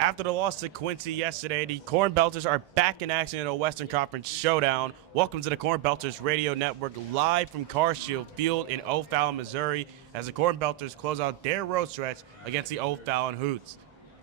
After the loss to Quincy yesterday, the Cornbelters are back in action in a Western Conference showdown. Welcome to the Cornbelters Radio Network, live from Carshield Field in O'Fallon, Missouri, as the Cornbelters close out their road stretch against the O'Fallon Hoots.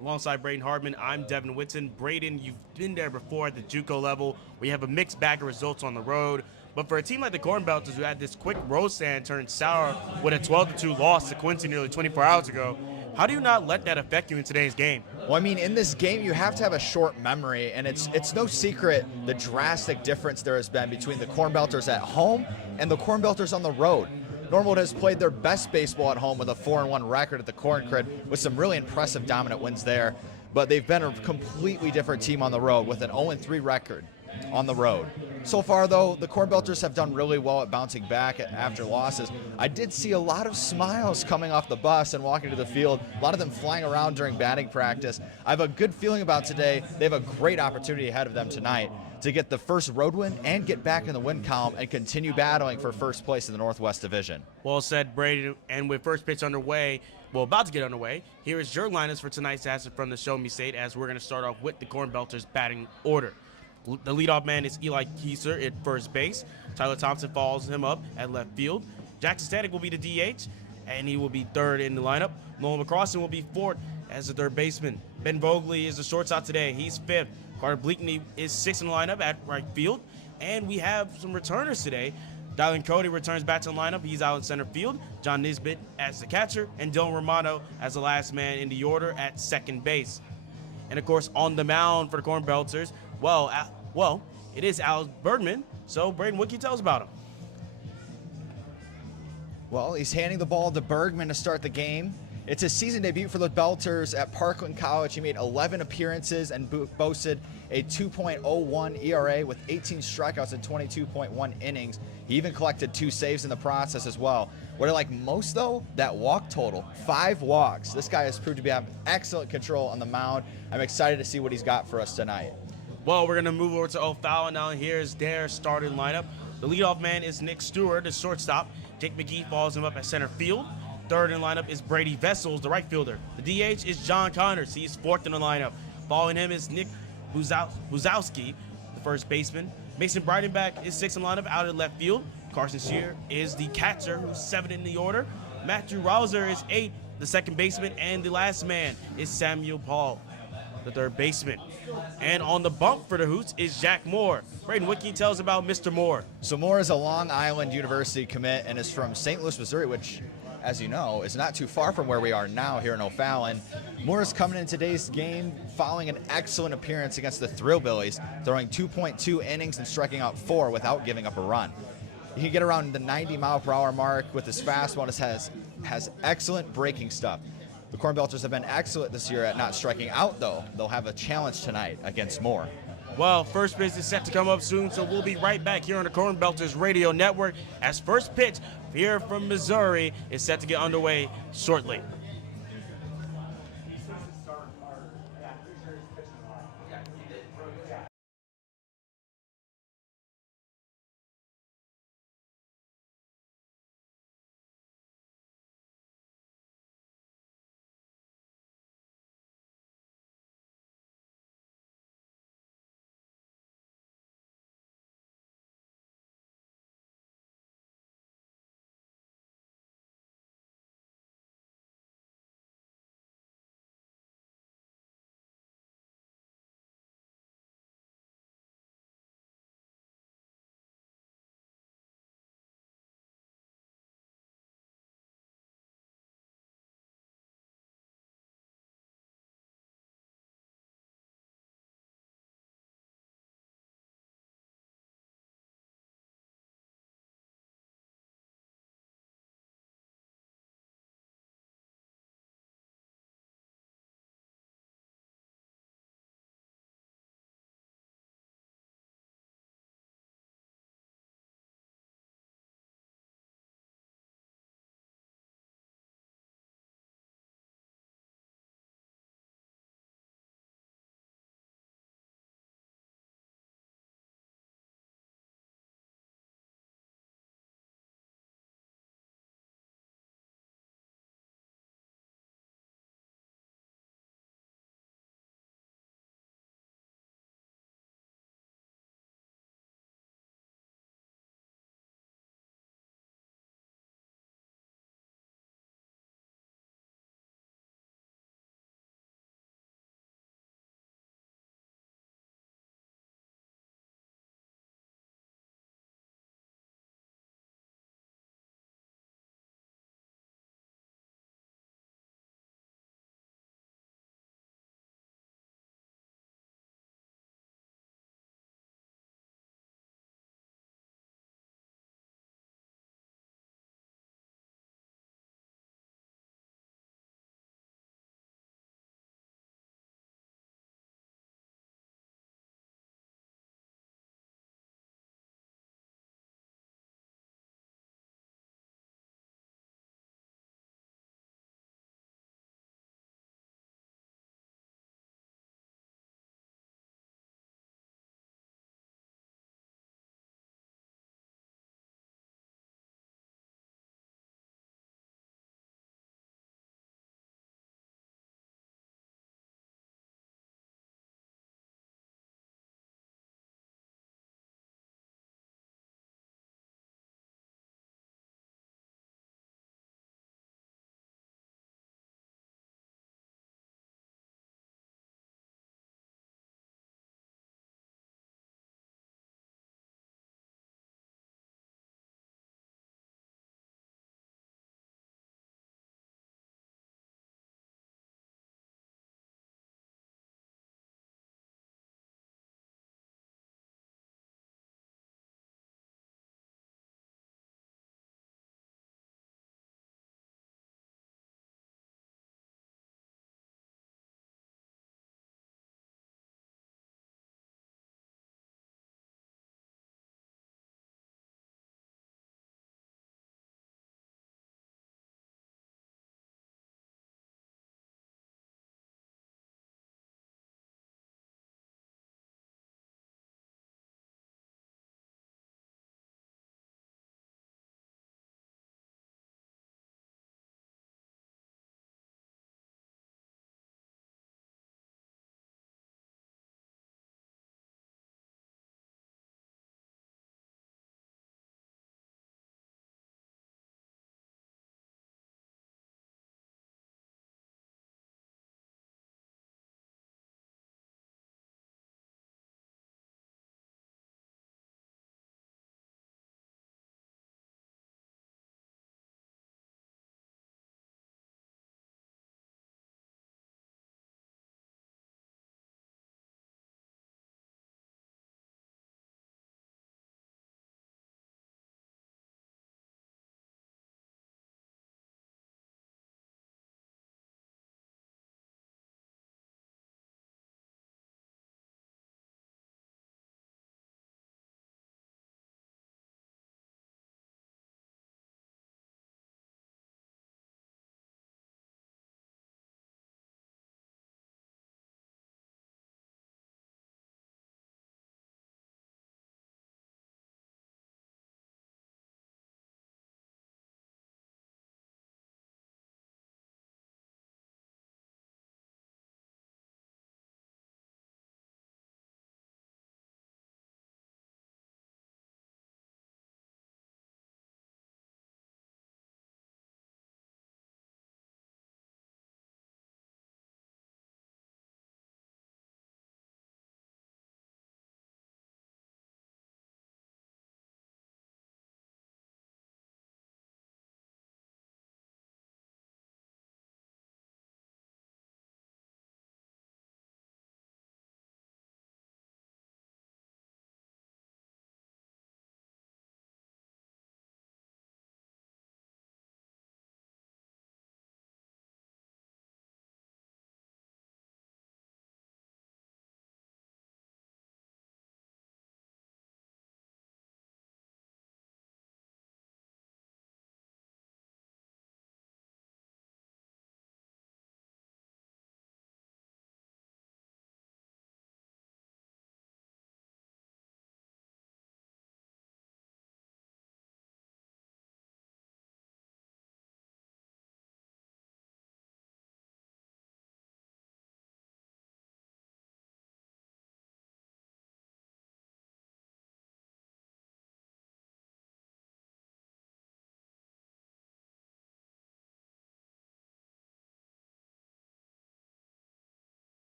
Alongside Braden Hardman, I'm Devin Whitson. Braden, you've been there before at the JUCO level. We have a mixed bag of results on the road. But for a team like the Cornbelters, who had this quick road stand turned sour with a 12-2 loss to Quincy nearly 24 hours ago, how do you not let that affect you in today's game? Well, I mean, in this game, you have to have a short memory, and it's no secret the drastic difference there has been between the Cornbelters at home and the Cornbelters on the road. Norwood has played their best baseball at home with a 4-1 record at the Corn Crib with some really impressive dominant wins there, but they've been a completely different team on the road with an 0-3 record on the road. So far, though, the Cornbelters have done really well at bouncing back after losses. I did see a lot of smiles coming off the bus and walking to the field, a lot of them flying around during batting practice. I have a good feeling about today. They have a great opportunity ahead of them tonight to get the first road win and get back in the win column and continue battling for first place in the Northwest Division. Well said, Brady. And with first pitch underway, about to get underway, here is your lineups for tonight's action from the Show Me State, as we're going to start off with the Cornbelters batting order. The leadoff man is Eli Kieser at first base. Tyler Thompson follows him up at left field. Jackson Static will be the DH, and he will be third in the lineup. Nolan McCrossin will be fourth as the third baseman. Ben Vogley is the shortstop today. He's fifth. Carter Bleakney is sixth in the lineup at right field. And we have some returners today. Dylan Cody returns back to the lineup. He's out in center field. John Nisbet as the catcher, and Dylan Romano as the last man in the order at second base. And, of course, on the mound for the Cornbelters, it is Alex Bergman. So, Braden, what can you tell us about him? Well, he's handing the ball to Bergman to start the game. It's his season debut for the Belters at Parkland College. He made 11 appearances and boasted a 2.01 ERA with 18 strikeouts and 22.1 innings. He even collected 2 saves in the process as well. What I like most, though, that walk total, 5 walks. This guy has proved to have excellent control on the mound. I'm excited to see what he's got for us tonight. Well, we're going to move over to O'Fallon now. Here's their starting lineup. The leadoff man is Nick Stewart, the shortstop. Jake McGee follows him up at center field. Third in the lineup is Brady Vessels, the right fielder. The DH is John Connors. He's fourth in the lineup. Following him is Nick Buzowski, the first baseman. Mason Breidenbach is sixth in the lineup out at left field. Carson Shear is the catcher, who's seventh in the order. Matthew Rouser is eighth, the second baseman. And the last man is Samuel Paul, the third baseman. And on the bump for the Hoots is Jack Moore. Braden, what can you tell us about Mr. Moore? So Moore is a Long Island University commit and is from St. Louis, Missouri, which, as you know, is not too far from where we are now here in O'Fallon. Moore is coming in today's game following an excellent appearance against the Thrillbillies, throwing 2.2 innings and striking out 4 without giving up a run. He can get around the 90-mile-per-hour mark with his fastball and has excellent breaking stuff. The Cornbelters have been excellent this year at not striking out, though. They'll have a challenge tonight against Moore. Well, first pitch is set to come up soon, so we'll be right back here on the Cornbelters Radio Network as first pitch here from Missouri is set to get underway shortly.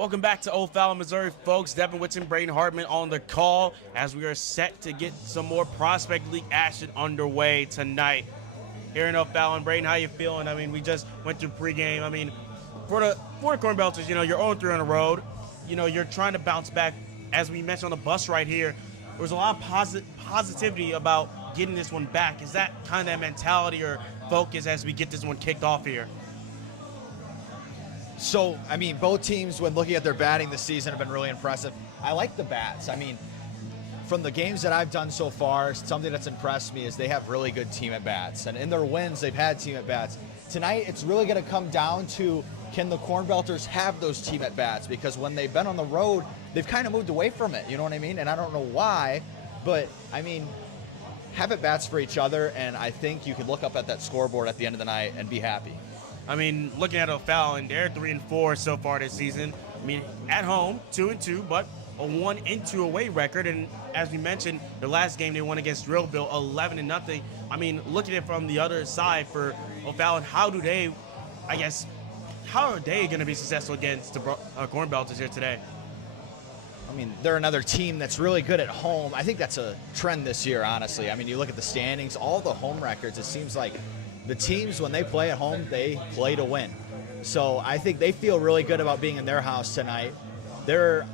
Welcome back to O'Fallon, Missouri, folks. Devin Whitson, Braden Hartman on the call as we are set to get some more Prospect League action underway tonight. Here in O'Fallon, Braden, how you feeling? I mean, we just went through pregame. I mean, for the Cornbelters, you're 0-3 on the road. You're trying to bounce back. As we mentioned on the bus right here, there was a lot of positivity about getting this one back. Is that kind of that mentality or focus as we get this one kicked off here? So, I mean, both teams, when looking at their batting this season, have been really impressive. I like the bats. I mean, from the games that I've done so far, something that's impressed me is they have really good team at bats. And in their wins, they've had team at bats. Tonight, it's really going to come down to, can the Cornbelters have those team at bats? Because when they've been on the road, they've kind of moved away from it. You know what I mean? And I don't know why, but I mean, have at bats for each other. And I think you can look up at that scoreboard at the end of the night and be happy. I mean, looking at O'Fallon, they're 3-4 so far this season. I mean, at home, 2-2, but a 1-2 away record. And as we mentioned, their last game they won against Drillville, 11-0. I mean, looking at it from the other side for O'Fallon, how are they going to be successful against the Cornbelters here today? I mean, they're another team that's really good at home. I think that's a trend this year, honestly. I mean, you look at the standings, all the home records, it seems like the teams, when they play at home, they play to win. So I think they feel really good about being in their house tonight. They're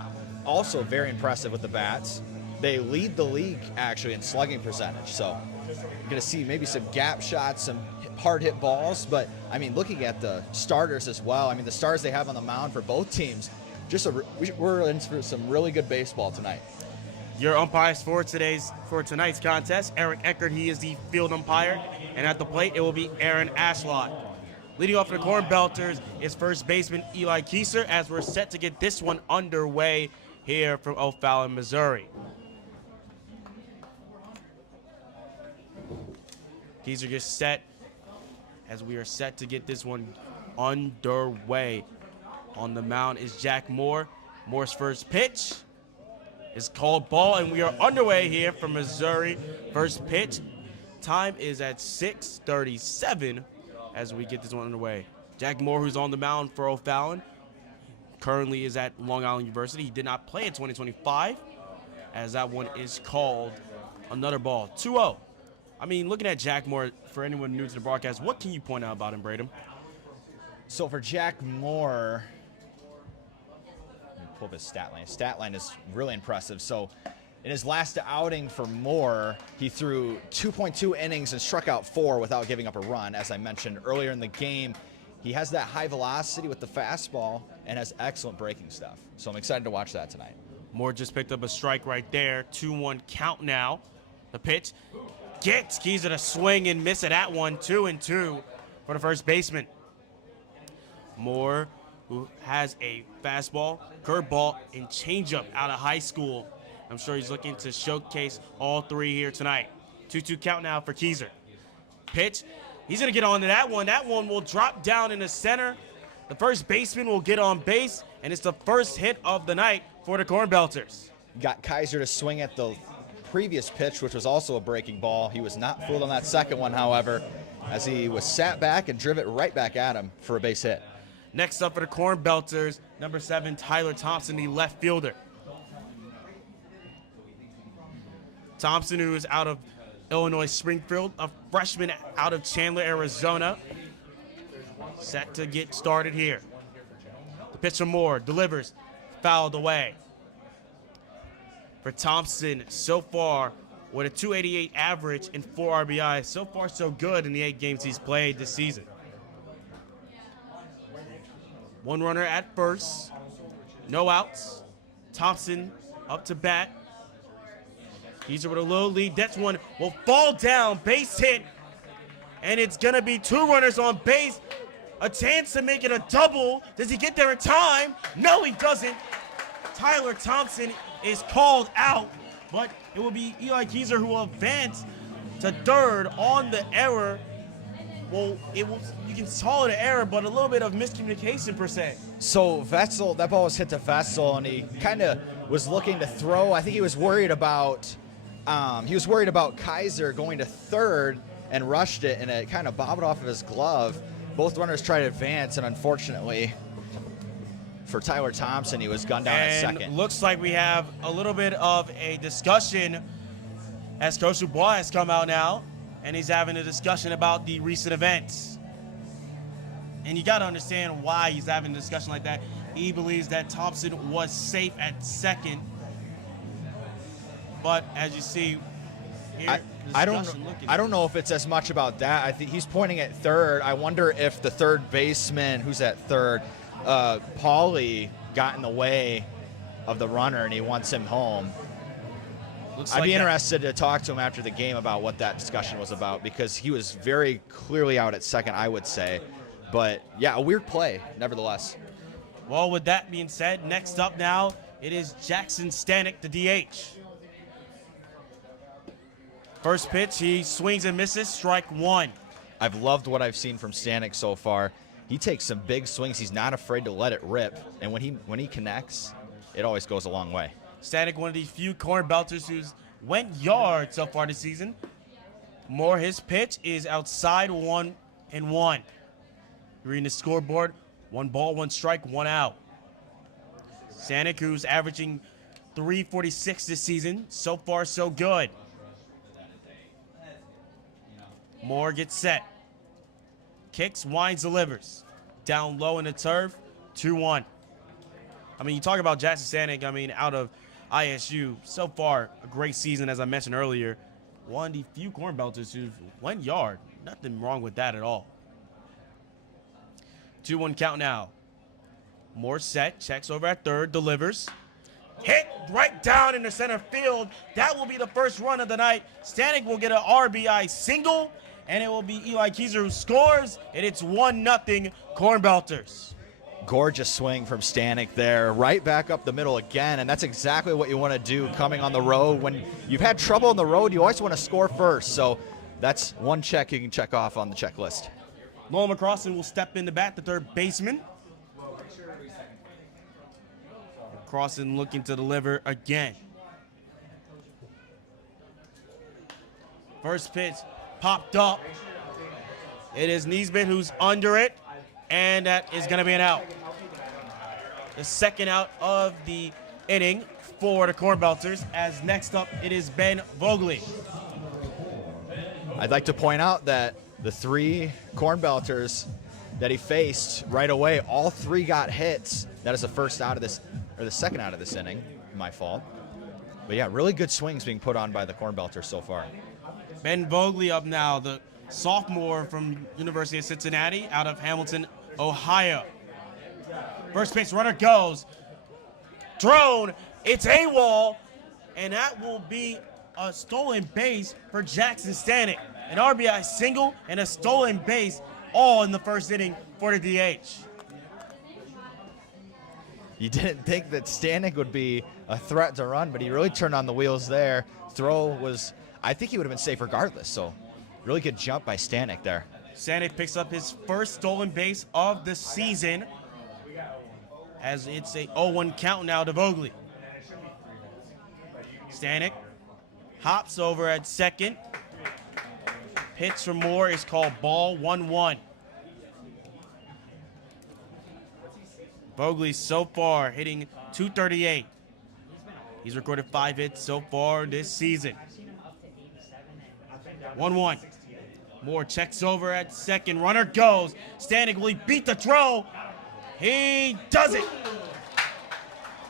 also very impressive with the bats. They lead the league, actually, in slugging percentage. So you're going to see maybe some gap shots, some hard-hit balls. But, I mean, looking at the starters as well, I mean, the stars they have on the mound for both teams, we're in for some really good baseball tonight. Your umpires for tonight's contest, Eric Eckert, he is the field umpire. And at the plate, it will be Aaron Ashlot. Leading off for the Cornbelters is first baseman Eli Kieser as we're set to get this one underway here from O'Fallon, Missouri. Kieser gets set as we are set to get this one underway. On the mound is Jack Moore. Moore's first pitch is called ball, and we are underway here from Missouri. First pitch. Time is at 6:37 as we get this one underway. Jack Moore, who's on the mound for O'Fallon, currently is at Long Island University. He did not play in 2025 as that one is called another ball. 2-0. I mean, looking at Jack Moore, for anyone new to the broadcast, what can you point out about him, Braden? So for Jack Moore, let me pull up his stat line. His stat line is really impressive. So in his last outing for Moore, he threw 2.2 innings and struck out 4 without giving up a run. As I mentioned earlier in the game, he has that high velocity with the fastball and has excellent breaking stuff. So I'm excited to watch that tonight. Moore just picked up a strike right there. 2-1 count now. The pitch gets Kieser to swing and miss it at 1. 2-2 for the first baseman. Moore, who has a fastball, curveball, and changeup out of high school. I'm sure he's looking to showcase all three here tonight. 2-2 count now for Kieser. Pitch. He's going to get on to that one. That one will drop down in the center. The first baseman will get on base, and it's the first hit of the night for the Cornbelters. Got Kaiser to swing at the previous pitch, which was also a breaking ball. He was not fooled on that second one, however, as he was sat back and driven it right back at him for a base hit. Next up for the Cornbelters, number 7, Tyler Thompson, the left fielder. Thompson, who is out of Illinois Springfield, a freshman out of Chandler, Arizona. Set to get started here. The pitch from Moore delivers, fouled away. For Thompson, so far, with a 288 average and 4 RBIs, so far so good in the 8 games he's played this season. One runner at first, no outs. Thompson up to bat. Kieser with a little lead. That one will fall down, base hit, and it's gonna be 2 runners on base. A chance to make it a double. Does he get there in time? No, he doesn't. Tyler Thompson is called out, but it will be Eli Kieser who will advance to third on the error. Well, you can call it an error, but a little bit of miscommunication per se. So Vetzel, that ball was hit to Vetzel, and he kind of was looking to throw. I think he was worried about Kaiser going to third and rushed it, and it kind of bobbed off of his glove. Both runners tried to advance, and unfortunately, for Tyler Thompson. He was gunned down at And second. looks like we have a little bit of a discussion as Coach Dubois has come out now, and he's having a discussion about the recent events. And you got to understand why he's having a discussion like that. He believes that Thompson was safe at second. But as you see here, I don't know if it's as much about that. I think he's pointing at third. I wonder if the third baseman, who's at third, Paulie, got in the way of the runner and he wants him home. I'd be interested to talk to him after the game about what that discussion was about, because he was very clearly out at second, I would say. But yeah, a weird play, nevertheless. Well, with that being said, next up now, it is Jackson Stanek, the DH. First pitch, he swings and misses, strike one. I've loved what I've seen from Stanek so far. He takes some big swings. He's not afraid to let it rip. And when he connects, it always goes a long way. Stanek, one of the few Cornbelters who's went yard so far this season. Moore, his pitch is outside 1-1. Reading the scoreboard, 1 ball, 1 strike, 1 out. Stanek, who's averaging .346 this season. So far, so good. Moore gets set. Kicks, winds, delivers. Down low in the turf, 2-1. I mean, you talk about Jackson Stanek, I mean, out of ISU, so far, a great season, as I mentioned earlier. One of the few Cornbelters who went yard. Nothing wrong with that at all. 2-1 count now. Moore set, checks over at third, delivers. Hit right down in the center field. That will be the first run of the night. Stanek will get an RBI single, and it will be Eli Keyser who scores, and it's 1-0 Cornbelters. Gorgeous swing from Stanek there, right back up the middle again, and that's exactly what you want to do coming on the road. When you've had trouble on the road, you always want to score first, so that's one check you can check off on the checklist. Nolan McCrossin will step in to bat, the third baseman. McCrossin looking to deliver again. First pitch popped up. It is Neesmith who's under it, and that is going to be an out. The second out of the inning for the Cornbelters, as next up it is Ben Vogley. I'd like to point out that the 3 Cornbelters that he faced right away, all 3 got hits. That is the first out of this, or the second out of this inning, my fault. But yeah, really good swings being put on by the Cornbelters so far. Ben Vogley up now, the sophomore from University of Cincinnati out of Hamilton, Ohio. First pitch, runner goes. Thrown, it's AWOL, and that will be a stolen base for Jackson Stanek. An RBI single and a stolen base, all in the first inning for the DH. You didn't think that Stanek would be a threat to run, but he really turned on the wheels there. Throw was, I think he would have been safe regardless, so really good jump by Stanek there. Stanek picks up his first stolen base of the season, as it's a 0-1 count now to Vogley. Stanek hops over at second. Pitch from Moore is called ball, 1-1. Vogley so far hitting .238. He's recorded 5 hits so far this season. 1-1. Moore checks over at second. Runner goes. Stanek, will he beat the throw? He does it.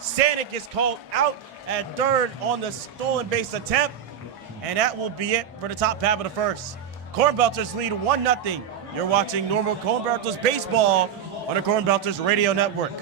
Stanek is called out at third on the stolen base attempt. And that will be it for the top half of the first. Cornbelters lead 1-0. You're watching Normal Cornbelters baseball on the Cornbelters Radio Network.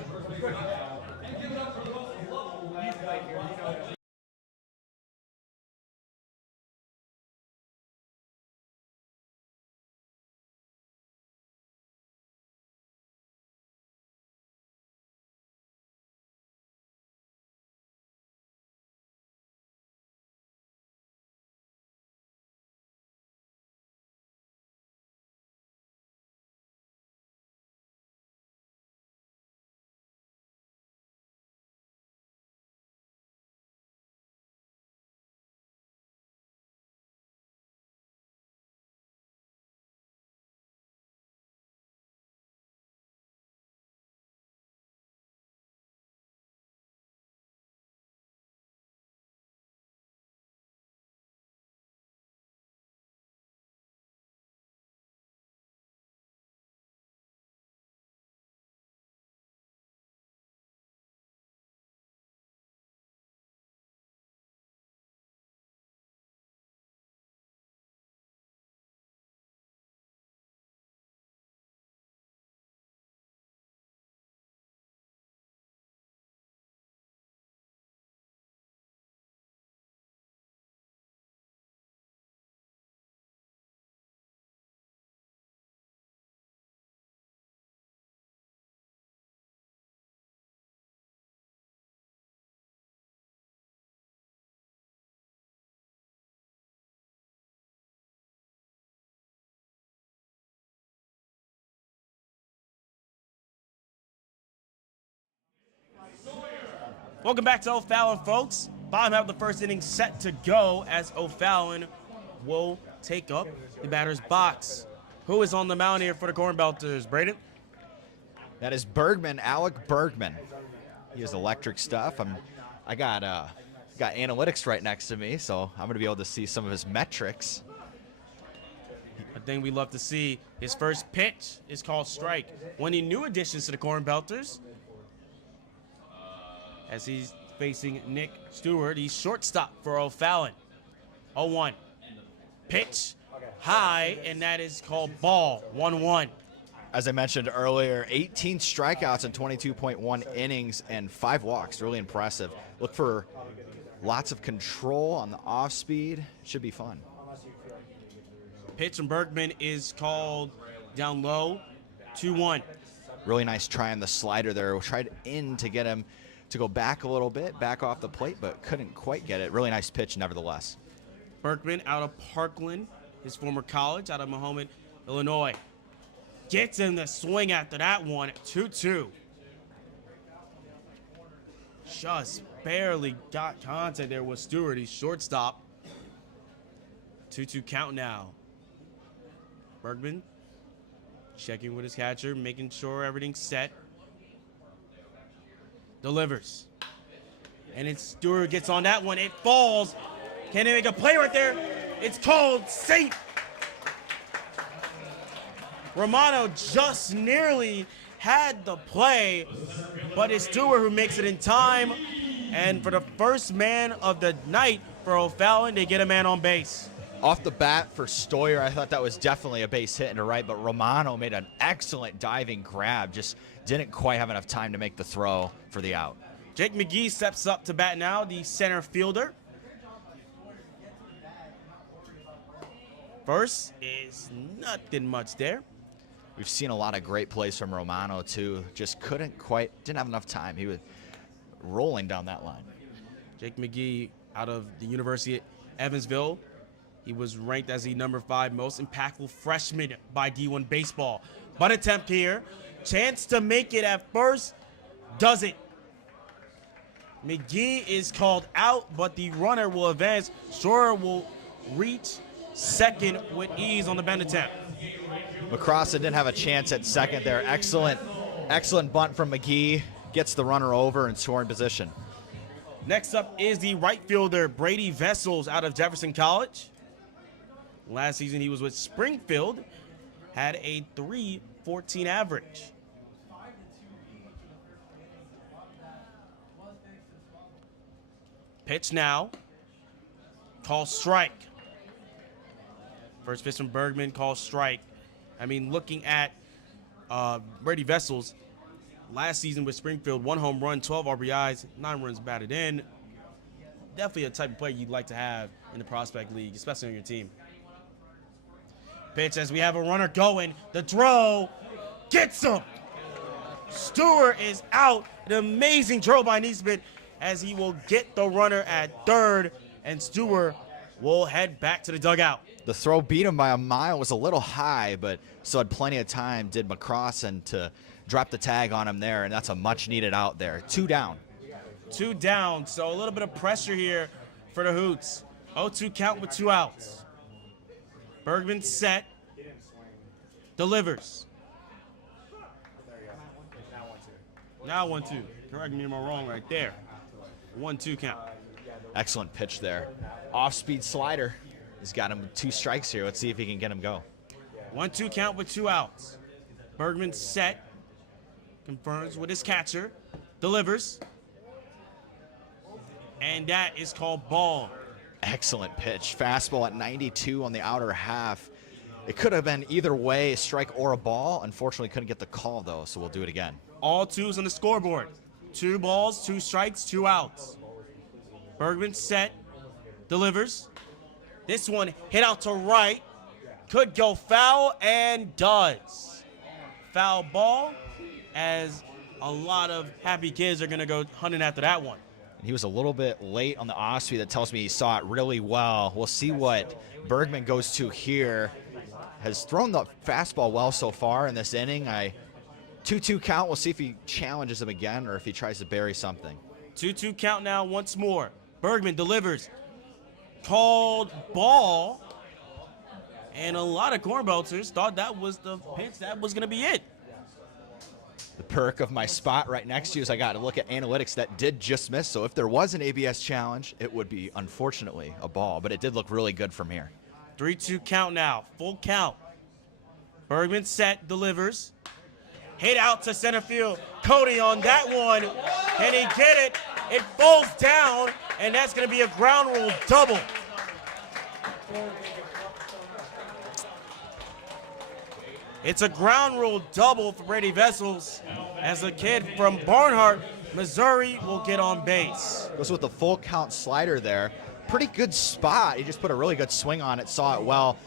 Welcome back to O'Fallon, folks. Bottom half of the first inning set to go as O'Fallon will take up the batter's box. Who is on the mound here for the Cornbelters, Braden? That is Bergman, Alec Bergman. He has electric stuff. I got analytics right next to me, so I'm going to be able to see some of his metrics. A thing we love to see. His first pitch is called strike. One of the new additions to the Cornbelters, as he's facing Nick Stewart. He's shortstop for O'Fallon. 0-1. Pitch high, and that is called ball. 1-1. As I mentioned earlier, 18 strikeouts in 22.1 innings and 5 walks. Really impressive. Look for lots of control on the off speed. Should be fun. Pitch from Bergman is called down low. 2-1. Really nice try on the slider there. Tried in to get him to go back a little bit, back off the plate, but couldn't quite get it. Really nice pitch nevertheless. Bergman out of Parkland, his former college, out of Mahomet, Illinois. Gets in the swing after that one. 2-2. Just barely got contact there with Stewart. He's shortstop. 2-2 count now. Bergman checking with his catcher, making sure everything's set. Delivers. And it's Stewart gets on that one. It falls. Can they make a play right there? It's called safe. Romano just nearly had the play, but it's Stewart who makes it in time. And for the first man of the night for O'Fallon, they get a man on base. Off the bat for Stoyer, I thought that was definitely a base hit into right, but Romano made an excellent diving grab. Just didn't quite have enough time to make the throw for the out. Jake McGee steps up to bat now, the center fielder. First is nothing much there. We've seen a lot of great plays from Romano, too. Just didn't have enough time. He was rolling down that line. Jake McGee out of the University of Evansville. He was ranked as the number 5 most impactful freshman by D1 Baseball. Bunt attempt here. Chance to make it at first. Does it. McGee is called out, but the runner will advance. Shore will reach second with ease on the bunt attempt. McCrossan didn't have a chance at second there. Excellent bunt from McGee. Gets the runner over and scoring position. Next up is the right fielder, Brady Vessels out of Jefferson College. Last season he was with Springfield, had a .314 average. Pitch now, call strike. First pitch from Bergman, call strike. I mean, looking at Brady Vessels, last season with Springfield, 1 home run, 12 RBIs, 9 runs batted in. Definitely a type of player you'd like to have in the prospect league, especially on your team. Pitch as we have a runner going. The throw gets him. Stewart is out. An amazing throw by Neesmith as he will get the runner at third, and Stewart will head back to the dugout. The throw beat him by a mile. Was a little high, but still had plenty of time, did McCrossan, to drop the tag on him there, and that's a much-needed out there. 2 down. 2 down, so a little bit of pressure here for the Hoots. 0-2 count with 2 outs. Bergman set, delivers. Now 1-2. Correct me if I'm wrong right there. 1-2 count. Excellent pitch there. Off-speed slider. He's got him with 2 strikes here. Let's see if he can get him go. 1-2 count with 2 outs. Bergman set, confirms with his catcher, delivers, and that is called ball. Excellent pitch. Fastball at 92 on the outer half. It could have been either way, a strike or a ball. Unfortunately, couldn't get the call, though, so we'll do it again. All 2s on the scoreboard. 2 balls, 2 strikes, 2 outs. Bergman set, delivers. This one hit out to right. Could go foul, and does. Foul ball, as a lot of happy kids are going to go hunting after that one. He was a little bit late on the off speed. That tells me he saw it really well. We'll see what Bergman goes to here. Has thrown the fastball well so far in this inning. 2-2 count. We'll see if he challenges him again or if he tries to bury something. 2-2 count now once more. Bergman delivers. Called ball. And a lot of Cornbelters thought that was the pitch. That was going to be it. The perk of my spot right next to you is I got to look at analytics that did just miss. So if there was an ABS challenge, it would be, unfortunately, a ball. But it did look really good from here. 3-2 count now. Full count. Bergman set, delivers. Hit out to center field. Cody on that one. Can he get it? It falls down, and that's going to be a ground rule double. It's a ground rule double for Brady Vessels as a kid from Barnhart, Missouri, will get on base. Goes with the full count slider there. Pretty good spot. He just put a really good swing on it, saw it well.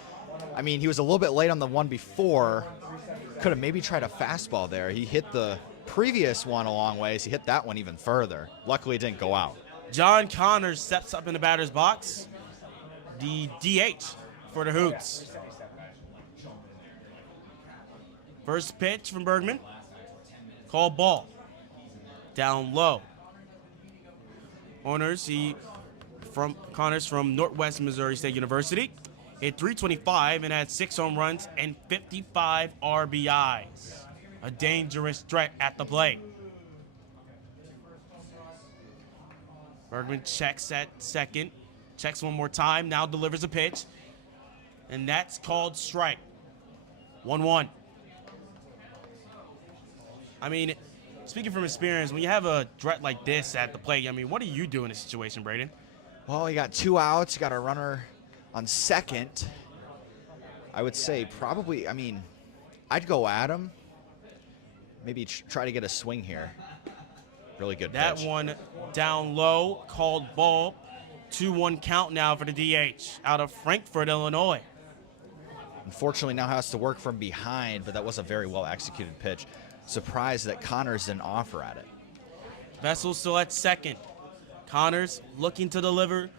I mean, he was a little bit late on the one before. Could have maybe tried a fastball there. He hit the previous one a long ways. He hit that one even further. Luckily, it didn't go out. John Connors steps up in the batter's box. The DH for the Hoots. First pitch from Bergman. Call ball. Down low. Connors from Northwest Missouri State University. Hit .325 and had 6 home runs and 55 RBIs. A dangerous threat at the plate. Bergman checks at second. Checks one more time. Now delivers a pitch. And that's called strike. 1-1. I mean, speaking from experience, when you have a threat like this at the plate, I mean, what do you do in this situation, Braden? Well, you got 2 outs. You got a runner on second. I would say probably, I mean, I'd go at him. Maybe try to get a swing here. Really good That pitch. one down low, called ball. 2-1 count now for the DH out of Frankfort, Illinois. Unfortunately, now has to work from behind, but that was a very well executed pitch. Surprised that Connors didn't offer at it. Vessels still at second. Connors looking to deliver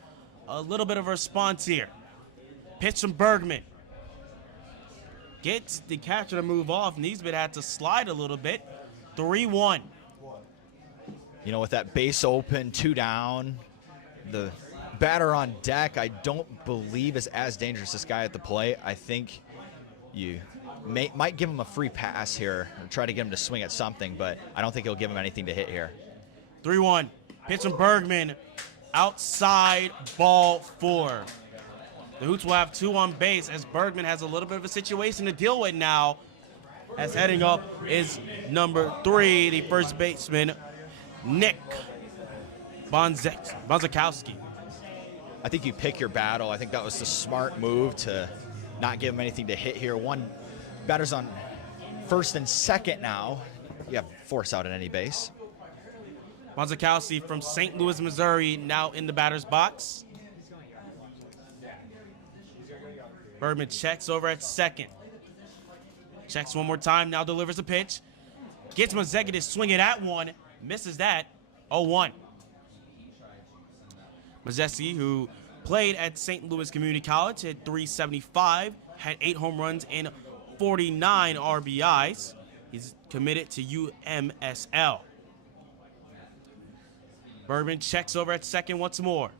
a little bit of a response here. Pitch from Bergman. Gets the catcher to move off. Neesmith had to slide a little bit. 3-1. You know, with that base open, 2 down, the batter on deck, I don't believe is as dangerous this guy at the plate. I think you might give him a free pass here and try to get him to swing at something, but I don't think he'll give him anything to hit here. 3-1. Pitch from Bergman. Outside, ball 4. The Hoots will have 2 on base as Bergman has a little bit of a situation to deal with now. As heading up is number 3, the first baseman, Nick Bonzakowski. I think you pick your battle. I think that was the smart move to not give him anything to hit here. One batter's on first and second now. You have force out at any base. Bonzakowski from St. Louis, Missouri, now in the batter's box. Bergman checks over at second. Checks one more time, now delivers a pitch. Gets Mazecki to swing it at one. Misses that. 0-1. Mazecki, who played at St. Louis Community College, hit .375, had 8 home runs and 49 RBIs. He's committed to UMSL. Bergman checks over at second once more.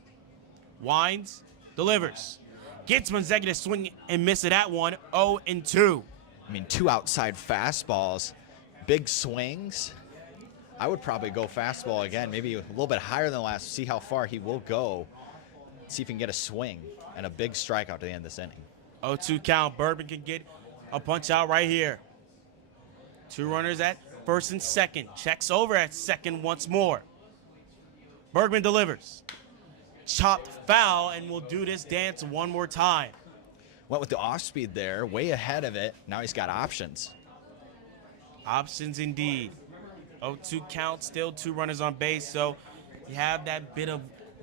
Winds, delivers. Gets Mazecki to swing and miss it at one. 0-2. I mean, 2 outside fastballs, big swings. I would probably go fastball again, maybe a little bit higher than last, see how far he will go. See if he can get a swing and a big strikeout at the end of this inning. 0-2 count. Bergman can get a punch out right here. 2 runners at first and second. Checks over at second once more. Bergman delivers. Chopped foul, and we'll do this dance one more time. Went with the off speed there, way ahead of it. Now he's got options. Options indeed. 0-2 count, still 2 runners on base, so you have that bit of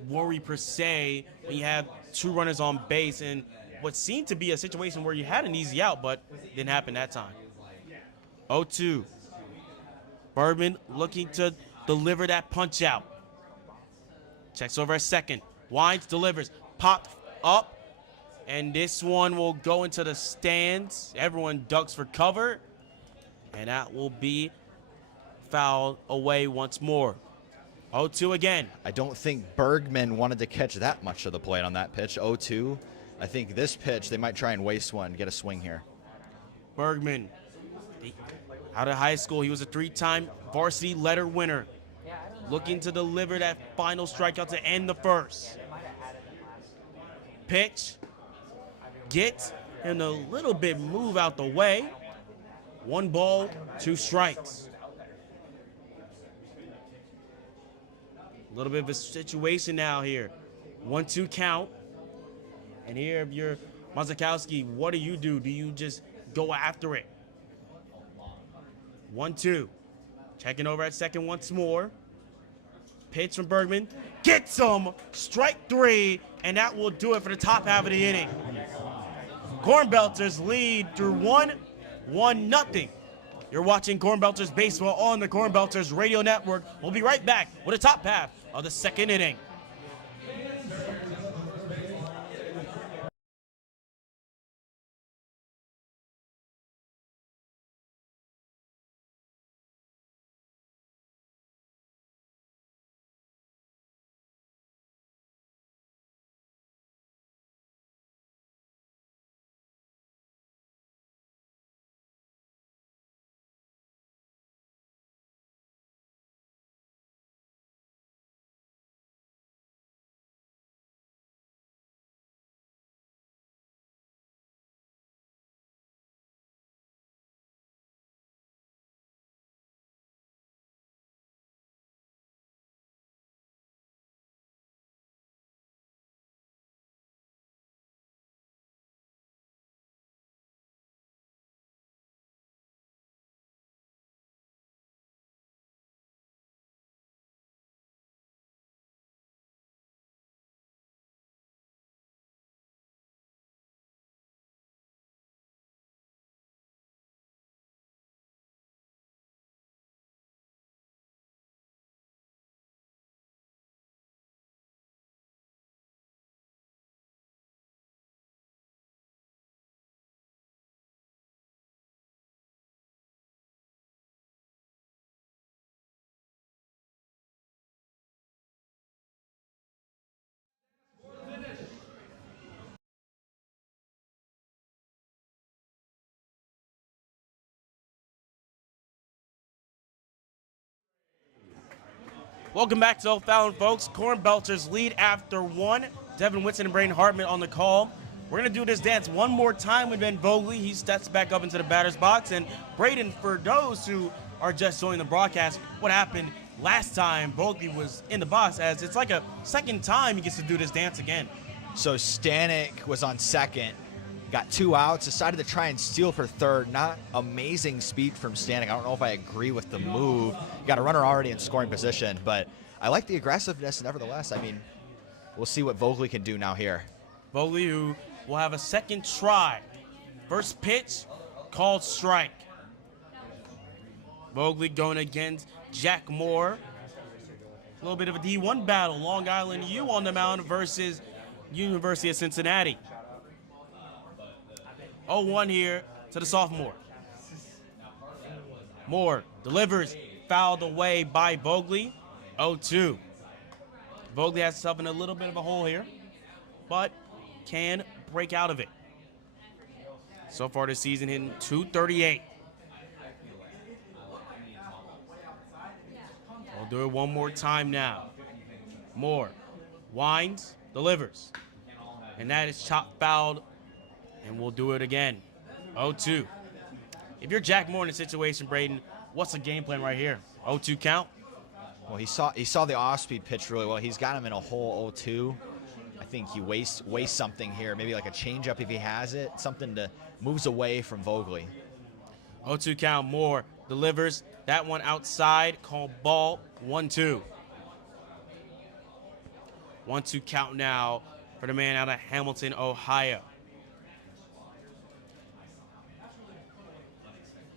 worry per se when you have 2 runners on base and what seemed to be a situation where you had an easy out, but didn't happen that time. 0-2. Bergman looking to deliver that punch out. Checks over a second. Winds, delivers. Popped up. And this one will go into the stands. Everyone ducks for cover. And that will be fouled away once more. 0-2 again. I don't think Bergman wanted to catch that much of the plate on that pitch. 0-2. I think this pitch, they might try and waste one, get a swing here. Bergman, out of high school, he was a 3-time varsity letter winner. Looking to deliver that final strikeout to end the first. Pitch. Get and a little bit move out the way. 1 ball, 2 strikes. A little bit of a situation now here. 1-2 count. And here, if you're Mazakowski, what do? Do you just go after it? 1-2. Checking over at second once more. Pitch from Bergman. Gets him. Strike 3. And that will do it for the top half of the inning. Cornbelters lead through 1-0. You're watching Cornbelters Baseball on the Cornbelters Radio Network. We'll be right back with the top half of the second inning. Welcome back to O'Fallon, folks. Cornbelters lead after 1. Devin Whitson and Braden Hartman on the call. We're going to do this dance one more time with Ben Vogley. He steps back up into the batter's box. And Braden, for those who are just joining the broadcast, what happened last time Vogley was in the box, as it's like a second time he gets to do this dance again. So Stanek was on second, got 2 outs, decided to try and steal for third. Not amazing speed from Stanek. I don't know if I agree with the move. Got a runner already in scoring position, but I like the aggressiveness nevertheless. I mean, we'll see what Vogley can do now here. Vogley, who will have a second try. First pitch, called strike. Vogley going against Jack Moore. A little bit of a D1 battle. Long Island U on the mound versus University of Cincinnati. 0-1 here to the sophomore. Moore delivers, fouled away by Vogley. 0-2. Vogley has himself in a little bit of a hole here, but can break out of it. So far this season, hitting .238. We'll do it one more time now. Moore winds, delivers, and that is chopped fouled, and we'll do it again. 0-2. If you're Jack Moore in a situation, Braden, what's the game plan right here? 0-2 count? Well, he saw the off-speed pitch really well. He's got him in a hole 0-2. I think he wastes something here, maybe like a changeup if he has it, something to moves away from Vogley. 0-2 count. Moore delivers that one outside, called ball. 1-2. 1-2 count now for the man out of Hamilton, Ohio.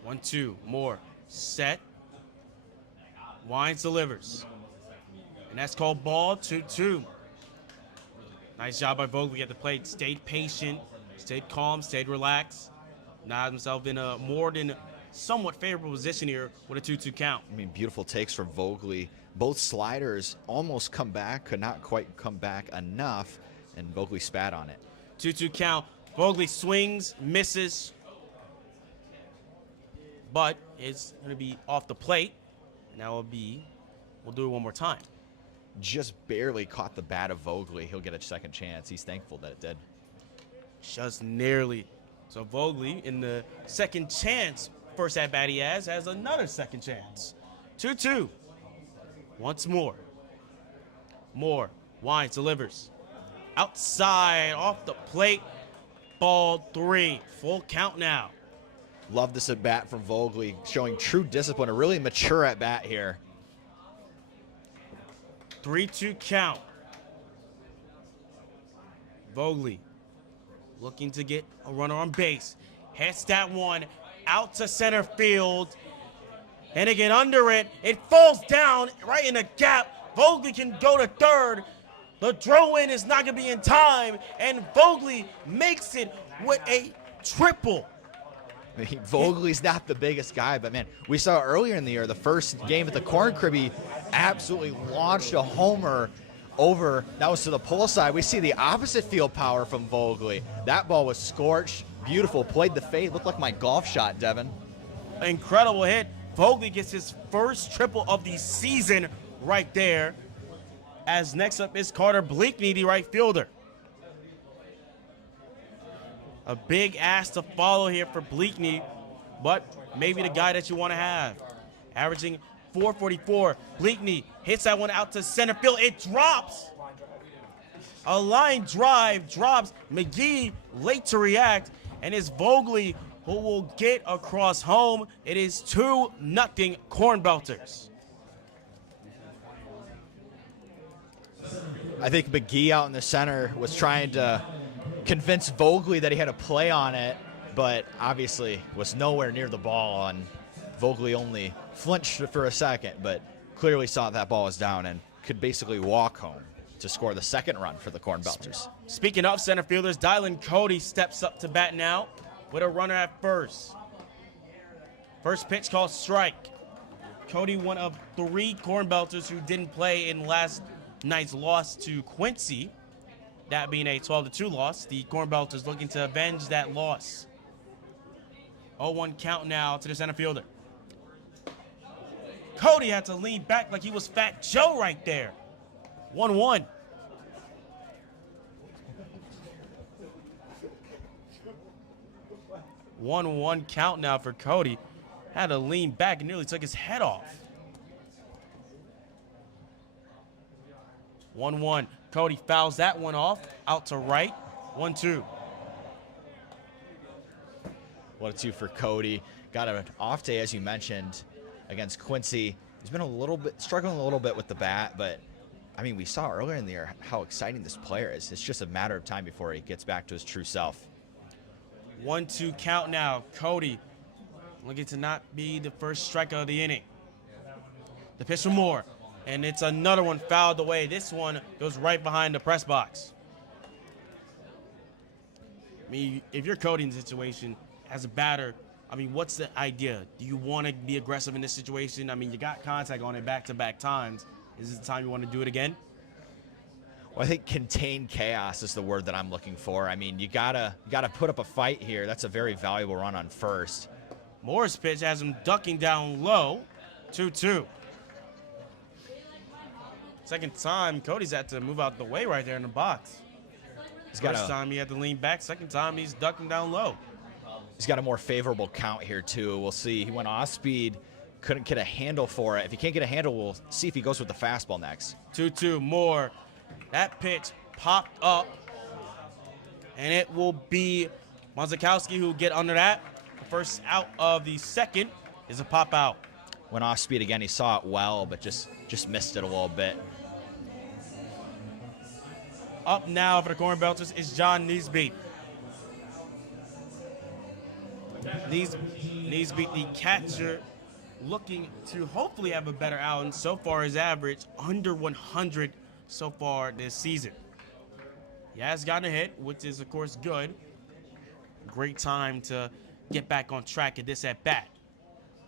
1-2. Moore set. Wines delivers. And that's called ball. 2-2. Nice job by Vogley at the plate. Stayed patient, stayed calm, stayed relaxed. Not himself in a more than somewhat favorable position here with a 2-2 count. I mean, beautiful takes from Vogley. Both sliders almost come back, could not quite come back enough, and Vogley spat on it. 2-2 count. Vogley swings, misses, but it's going to be off the plate. And that will be, we'll do it one more time. Just barely caught the bat of Vogley. He'll get a second chance. He's thankful that it did. Just nearly. So Vogley, in the second chance first at bat he has another second chance. 2-2. Once more. Wines delivers. Outside, off the plate. Ball 3. Full count now. Love this at bat from Vogley, showing true discipline, a really mature at bat here. 3-2 count. Vogley looking to get a runner on base. Hits that one out to center field. And again under it. It falls down right in the gap. Vogley can go to third. The throw-in is not going to be in time. And Vogley makes it with a triple. I mean, Vogley's not the biggest guy, but man, we saw earlier in the year, the first game at the Corn Crib, he absolutely launched a homer over. That was to the pull side. We see the opposite field power from Vogley. That ball was scorched, beautiful, played the fade, looked like my golf shot, Devin. Incredible hit. Vogley gets his first triple of the season right there. As next up is Carter Bleakney, the right fielder. A big ask to follow here for Bleakney, but maybe the guy that you want to have. Averaging 444. Bleakney hits that one out to center field. It drops. A line drive drops. McGee late to react, and it's Vogley who will get across home. It is 2-0 Cornbelters. I think McGee out in the center was trying to convince Vogley that he had a play on it, but obviously was nowhere near the ball, and Vogley only flinched for a second, but clearly saw that ball was down and could basically walk home to score the second run for the Cornbelters. Speaking of center fielders, Dylan Cody steps up to bat now with a runner at first. First pitch called strike. Cody, one of 3 Cornbelters who didn't play in last night's loss to Quincy, that being a 12-2 loss. The Cornbelters looking to avenge that loss. 0-1 count now to the center fielder. Cody had to lean back like he was Fat Joe right there. 1-1. One count now for Cody. Had to lean back and nearly took his head off. 1-1. Cody fouls that one off. Out to right. 1-2. 1-2 for Cody. Got an off day, as you mentioned, against Quincy. He's been struggling a little bit with the bat, but I mean, we saw earlier in the year how exciting this player is. It's just a matter of time before he gets back to his true self. 1-2 count now. Cody looking to not be the first strikeout of the inning. The pitch for Moore, and it's another one fouled away. This one goes right behind the press box. I mean, if you're Cody in the situation as a batter, I mean, what's the idea? Do you want to be aggressive in this situation? I mean, you got contact on it back-to-back times. Is this the time you want to do it again? Well, I think contained chaos is the word that I'm looking for. I mean, you gotta put up a fight here. That's a very valuable run on first. Moore's pitch has him ducking down low. 2-2. Second time, Cody's had to move out the way right there in the box. First time he had to lean back. Second time, he's ducking down low. He's got a more favorable count here, too. We'll see. He went off speed, couldn't get a handle for it. If he can't get a handle, we'll see if he goes with the fastball next. 2-2, Moore. That pitch popped up, and it will be Mazakowski who get under that. The first out of the second is a pop out. Went off speed again. He saw it well, but just missed it a little bit. Up now for the Cornbelters is John Neesbeat. Neesbeat, the catcher, looking to hopefully have a better outing. So far, his average under 100 so far this season. He has gotten a hit, which is, of course, good. Great time to get back on track at this at-bat.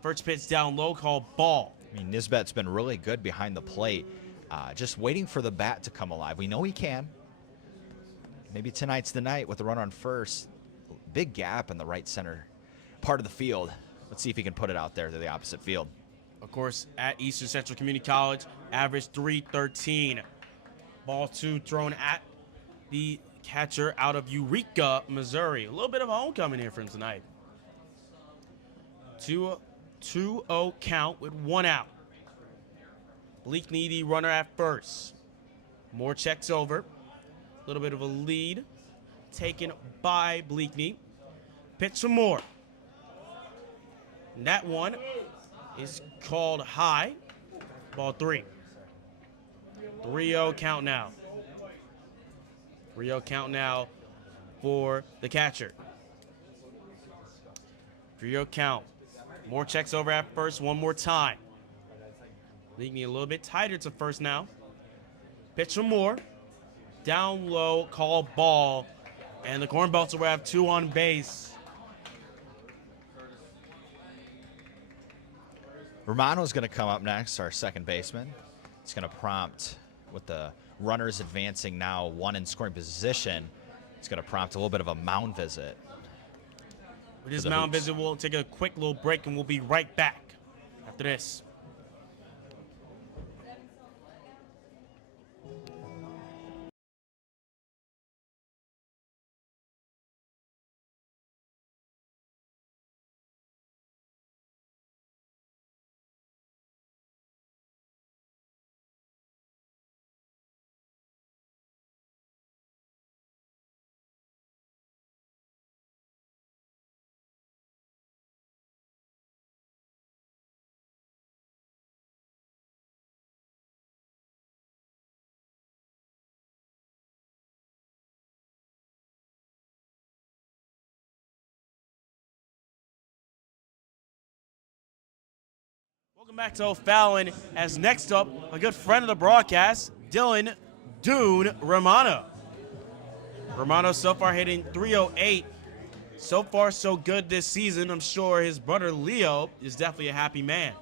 First pitch down low, called ball. I mean, Nisbet's been really good behind the plate, just waiting for the bat to come alive. We know he can. Maybe tonight's the night with the runner on first. Big gap in the right center part of the field. Let's see if he can put it out there to the opposite field. Of course, at Eastern Central Community College, average 313. Ball 2 thrown at the catcher out of Eureka, Missouri. A little bit of a homecoming here for him tonight. 2-0 count with 1 out. Bleakney, the runner at first. Moore checks over. A little bit of a lead taken by Bleakney. Pitch for Moore. And that one is called high. Ball 3. 3-0 count now. 3-0 count now for the catcher. 3-0 count. Moore checks over at first one more time. Bleakney a little bit tighter to first now. Pitch for Moore. Down low, call ball. And the Cornbelters will have 2 on base. Romano's going to come up next, our second baseman. It's going to prompt, with the runners advancing now 1 in scoring position, it's going to prompt a little bit of a mound visit. With this mound visit, we'll take a quick little break and we'll be right back after this. Welcome back to O'Fallon, as next up, a good friend of the broadcast, Dylan Dune Romano. Romano so far hitting 308. So far, so good this season. I'm sure his brother Leo is definitely a happy man.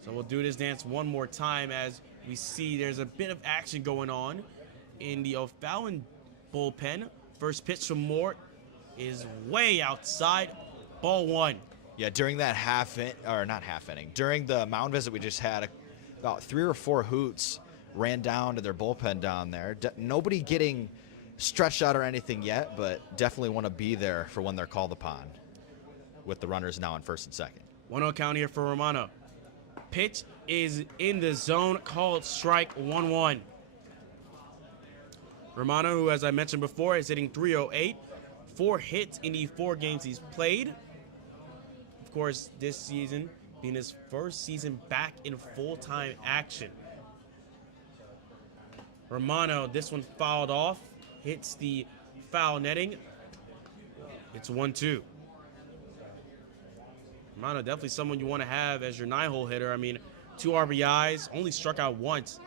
So we'll do this dance one more time as we see there's a bit of action going on in the O'Fallon bullpen. First pitch from Moore is way outside. Ball 1. Yeah, during that during the mound visit we just had, about 3 or 4 Hoots ran down to their bullpen down there. Nobody getting stretched out or anything yet, but definitely want to be there for when they're called upon, with the runners now on first and second. 1-0 count here for Romano. Pitch is in the zone, called strike 1-1. Romano, who, as I mentioned before, is hitting 308, 4 hits in the 4 games he's played. Of course, this season being his first season back in full-time action. Romano, this one fouled off, hits the foul netting. It's 1-2. Romano, definitely someone you want to have as your 9-hole hitter. I mean, 2 RBIs, only struck out once.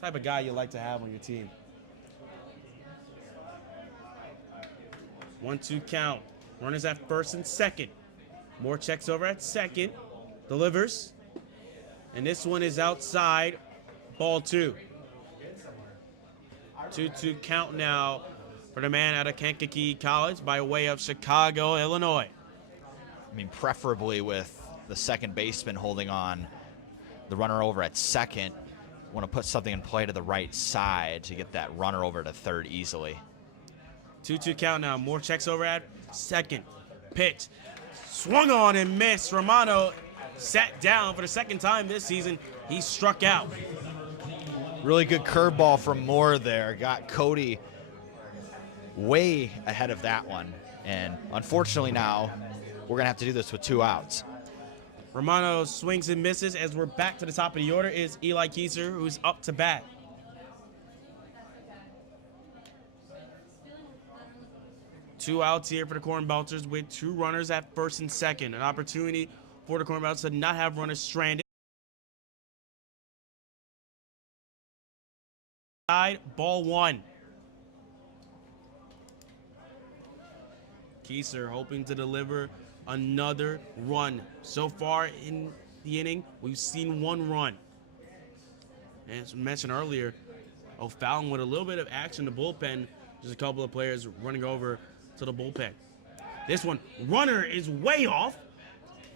Type of guy you like to have on your team. 1-2 count. Runners at first and second. Moore checks over at second, delivers, and this one is outside. Ball 2. 2-2 count now for the man out of Kankakee College by way of Chicago, Illinois. I mean, preferably with the second baseman holding on the runner over at second. Want to put something in play to the right side to get that runner over to third easily. 2-2 count now. Moore checks over at second. Pitch. Swung on and missed. Romano sat down for the second time this season. He struck out. Really good curveball from Moore there. Got Cody way ahead of that one. And unfortunately now, we're going to have to do this with 2 outs. Romano swings and misses. As we're back to the top of the order is Eli Kieser, who's up to bat. Two outs here for the Cornbelters with 2 runners at first and second. An opportunity for the Cornbelters to not have runners stranded. Ball 1. Keiser hoping to deliver another run. So far in the inning, we've seen one run. And as mentioned earlier, O'Fallon with a little bit of action in the bullpen. Just a couple of players running over to the bullpen. This one, runner is way off.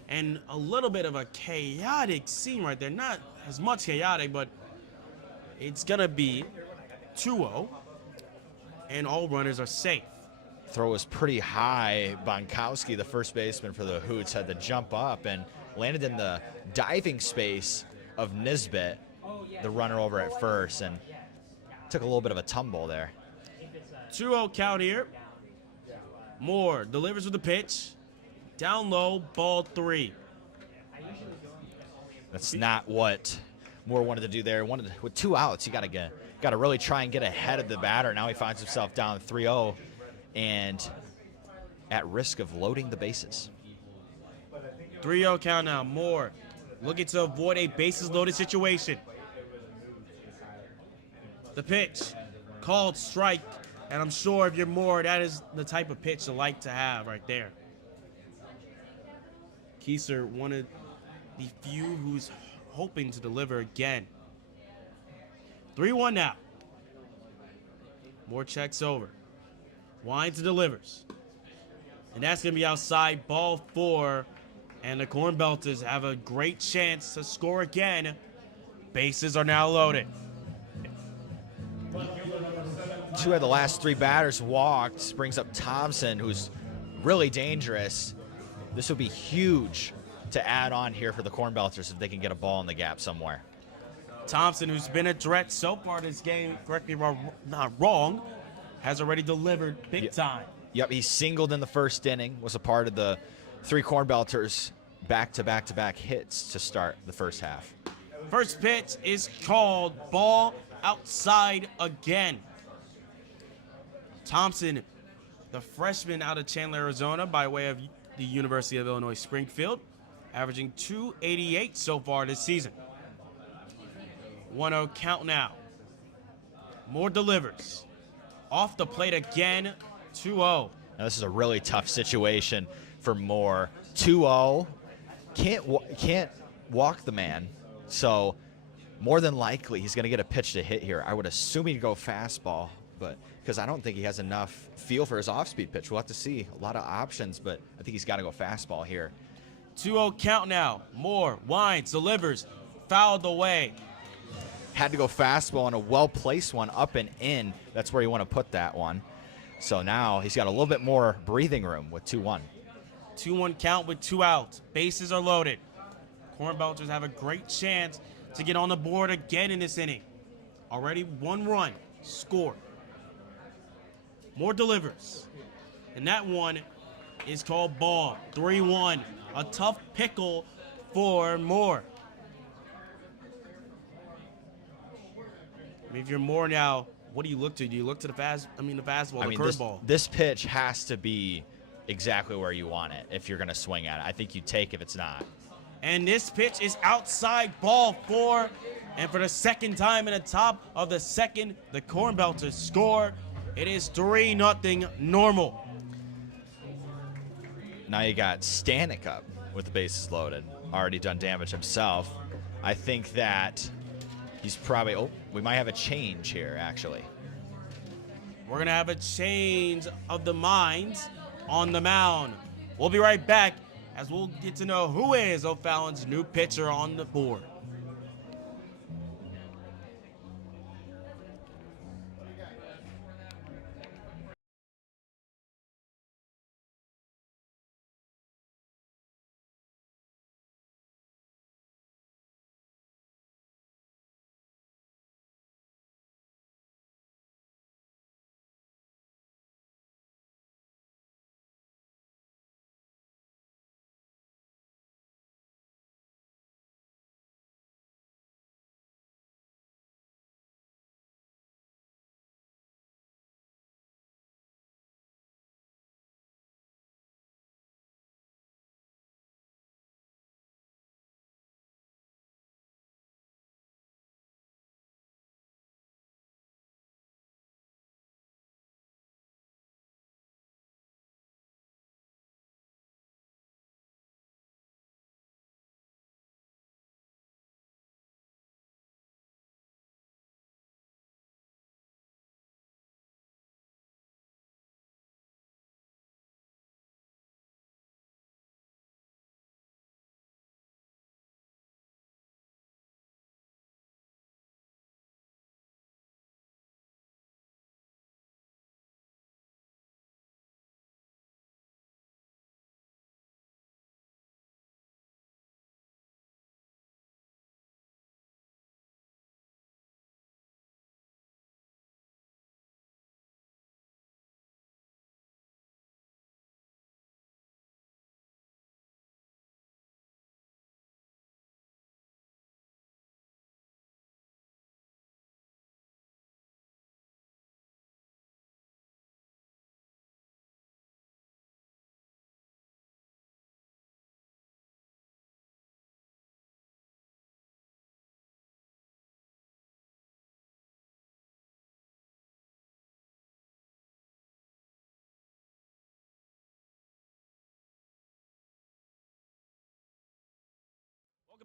And a little bit of a chaotic scene right there. Not as much chaotic, but it's going to be 2-0. And all runners are safe. Throw was pretty high. Bonkowski, the first baseman for the Hoots, had to jump up and landed in the diving space of Nisbet, the runner over at first, and took a little bit of a tumble there. 2-0 count here. Moore delivers with the pitch. Down low, ball 3. That's not what Moore wanted to do there. With 2 outs, you got to really try and get ahead of the batter. Now he finds himself down 3-0 and at risk of loading the bases. 3-0 count now. Moore looking to avoid a bases loaded situation. The pitch, called strike, and I'm sure if you're Moore, that is the type of pitch you like to have right there. Keiser, one of the few who's hoping to deliver again. 3-1 now. Moore checks over. Winds and delivers. And that's going to be outside, ball 4. And the Cornbelters have a great chance to score again. Bases are now loaded. 2 of the last 3 batters walked. Brings up Thompson, who's really dangerous. This would be huge to add on here for the Cornbelters if they can get a ball in the gap somewhere. Thompson, who's been a threat so far this game, correct me if I'm not wrong, has already delivered big time. Yep, he singled in the first inning, was a part of the 3 Cornbelters back-to-back-to-back hits to start the first half. First pitch is called, ball outside again. Thompson, the freshman out of Chandler, Arizona, by way of the University of Illinois Springfield, averaging .288 so far this season. 1-0 count now. Moore delivers. Off the plate again, 2-0. Now this is a really tough situation for Moore. 2-0, can't walk the man, so more than likely he's going to get a pitch to hit here. I would assume he'd go fastball, but because I don't think he has enough feel for his off-speed pitch. We'll have to see. A lot of options, but I think he's got to go fastball here. 2-0 count now. Moore winds, delivers, fouled away. Had to go fastball and a well-placed one up and in. That's where you want to put that one. So now he's got a little bit more breathing room with 2-1. 2-1 count with 2 outs. Bases are loaded. Cornbelters have a great chance to get on the board again in this inning. Already 1 run scored. Moore delivers. And that one is called ball. 3-1. A tough pickle for Moore. I mean, if you're Moore now, what do you look to? Do you look to the fastball, the curveball? This pitch has to be exactly where you want it if you're going to swing at it. I think you take if it's not. And this pitch is outside, ball 4. And for the second time in the top of the second, the Cornbelters score. It is 3-0 normal. Now you got Stanek up with the bases loaded. Already done damage himself. I think that he's probably, we might have a change here, actually. We're going to have a change of the minds on the mound. We'll be right back as we'll get to know who is O'Fallon's new pitcher on the board.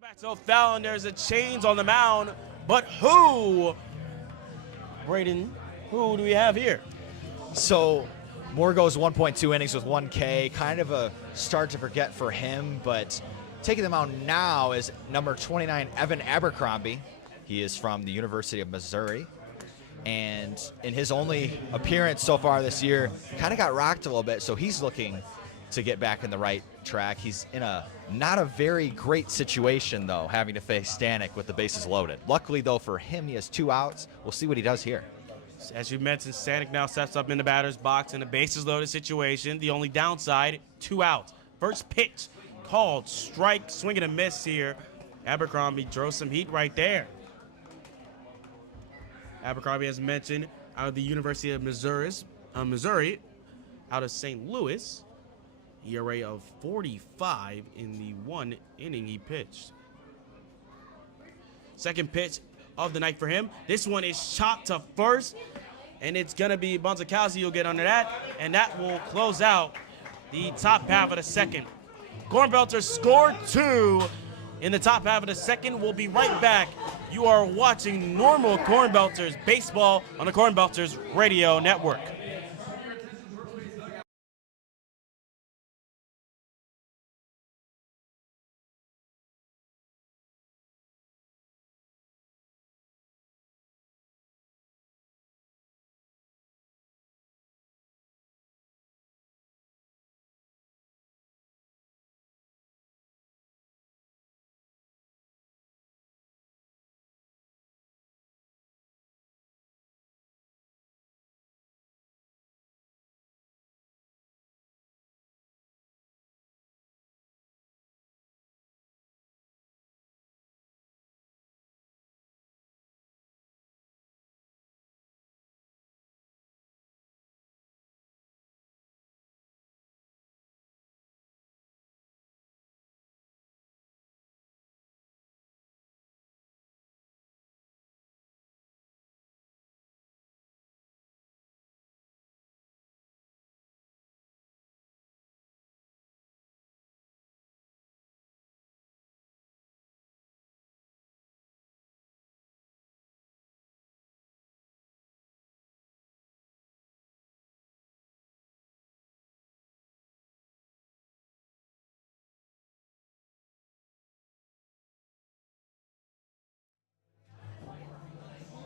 Back to Fallon, there's a change on the mound, but who? Braden, who do we have here? So Moore goes 1.2 innings with 1K, kind of a start to forget for him, but taking the mound now is number 29, Evan Abercrombie. He is from the University of Missouri, and in his only appearance so far this year, kind of got rocked a little bit, so he's looking to get back in the right track. He's in a not a very great situation, though, having to face Stanek with the bases loaded. Luckily, though, for him, he has 2 outs. We'll see what he does here. As you mentioned, Stanek now steps up in the batter's box in a bases loaded situation. The only downside, 2 outs. First pitch called, strike, swing and a miss here. Abercrombie drove some heat right there. Abercrombie, as mentioned, out of the University of Missouri, out of St. Louis. ERA of 45 in the 1 inning he pitched. Second pitch of the night for him. This one is chopped to first, and it's going to be Bonzacazzi who'll get under that, and that will close out the top half of the second. Cornbelters scored 2 in the top half of the second. We'll be right back. You are watching normal Cornbelters baseball on the Cornbelters Radio Network.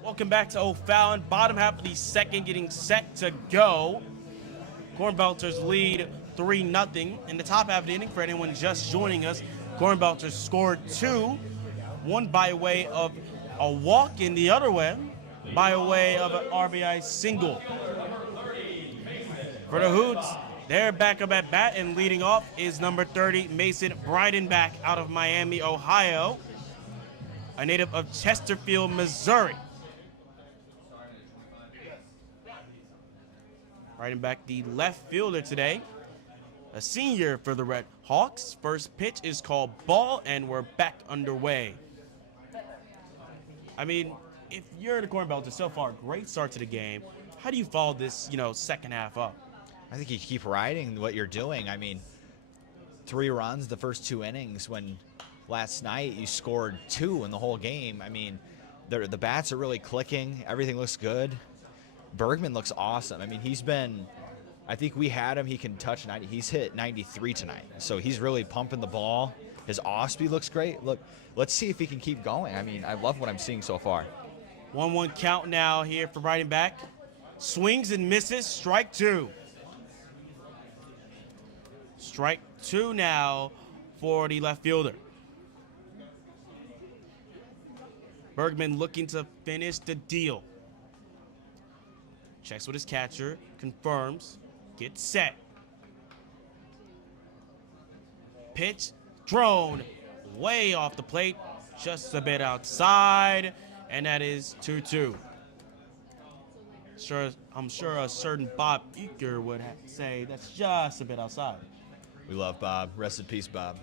Welcome back to O'Fallon. Bottom half of the second getting set to go. Cornbelters lead 3-0. In the top half of the inning, for anyone just joining us, Cornbelters scored 2. One by way of a walk, and the other way by way of an RBI single. For the Hoots, they're back up at bat, and leading off is number 30, Mason Breidenbach out of Miami, Ohio, a native of Chesterfield, Missouri. Riding back the left fielder today, a senior for the Red Hawks. First pitch is called ball, and we're back underway. I mean, if you're the Cornbelters so far, great start to the game. How do you follow this, second half up? I think you keep riding what you're doing. I mean, 3 runs the first 2 innings when last night you scored 2 in the whole game. I mean, the bats are really clicking. Everything looks good. Bergman looks awesome. I mean, I think we had him, he can touch 90. He's hit 93 tonight, so he's really pumping the ball. His off speed looks great. Look, let's see if he can keep going. I mean, I love what I'm seeing so far. 1-1 count now here for Breidenbach. Swings and misses, strike 2. Strike 2 now for the left fielder. Bergman looking to finish the deal. Checks with his catcher, confirms, gets set. Pitch, drone, way off the plate, just a bit outside, and that is 2-2. I'm sure a certain Bob Eaker would say that's just a bit outside. We love Bob. Rest in peace, Bob.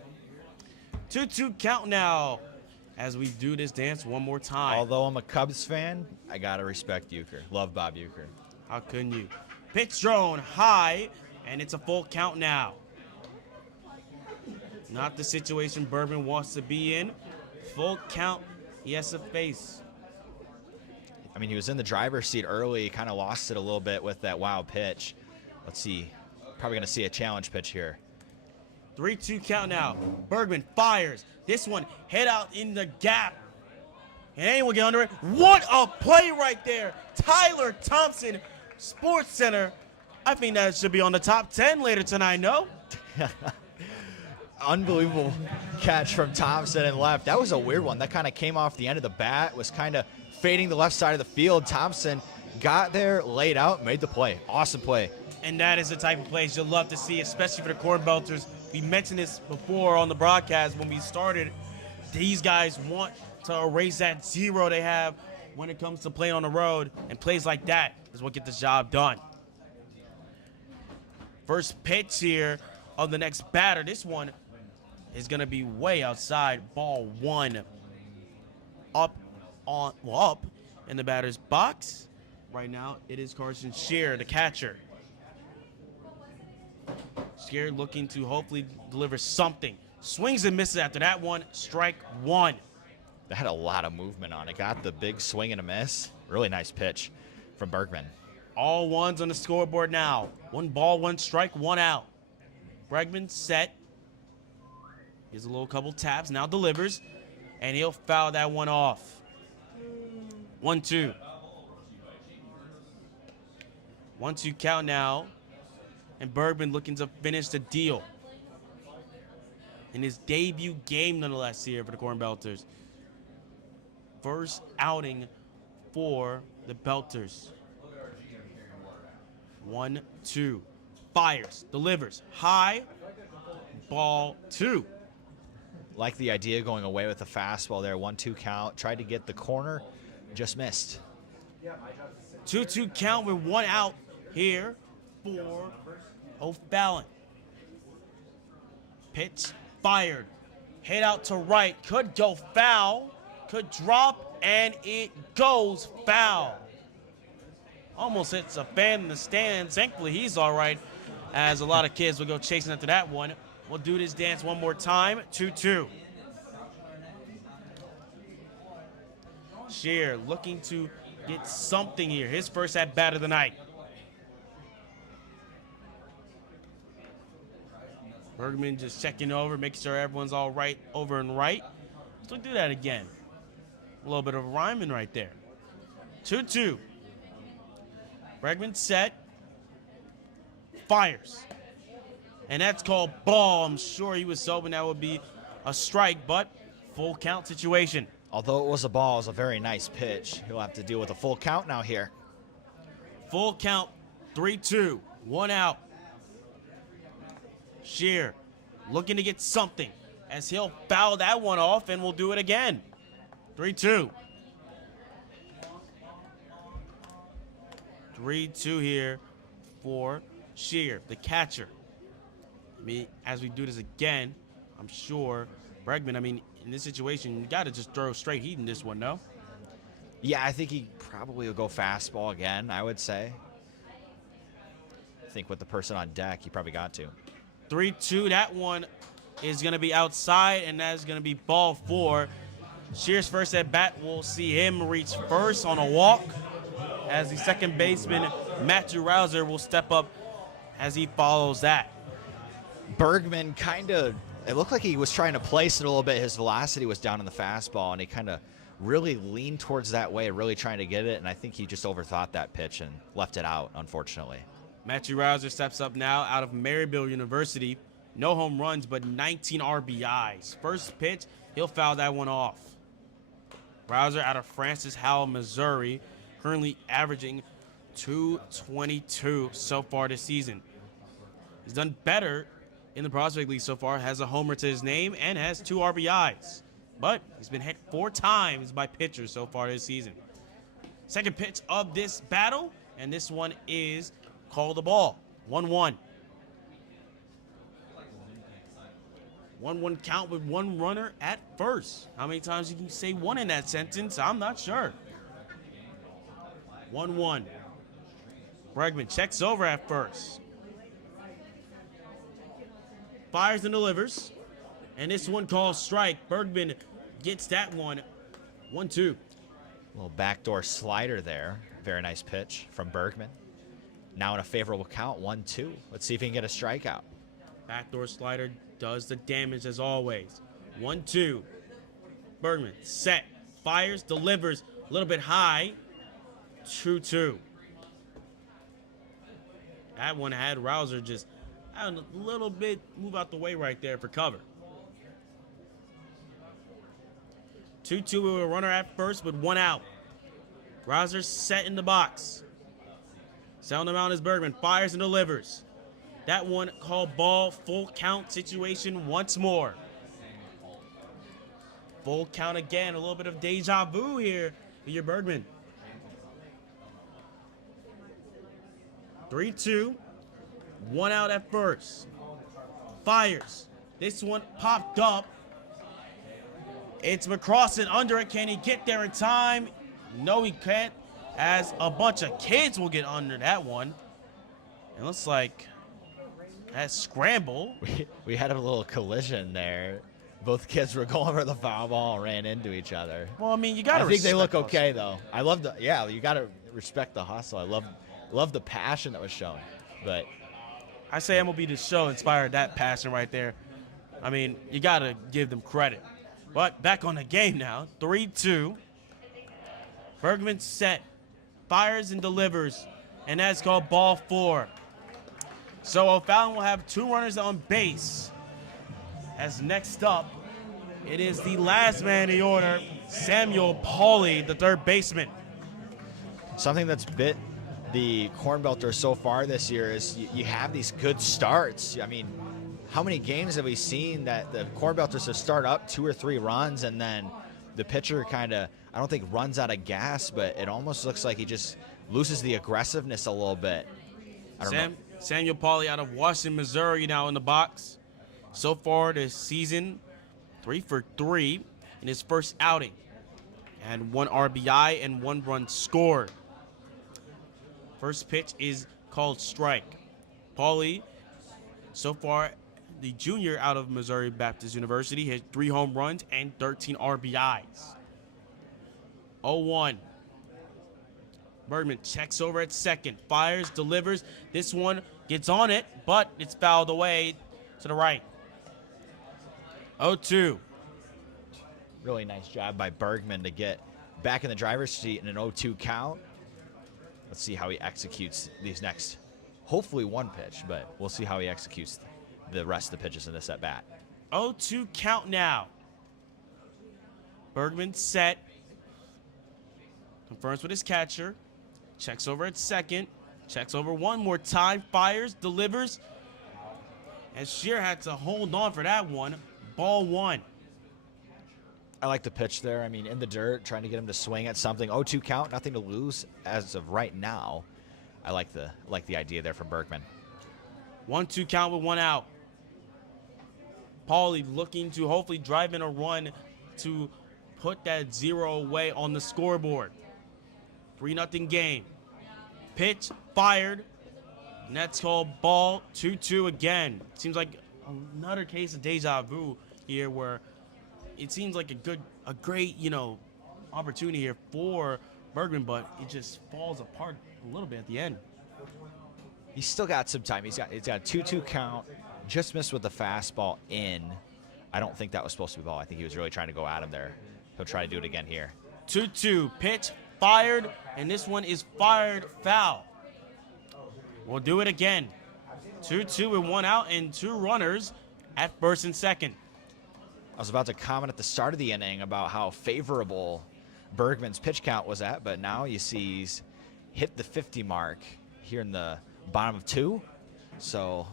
2-2 count now as we do this dance one more time. Although I'm a Cubs fan, I got to respect Euchre. Love Bob Euchre. How couldn't you? Pitch drone high, and it's a full count now. Not the situation Bergman wants to be in. Full count he has to face. I mean, he was in the driver's seat early, kind of lost it a little bit with that wild pitch. Let's see. Probably going to see a challenge pitch here. 3-2 count now. Bergman fires. This one head out in the gap. And anyone get under it. What a play right there. Tyler Thompson, Sports Center. I think that should be on the top 10 later tonight, no? Unbelievable catch from Thompson and left. That was a weird one. That kind of came off the end of the bat, was kind of fading the left side of the field. Thompson got there, laid out, made the play. Awesome play. And that is the type of plays you'll love to see, especially for the Cornbelters. We mentioned this before on the broadcast when we started. These guys want to erase that zero they have when it comes to playing on the road, and plays like that is what get this job done. First pitch here of the next batter. This one is going to be way outside. Ball one. Up in the batter's box. Right now, it is Carson Shear, the catcher. Shear looking to hopefully deliver something. Swings and misses after that one. Strike one. That had a lot of movement on it. Got the big swing and a miss. Really nice pitch from Bergman. All ones on the scoreboard now. 1 ball, 1 strike, 1 out. Bregman set. Gives a little couple taps. Now delivers. And he'll foul that one off. 1-2. 1-2 count now. And Bergman looking to finish the deal. In his debut game, nonetheless, here for the Cornbelters. First outing for the Belters. 1-2. Fires. Delivers. High. Ball 2. Like the idea of going away with the fastball there. 1-2 count. Tried to get the corner. Just missed. 2-2 count with 1 out here for O'Fallon. Pitch fired. Head out to right. Could go foul. Could drop, and it goes foul. Almost hits a fan in the stands. Thankfully, he's all right, as a lot of kids will go chasing after that one. We'll do this dance one more time. 2-2. Shear looking to get something here. His first at bat of the night. Bergman just checking over, making sure everyone's all right over and right. Let's do that again. A little bit of rhyming right there. 2-2. Bregman set. Fires. And that's called ball. I'm sure he was hoping that would be a strike, but full count situation. Although it was a ball, it was a very nice pitch. He'll have to deal with a full count now here. Full count, 3-2, 1 out. Shear looking to get something as he'll foul that one off, and we'll do it again. 3-2. 3-2 here for Shear, the catcher. I mean, as we do this again, I'm sure Bregman, in this situation, you got to just throw straight heat in this one, no? Yeah, I think he probably will go fastball again, I would say. I think with the person on deck, he probably got to. 3-2, that one is going to be outside, and that is going to be ball 4. Shear's first at bat, we'll see him reach first on a walk, as the second baseman, Matthew Rouser, will step up as he follows that. Bergman it looked like he was trying to place it a little bit. His velocity was down in the fastball, and he kind of really leaned towards that way, really trying to get it, and I think he just overthought that pitch and left it out, unfortunately. Matthew Rouser steps up now out of Maryville University. No home runs, but 19 RBIs. First pitch, he'll foul that one off. Rouser out of Francis Howell, Missouri, currently averaging .222 so far this season. He's done better in the Prospect League so far, has a homer to his name, and has 2 RBIs. But he's been hit 4 times by pitchers so far this season. Second pitch of this battle, and this one is called the ball. 1-1. 1-1 count with 1 runner at first. How many times you can say 1 in that sentence? I'm not sure. 1-1. Bregman checks over at first. Fires and delivers. And this one called strike. Bergman gets that one. 1-2. Little backdoor slider there. Very nice pitch from Bergman. Now in a favorable count, 1-2. Let's see if he can get a strikeout. Backdoor slider does the damage as always. 1-2. Bergman set, fires, delivers a little bit high. 2-2. That one had Rouser just a little bit move out the way right there for cover. 2-2 with a runner at first with 1 out. Rouser set in the box. Sound him out as Bergman fires and delivers. That one called ball, full count situation once more. Full count again, a little bit of deja vu here for your Bergman. 3-2, 1 out at first. Fires. This one popped up. It's McCrossin under it. Can he get there in time? No, he can't, as a bunch of kids will get under that one. It looks like that scramble. We had a little collision there. Both kids were going for the foul ball and ran into each other. Well, I mean, you got to I think they look okay, though. I love the, yeah, you got to respect the hustle. I love the passion that was shown. But I say MLB The Show inspired that passion right there. I mean, you got to give them credit. But back on the game now, 3-2. Bergman set, fires and delivers, and that's called ball 4. So O'Fallon will have 2 runners on base. As next up, it is the last man in the order, Samuel Pauly, the third baseman. Something that's bit the Cornbelters so far this year is you have these good starts. I mean, how many games have we seen that the Cornbelters have started up 2 or 3 runs and then the pitcher kind of, I don't think runs out of gas, but it almost looks like he just loses the aggressiveness a little bit. I don't know. Samuel Pauly out of Washington, Missouri now in the box. So far this season, 3 for 3 in his first outing. And 1 RBI and 1 run scored. First pitch is called strike. Pauly, so far the junior out of Missouri Baptist University, hit 3 home runs and 13 RBIs. 0-1. Bergman checks over at second, fires, delivers. This one gets on it, but it's fouled away to the right. 0-2. Really nice job by Bergman to get back in the driver's seat in an 0-2 count. Let's see how he executes these next, hopefully 1 pitch, but we'll see how he executes the rest of the pitches in this at bat. 0-2 count now. Bergman set. Confirms with his catcher. Checks over at second. Checks over one more time. Fires, delivers. And Shear had to hold on for that one. Ball 1. I like the pitch there. I mean, in the dirt, trying to get him to swing at something. 0-2 count, nothing to lose as of right now. I like the idea there from Bergman. 1-2 count with 1 out. Pauly looking to hopefully drive in a run to put that 0 away on the scoreboard. 3-0 game. Pitch, fired, and that's called ball 2-2 again. Seems like another case of deja vu here where it seems like a great, opportunity here for Bergman, but it just falls apart a little bit at the end. He's still got some time. He's got a 2-2 count. Just missed with the fastball in. I don't think that was supposed to be ball. I think he was really trying to go at him there. He'll try to do it again here. 2-2, pitch, fired, and this one is fired foul. We'll do it again. 2-2 with 1 out and 2 runners at first and second. I was about to comment at the start of the inning about how favorable Bergman's pitch count was at, but now you see he's hit the 50 mark here in the bottom of 2. So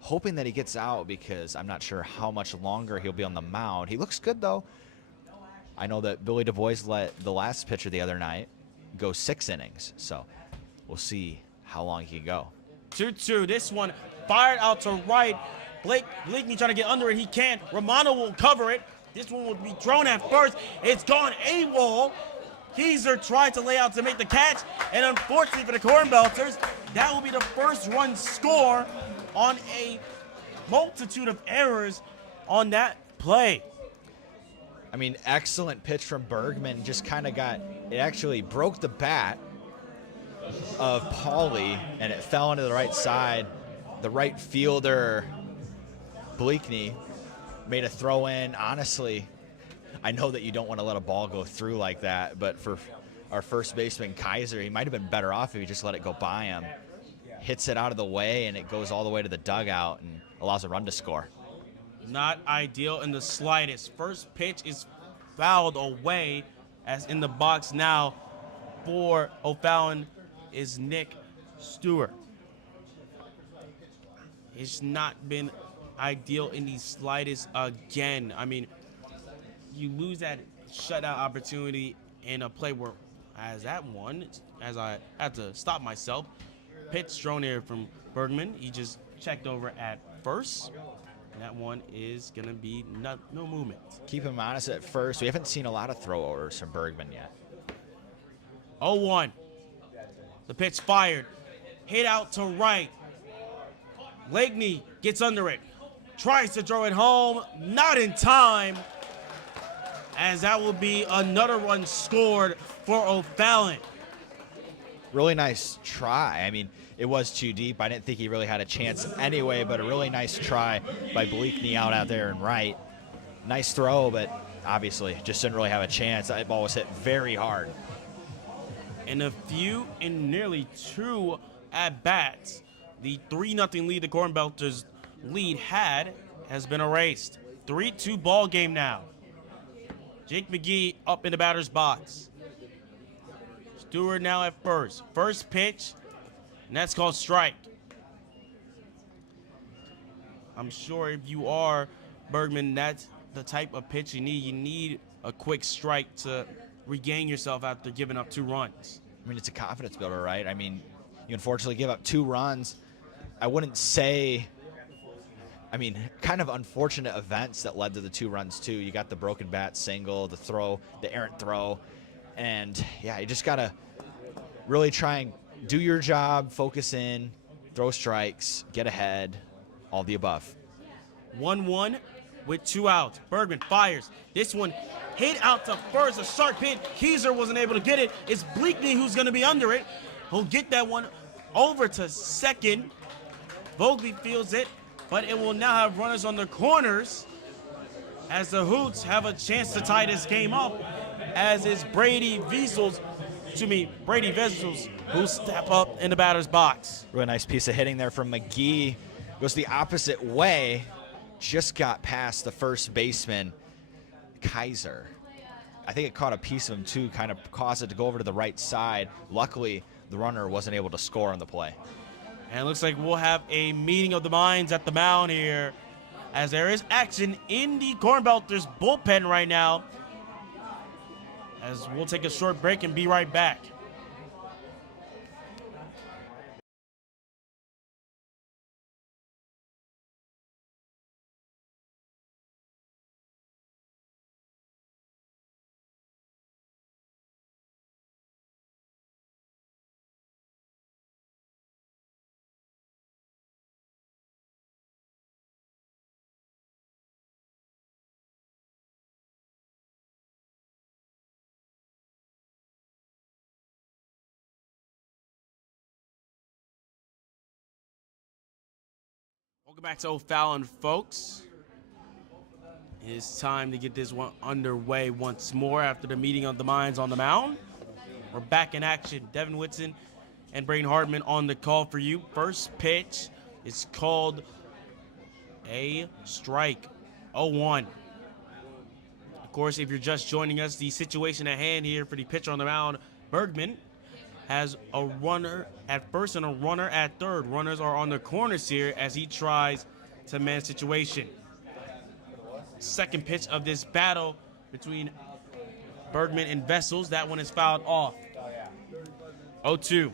hoping that he gets out because I'm not sure how much longer he'll be on the mound. He looks good, though. I know that Billy DuBois let the last pitcher the other night go 6 innings, so we'll see how long he can go. 2-2, this one fired out to right. Blake Leakney trying to get under it. He can't. Romano will cover it. This one will be thrown at first. It's gone AWOL. Keezer tried to lay out to make the catch, and unfortunately for the Cornbelters, that will be the first run score on a multitude of errors on that play. I mean, excellent pitch from Bergman. Just kind of it actually broke the bat of Pauly, and it fell into the right side. The right fielder, Bleakney, made a throw in. Honestly, I know that you don't want to let a ball go through like that, but for our first baseman, Kaiser, he might have been better off if he just let it go by him. Hits it out of the way, and it goes all the way to the dugout and allows a run to score. Not ideal in the slightest. First pitch is fouled away, as in the box now for O'Fallon is Nick Stewart. It's not been ideal in the slightest again. I mean, you lose that shutout opportunity in a play where, as I had to stop myself, pitch thrown here from Bergman. He just checked over at first. And that one is going to be no movement. Keep him honest at first. We haven't seen a lot of throwovers from Bergman yet. 0-1. The pitch fired. Hit out to right. Lakeney gets under it. Tries to throw it home. Not in time. As that will be another run scored for O'Fallon. Really nice try. I mean, it was too deep. I didn't think he really had a chance anyway, but a really nice try by Bleakney out there and right. Nice throw, but obviously just didn't really have a chance. That ball was hit very hard. In a few and nearly two at-bats, the 3-0 lead the Cornbelters lead has been erased. 3-2 ball game now. Jake McGee up in the batter's box. Stewart now at first. First pitch, and that's called strike. I'm sure if you are Bergman, that's the type of pitch you need. You need a quick strike to regain yourself after giving up 2 runs. I mean, it's a confidence builder, right? I mean, you unfortunately give up 2 runs. I wouldn't say, I mean, kind of unfortunate events that led to the 2 runs too. You got the broken bat single, the throw, the errant throw, and yeah, you just gotta really try and do your job, focus in, throw strikes, get ahead, all the above. 1-1 with 2 outs. Bergman fires. This one hit out to first, a sharp hit. Keyser wasn't able to get it. It's Bleakney who's going to be under it. He'll get that one over to second. Vogley fields it, but it will now have runners on the corners as the Hoots have a chance to tie this game up, as is Brady Vessels who step up in the batter's box. Really nice piece of hitting there from McGee. Goes the opposite way. Just got past the first baseman, Kaiser. I think it caught a piece of him too, kind of caused it to go over to the right side. Luckily, the runner wasn't able to score on the play. And it looks like we'll have a meeting of the minds at the mound here, as there is action in the Cornbelters bullpen right now. As we'll take a short break and be right back. Welcome back to O'Fallon, folks. It's time to get this one underway once more after the meeting of the minds on the mound. We're back in action. Devin Whitson and Braden Hartman on the call for you. First pitch is called a strike, 0-1. Of course, if you're just joining us, the situation at hand here for the pitcher on the mound, Bergman, has a runner at first and a runner at third. Runners are on the corners here as he tries to man situation. Second pitch of this battle between Bergman and Vessels. That one is fouled off. 0-2.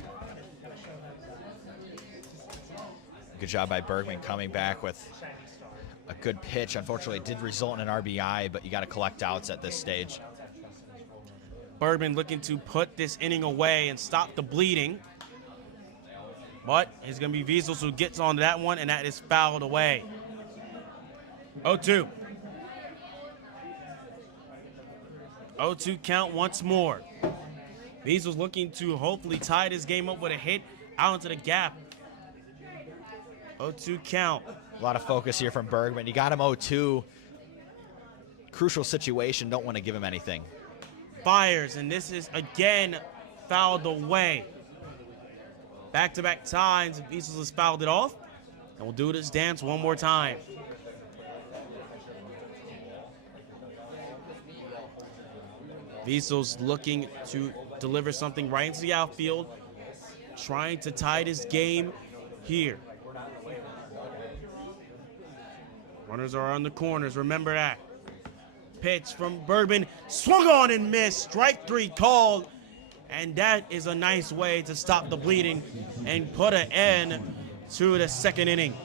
Good job by Bergman coming back with a good pitch. Unfortunately, it did result in an RBI, but you got to collect outs at this stage. Bergman looking to put this inning away and stop the bleeding. But it's going to be Vessels who gets on that one, and that is fouled away. 0-2. 0-2 count once more. Weasels looking to hopefully tie this game up with a hit out into the gap. 0-2 count. A lot of focus here from Bergman. You got him 0-2. Crucial situation. Don't want to give him anything. Fires, and this is again fouled away. Back-to-back times, Weasels has fouled it off. And we'll do this dance one more time. Weasels looking to deliver something right into the outfield, trying to tie this game here. Runners are on the corners, remember that. Pitch from Bergman, swung on and missed. Strike 3 called, and that is a nice way to stop the bleeding and put an end to the second inning.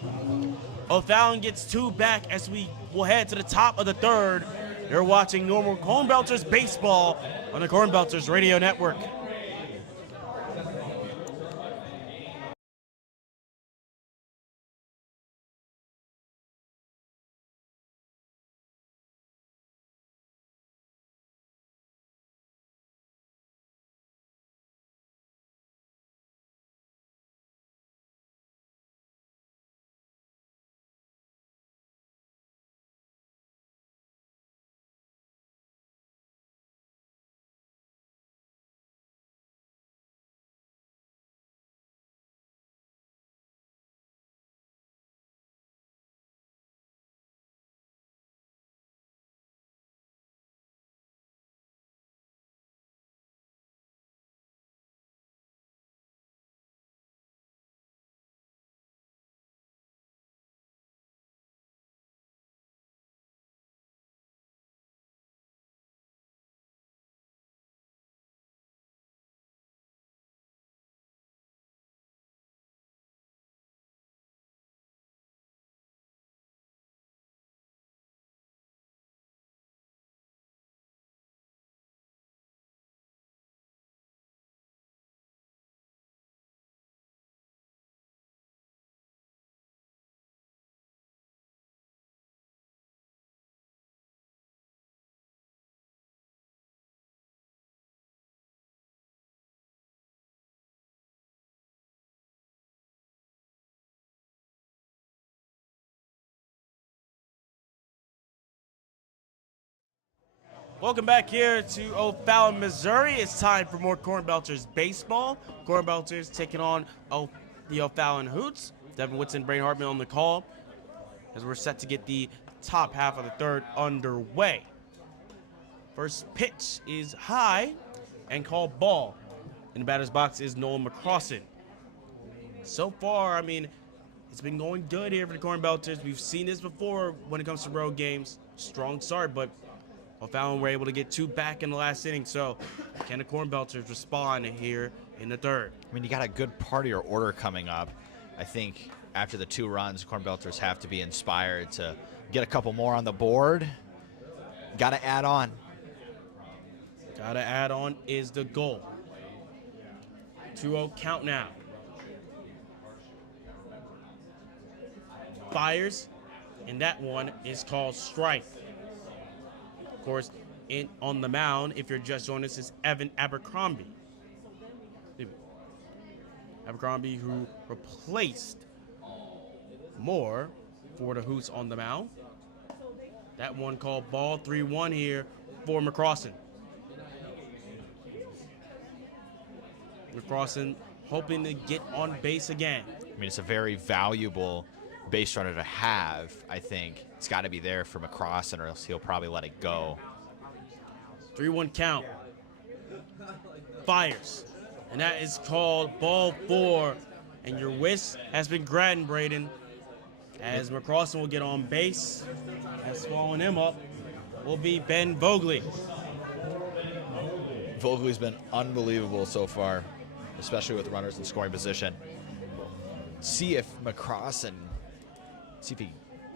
O'Fallon gets 2 back as we will head to the top of the third. You're watching normal Cornbelters baseball on the Cornbelters Radio Network. Welcome back here to O'Fallon, Missouri. It's time for more Cornbelters baseball. Cornbelters taking on the O'Fallon Hoots. Devin Whitson, Brain Hartman on the call as we're set to get the top half of the third underway. First pitch is high and called ball. In the batter's box is Nolan McCrossin. So far, I mean, it's been going good here for the Cornbelters. We've seen this before when it comes to road games. Strong start, but O'Fallon were able to get 2 back in the last inning. So can the Cornbelters respond here in the third? I mean, you got a good part of your order coming up. I think after the 2 runs, Cornbelters have to be inspired to get a couple more on the board. Got to add on. Got to add on is the goal. 2-0 count now. Fires, and that one is called strike. Of course, on the mound, if you're just joining us, is Evan Abercrombie. Abercrombie, who replaced Moore for the Hoots on the mound. That one called ball. 3-1 here for McCrossin. McCrossin hoping to get on base again. I mean, it's a very valuable base runner to have. I think it's got to be there for McCrossin, or else he'll probably let it go. 3-1 count. Fires. And that is called ball 4. And your wish has been granted, Braden, as McCrossin will get on base. And swallowing him up will be Ben Vogley. Vogley's been unbelievable so far, especially with runners in scoring position. See if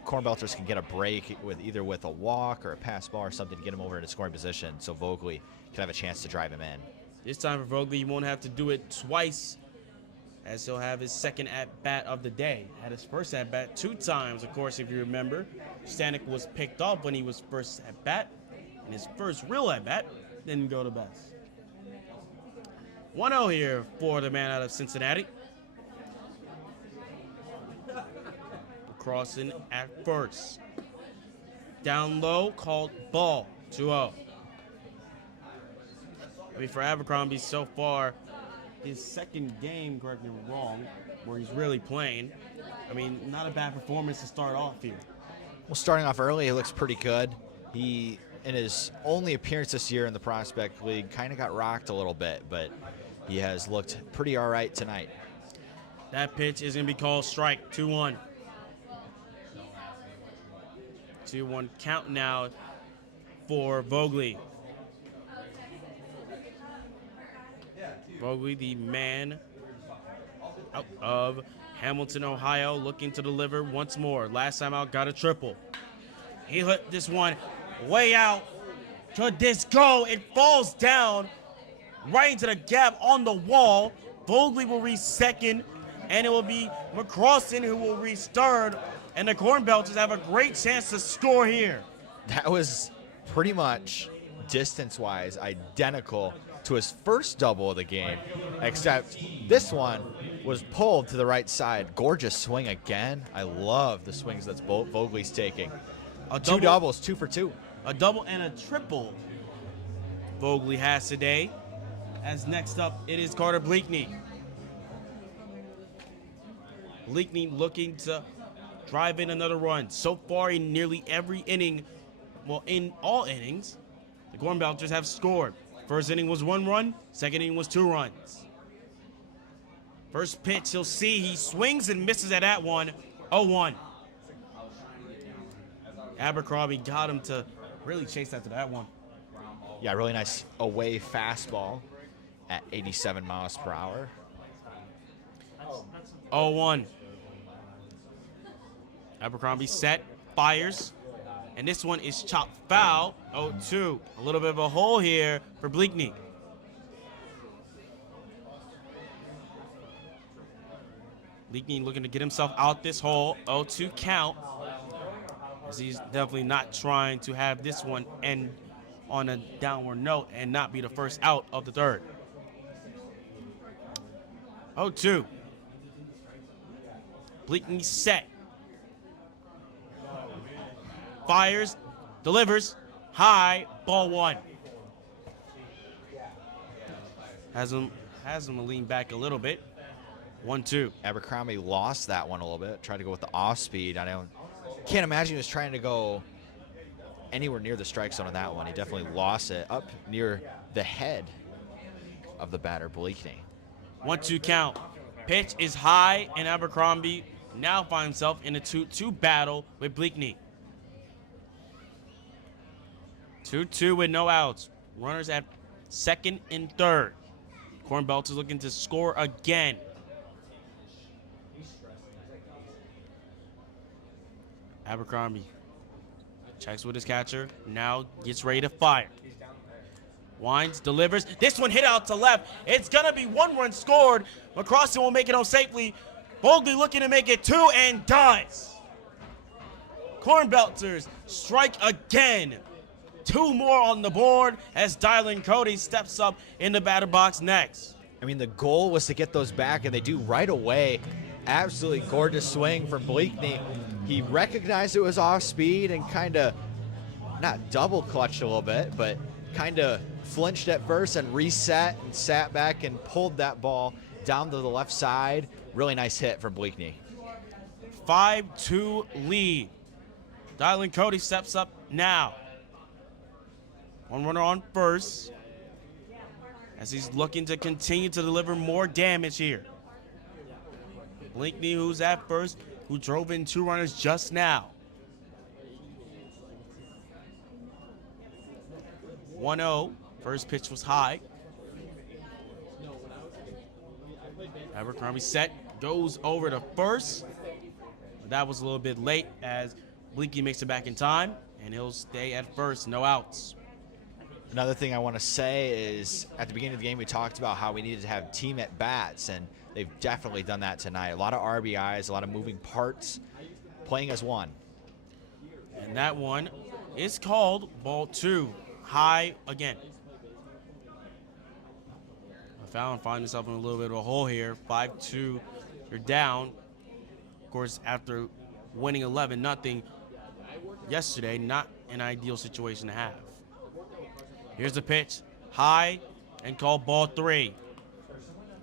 Cornbelters can get a break with either with a walk or a pass ball or something to get him over into scoring position, so Vogley can have a chance to drive him in. This time for Vogley, he won't have to do it twice, as he'll have his second at-bat of the day. Had his first at-bat 2 times, of course, if you remember. Stanek was picked up when he was first at-bat, and his first real at-bat didn't go the best. 1-0 here for the man out of Cincinnati. Crossing at first. Down low, called ball. 2-0. I mean, for Abercrombie so far, his second game, correct me if I'm wrong, where he's really playing. I mean, not a bad performance to start off here. Well, starting off early, he looks pretty good. He, in his only appearance this year in the Prospect League, kind of got rocked a little bit, but he has looked pretty all right tonight. That pitch is going to be called strike. 2-1. 2-1 count now for Vogley. Vogley, the man out of Hamilton, Ohio, looking to deliver once more. Last time out, got a triple. He hit this one way out. Could this go? It falls down right into the gap on the wall. Vogley will reach second, and it will be McCrossan who will reach third. And the Cornbelters have a great chance to score here. That was pretty much distance-wise identical to his first double of the game, except this one was pulled to the right side. Gorgeous swing again. I love the swings that Vogley's taking. Two doubles, 2 for 2. A double and a triple Vogley has today. As next up, it is Carter Bleakney. Bleakney looking to drive in another run. So far in nearly every inning, well, in all innings, the Cornbelters have scored. First inning was 1 run, second inning was 2 runs. First pitch, you'll see he swings and misses at that one, 0-1. Abercrombie got him to really chase after that one. Yeah, really nice away fastball at 87 miles per hour. 0-1. Abercrombie set, fires, and this one is chopped foul. 0-2. A little bit of a hole here for Bleakney. Bleakney looking to get himself out this hole. 0-2 count. As he's definitely not trying to have this one end on a downward note and not be the first out of the third. 0-2. Bleakney set. Fires, delivers, high, ball 1. Has him lean back a little bit. 1-2. Abercrombie lost that one a little bit. Tried to go with the off speed. Can't imagine he was trying to go anywhere near the strike zone on that one. He definitely lost it up near the head of the batter, Bleakney. 1-2 count. Pitch is high, and Abercrombie now finds himself in a 2-2 battle with Bleakney. 2-2 with no outs. Runners at second and third. Cornbelters looking to score again. Abercrombie checks with his catcher. Now gets ready to fire. Winds, delivers. This one hit out to left. It's going to be 1 run scored. McCrossan will make it home safely. Vogley looking to make it 2 and does. Cornbelters strike again. 2 more on the board as Dylan Cody steps up in the batter box next. I mean, the goal was to get those back, and they do right away. Absolutely gorgeous swing from Bleakney. He recognized it was off speed and kind of, not double clutched a little bit, but kind of flinched at first and reset and sat back and pulled that ball down to the left side. Really nice hit from Bleakney. 5-2 lead. Dylan Cody steps up now. 1 runner on first as he's looking to continue to deliver more damage here. Bleakney, who's at first, who drove in 2 runners just now. 1-0. First pitch was high. Abercrombie set, goes over to first. But that was a little bit late as Bleakney makes it back in time, and he'll stay at first, no outs. Another thing I want to say is at the beginning of the game, we talked about how we needed to have team at bats, and they've definitely done that tonight. A lot of RBIs, a lot of moving parts, playing as one. And that one is called ball 2, high again. O'Fallon finding himself in a little bit of a hole here. 5-2, you're down. Of course, after winning 11-0 yesterday, not an ideal situation to have. Here's the pitch, high, and called ball 3.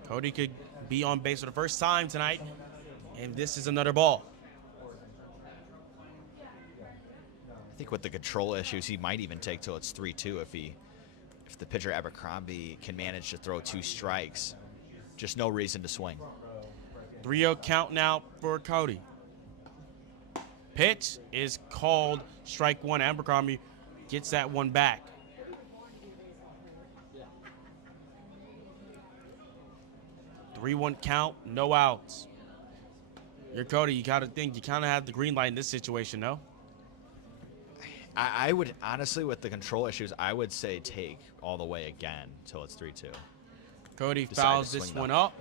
Cody could be on base for the first time tonight, and this is another ball. I think with the control issues, he might even take till it's 3-2 if the pitcher Abercrombie can manage to throw 2 strikes. Just no reason to swing. 3-0 count now for Cody. Pitch is called strike 1. Abercrombie gets that one back. Three-one count, no outs. You're Cody, you gotta think you kind of have the green light in this situation, no? I would honestly, with the control issues, I would say take all the way again until it's 3-2. Cody fouls this one up,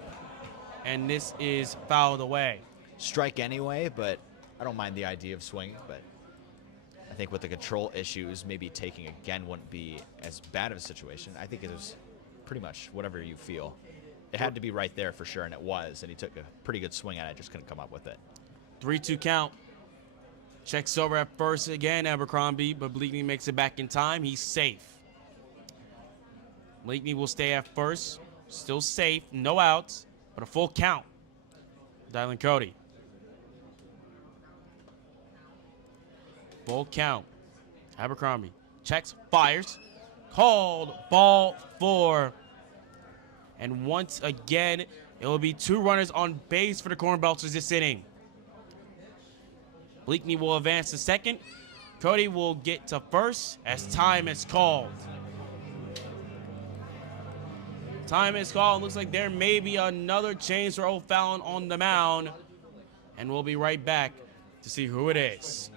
and this is fouled away. Strike anyway, but I don't mind the idea of swinging. But I think with the control issues, maybe taking again wouldn't be as bad of a situation. I think it was pretty much whatever you feel. It had to be right there for sure, and it was. And he took a pretty good swing at it, just couldn't come up with it. 3-2 count. Checks over at first again, Abercrombie, but Bleakney makes it back in time. He's safe. Bleakney will stay at first. Still safe, no outs, but a full count. Dylan Cody. Full count. Abercrombie checks, fires. Called ball 4. And once again, it will be 2 runners on base for the Cornbelters this inning. Bleakney will advance to second. Cody will get to first as time is called. Time is called. Looks like there may be another change for O'Fallon on the mound. And we'll be right back to see who it is.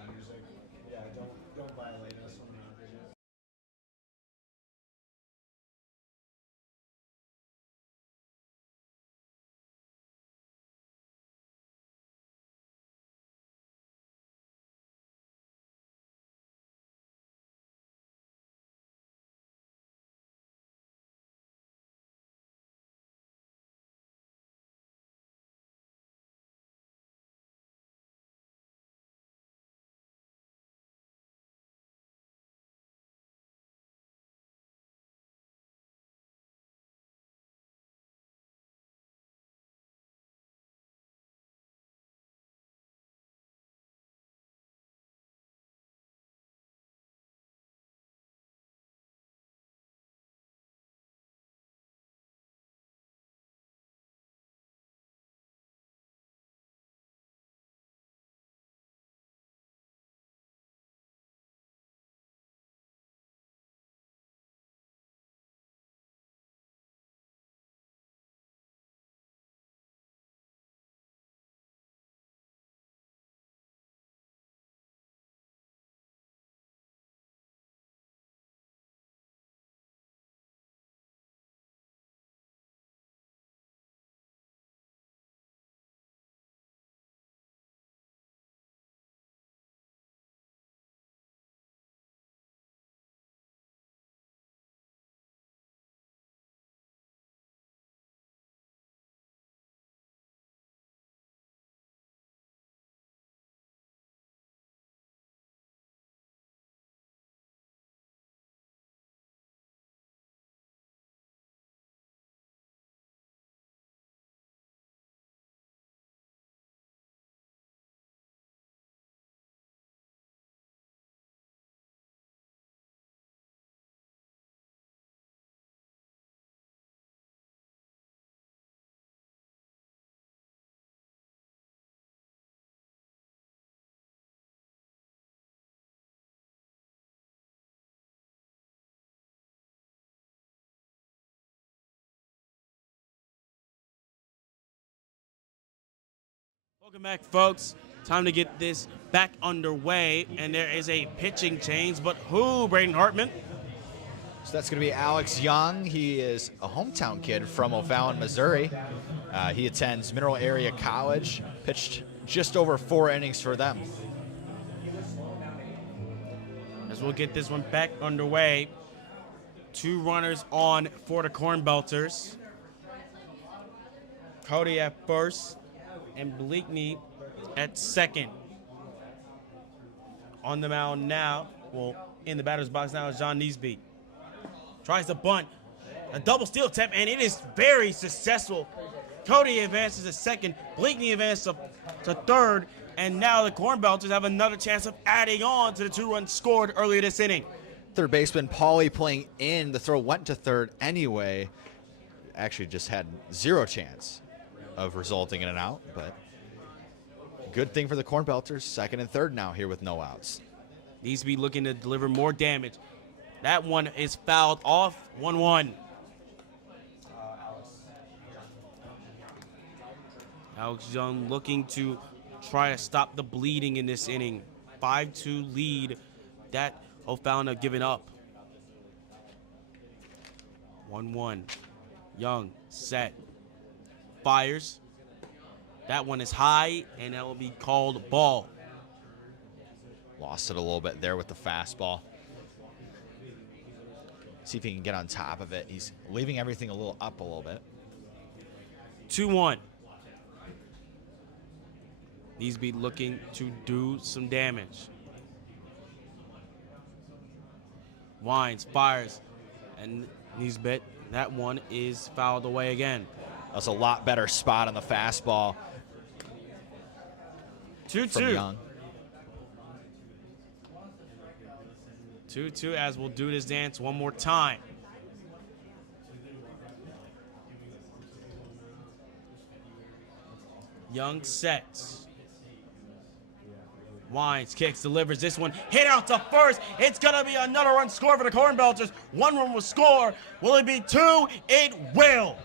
Welcome back, folks. Time to get this back underway, and there is a pitching change, but who, Braden Hartman? So that's going to be Alex Young. He is a hometown kid from O'Fallon, Missouri. He attends Mineral Area College, pitched just over 4 innings for them. As we'll get this one back underway, 2 runners on for the Cornbelters. Cody at first and Bleakney at second. On the mound now, well, in the batter's box now is John Neesby. Tries to bunt, a double steal attempt, and it is very successful. Cody advances to second, Bleakney advances to third, and now the Cornbelters have another chance of adding on to the 2 runs scored earlier this inning. Third baseman Pauly playing in. The throw went to third anyway. Actually just had zero chance of resulting in an out, but good thing for the Cornbelters. Second and third now here with no outs. Needs to be looking to deliver more damage. That one is fouled off. 1-1. Alex Young looking to try to stop the bleeding in this inning. 5-2 lead. That O'Fallon giving up. 1-1. Young, set, fires. That one is high, and that will be called ball. Lost it a little bit there with the fastball. See if he can get on top of it. He's leaving everything a little up a little bit. 2-1. Needs to be looking to do some damage. Winds, fires, and Neesbet. That one is fouled away again. That's a lot better spot on the fastball. 2-2. From Young. 2-2 as we'll do this dance one more time. Young sets. Winds, kicks, delivers this one. Hit out to first. It's going to be another run score for the Cornbelters. 1 run will score. Will it be 2? It will.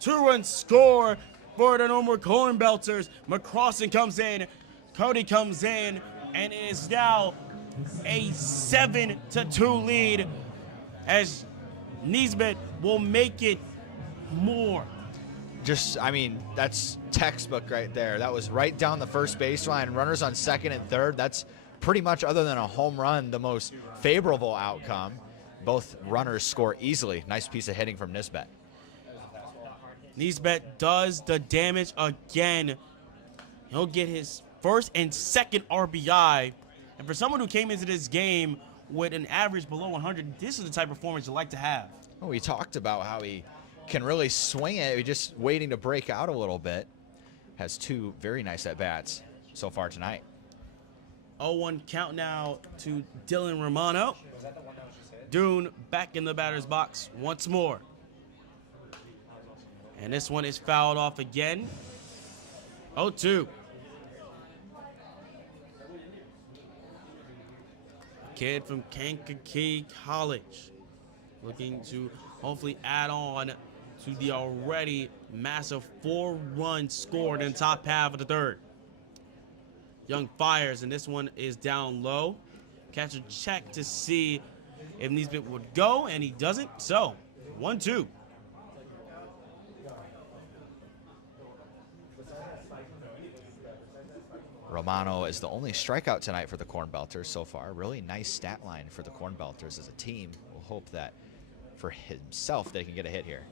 2-run score for the Normal Cornbelters. McCrossan comes in. Cody comes in. And it is now a 7-2 lead as Neesbet will make it more. Just, I mean, that's textbook right there. That was right down the first baseline. Runners on second and third. That's pretty much, other than a home run, the most favorable outcome. Both runners score easily. Nice piece of hitting from Nisbet. Neesbet does the damage again. He'll get his first and second RBI. And for someone who came into this game with an average below 100, this is the type of performance you like to have. Oh, we talked about how he can really swing it. He's just waiting to break out a little bit. Has 2 very nice at-bats so far tonight. 0-1 count now to Dylan Romano. Dune back in the batter's box once more. And this one is fouled off again. 0-2. Kid from Kankakee College looking to hopefully add on to the already massive 4 runs scored in the top half of the third. Young fires, and this one is down low. Catcher check to see if Neesbet would go, and he doesn't. So, 1-2. Romano is the only strikeout tonight for the Cornbelters so far. Really nice stat line for the Cornbelters as a team. We'll hope that for himself they can get a hit here.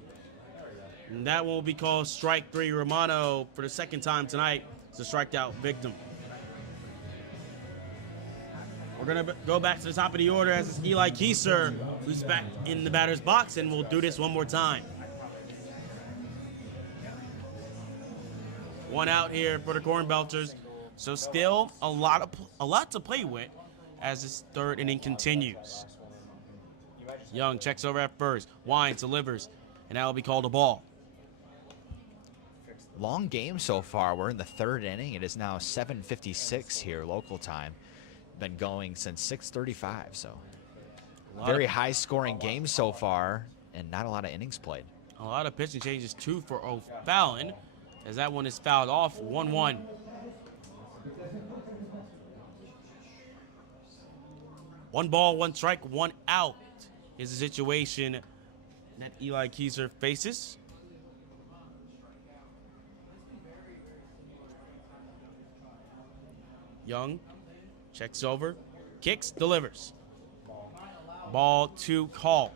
And that will be called strike 3. Romano, for the second time tonight, is a strikeout victim. We're going to go back to the top of the order as it's Eli Kieser, who's back in the batter's box, and we'll do this one more time. 1 out here for the Cornbelters. So still a lot to play with as this third inning continues. Young checks over at first. Wines delivers, and that will be called a ball. Long game so far. We're in the third inning. It is now 7:56 here local time. Been going since 6:35, so very high-scoring game so far, and not a lot of innings played. A lot of pitching changes too for O'Fallon, as that one is fouled off. 1-1. One ball, 1 strike, 1 out is the situation that Eli Kieser faces. Young checks over, kicks, delivers. Ball 2 called.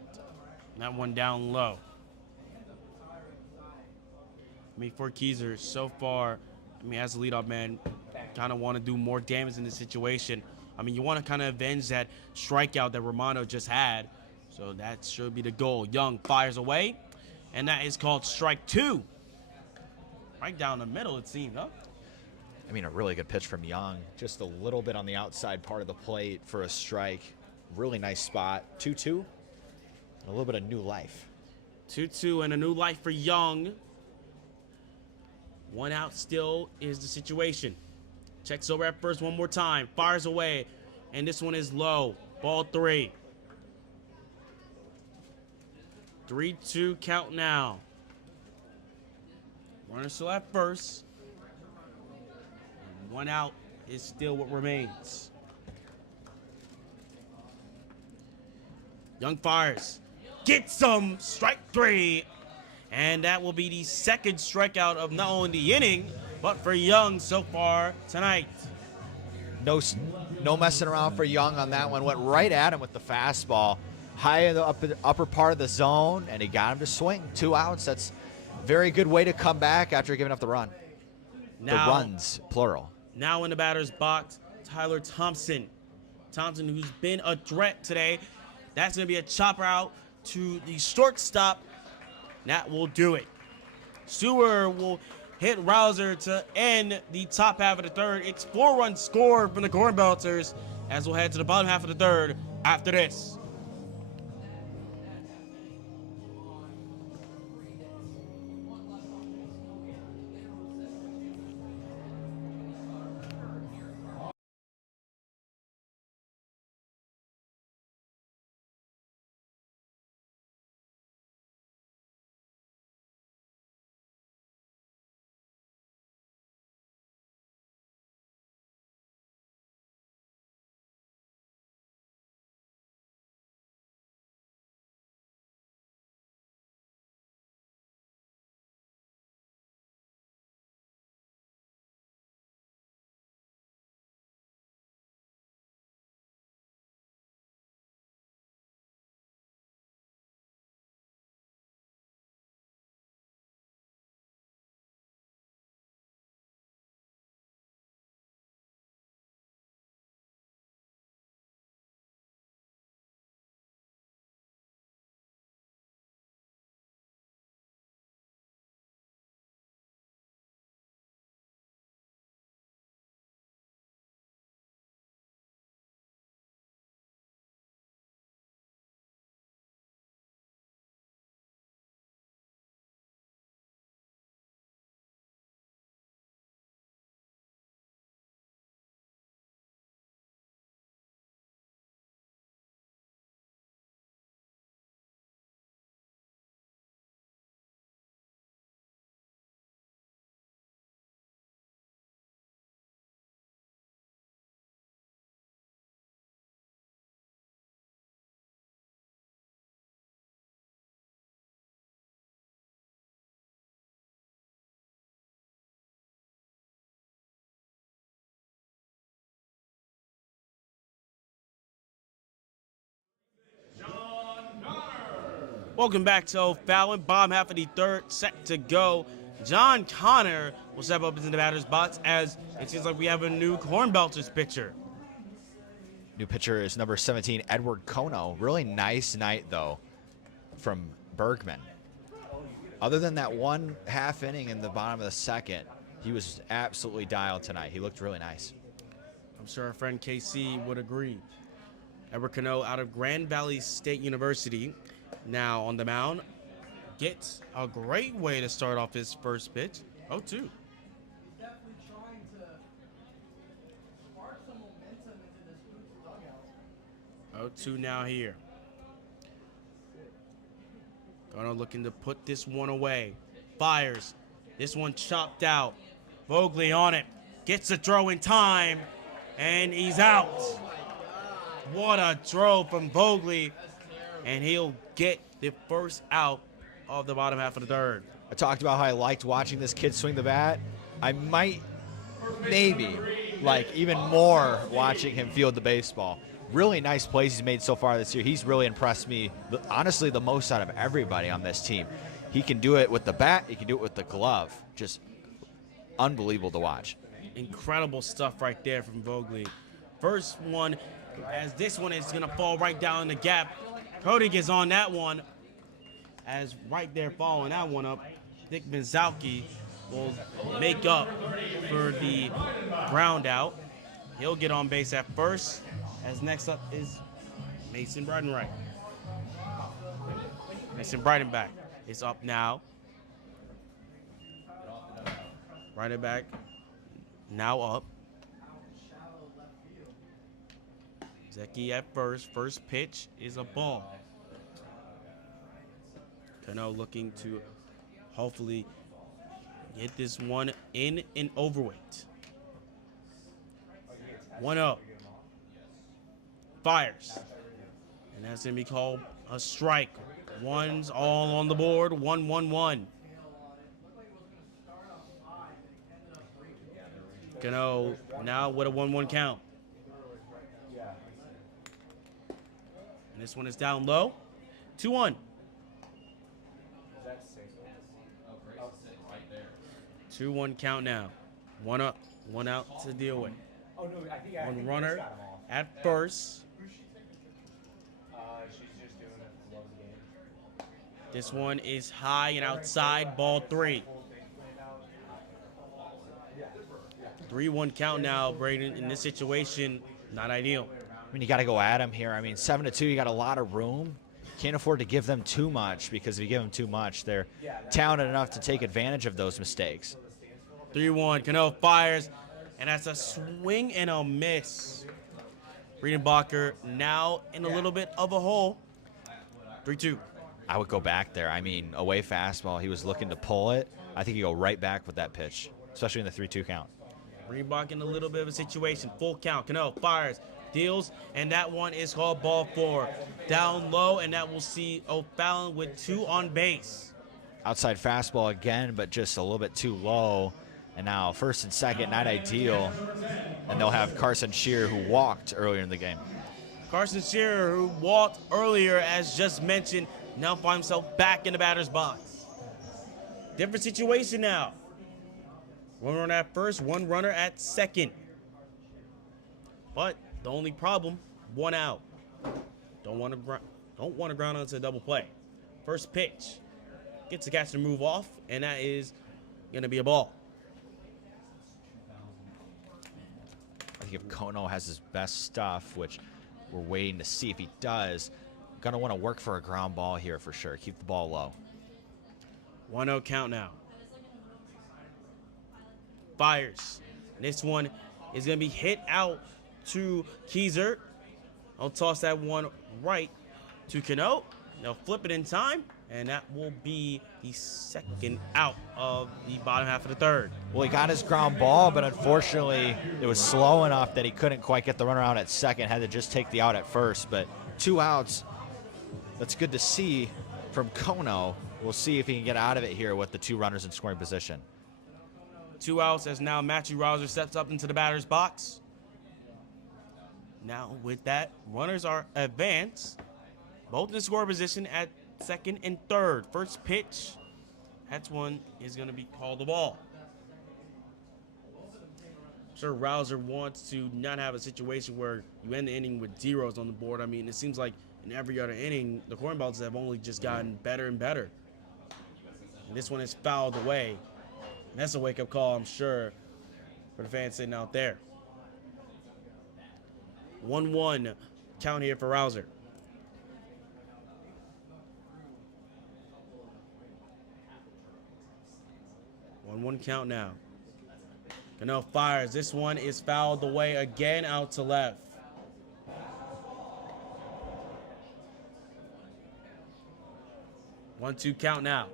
That one down low. I mean, for Keyser, so far, I mean, as a leadoff man, kind of want to do more damage in this situation. I mean, you want to kind of avenge that strikeout that Romano just had. So that should be the goal. Young fires away, and that is called strike 2. Right down the middle, it seemed, huh? I mean, a really good pitch from Young. Just a little bit on the outside part of the plate for a strike. Really nice spot. 2-2. A little bit of new life. 2-2 and a new life for Young. 1 out still is the situation. Checks over at first one more time. Fires away. And this one is low. Ball 3. 3-2 count now. Runner still at first. And 1 out is still what remains. Young fires. Get some. Strike 3. And that will be the second strikeout of not only the inning, but for Young so far tonight. No messing around for Young on that one. Went right at him with the fastball. High in the upper part of the zone, and he got him to swing. 2 outs. That's a very good way to come back after giving up the run. Now, the runs, plural. Now in the batter's box, Tyler Thompson. Thompson, who's been a threat today. That's going to be a chopper out to the shortstop. That will do it. Stewart will hit Rouser to end the top half of the third. It's 4-run score from the Cornbelters as we'll head to the bottom half of the third after this. Welcome back to O'Fallon. Bottom half of the third, set to go. John Connor will step up into the batter's box as it seems like we have a new Cornbelters pitcher. New pitcher is number 17, Edward Kono. Really nice night, though, from Bergman. Other than that 1/2 inning in the bottom of the second, he was absolutely dialed tonight. He looked really nice. I'm sure our friend KC would agree. Edward Kono out of Grand Valley State University. Now on the mound, gets a great way to start off his first pitch. 0-2. 0-2 now here. Gonna looking to put this one away. Fires. This one chopped out. Vogley on it. Gets the throw in time. And he's out. What a throw from Vogley. And he'll get the first out of the bottom half of the third. I talked about how I liked watching this kid swing the bat. I might, maybe, like even more watching him field the baseball. Really nice plays he's made so far this year. He's really impressed me, honestly, the most out of everybody on this team. He can do it with the bat. He can do it with the glove. Just unbelievable to watch. Incredible stuff right there from Vogely. First one, as this one is going to fall right down in the gap. Koenig is on that one. As right there following that one up, Dick Benzalki will make up for the ground out. He'll get on base at first. As next up is Mason Brightenreich. Mason Brightenback is up now. Brightenback now up. Zeki at first. First pitch is a ball. Cano looking to hopefully get this one in and overweight. 1-0. Fires. And that's going to be called a strike. One's all on the board. 1-1-1. Cano now with a 1-1 count. And this one is down low. 2-1. 2-1 count now. One up, one out to deal with. One runner at first. This one is high and outside, ball 3. 3-1 count now, Braden. In this situation, not ideal. I mean, you got to go at him here. I mean, 7-2, you got a lot of room. Can't afford to give them too much, because if you give them too much, they're talented enough to take advantage of those mistakes. 3-1, Cano fires, and that's a swing and a miss. Friedenbacher now in a little bit of a hole. 3-2. I would go back there. I mean, away fastball, he was looking to pull it. I think you go right back with that pitch, especially in the 3-2 count. Friedenbacher in a little bit of a situation. Full count. Cano fires, deals, and that one is called ball 4. Down low, and that will see O'Fallon with 2 on base. Outside fastball again, but just a little bit too low. And now first and second, not ideal. And they'll have Carson Shearer, who walked earlier in the game. Carson Shearer, who walked earlier, as just mentioned, now finds himself back in the batter's box. Different situation now. One runner at first, one runner at second. But the only problem, 1 out. Don't want to ground out to a double play. First pitch, gets the catcher to move off, and that is going to be a ball. I think if Kono has his best stuff, which we're waiting to see if he does, going to want to work for a ground ball here for sure. Keep the ball low. 1-0 count now. Fires. This one is going to be hit out to Keyser. I'll toss that one right to Cano. They'll flip it in time, and that will be the second out of the bottom half of the third. Well, he got his ground ball, but unfortunately it was slow enough that he couldn't quite get the runner out at second, had to just take the out at first. But 2 outs, that's good to see from Kono. We'll see if he can get out of it here with the 2 runners in scoring position. 2 outs as now Matthew Rouser steps up into the batter's box. Now with that, runners are advanced, both in score position at second and third. First pitch, that's one is going to be called the ball. I'm sure Rouser wants to not have a situation where you end the inning with zeros on the board. I mean, it seems like in every other inning, the Cornbelters have only just gotten better and better. And this one is fouled away. And that's a wake-up call, I'm sure, for the fans sitting out there. 1-1 count here for Rouser. One count now. Cano fires. This one is fouled away again, out to left. One-two count now.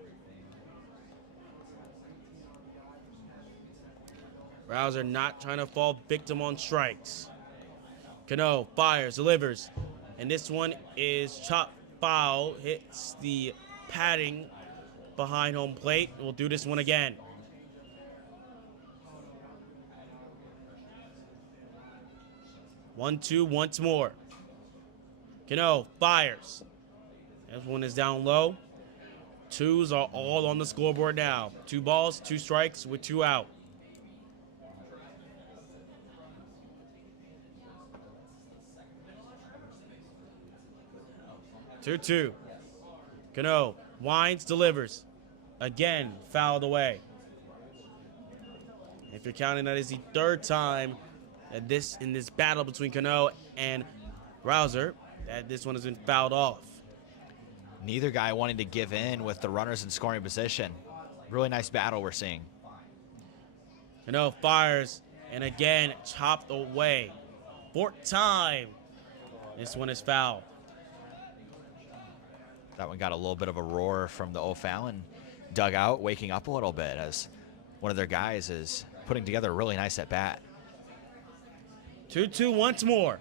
Rouser not trying to fall victim on strikes. Cano fires, delivers, and this one is chopped foul. Hits the padding behind home plate. We'll do this one again. 1-2 once more. Cano fires. This one is down low. Twos are all on the scoreboard now. 2 balls, 2 strikes with 2 out. Two. Cano winds, delivers. Again, fouled away. If you're counting, that is the 3rd time that in this battle between Cano and Rouser that this one has been fouled off. Neither guy wanting to give in with the runners in scoring position. Really nice battle we're seeing. Cano fires and again chopped away. 4th time. This one is fouled. That one got a little bit of a roar from the O'Fallon dugout, waking up a little bit as one of their guys is putting together a really nice at bat. 2-2 once more.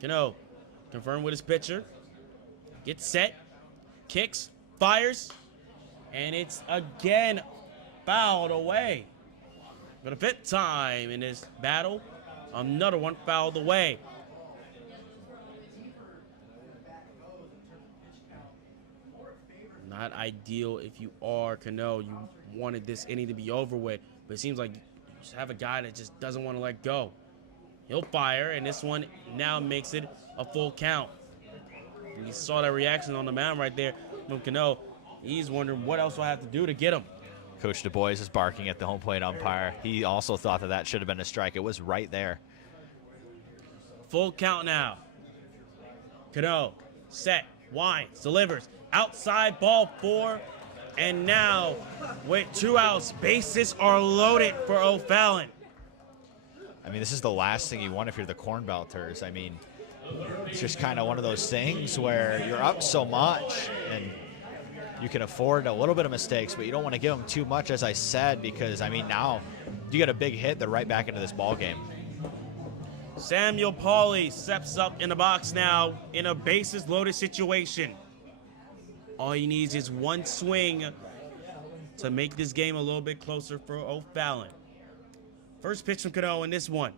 Cano confirm with his pitcher. Gets set, kicks, fires, and it's again fouled away. For the 5th time in this battle, another one fouled away. Not ideal if you are Cano. You wanted this inning to be over with, but it seems like you just have a guy that just doesn't want to let go. He'll fire, and this one now makes it a full count. And you saw that reaction on the mound right there from Cano. He's wondering what else will I have to do to get him. Coach Du Bois is barking at the home plate umpire. He also thought that should have been a strike. It was right there. Full count now. Cano, set, winds, delivers. Outside ball 4. And now, with 2 outs, bases are loaded for O'Fallon. I mean, this is the last thing you want if you're the Cornbelters. I mean, it's just kind of one of those things where you're up so much and you can afford a little bit of mistakes, but you don't want to give them too much, as I said, because, I mean, now you get a big hit, they're right back into this ball game. Samuel Pauly steps up in the box now in a bases loaded situation. All he needs is one swing to make this game a little bit closer for O'Fallon. First pitch from Cano in this one.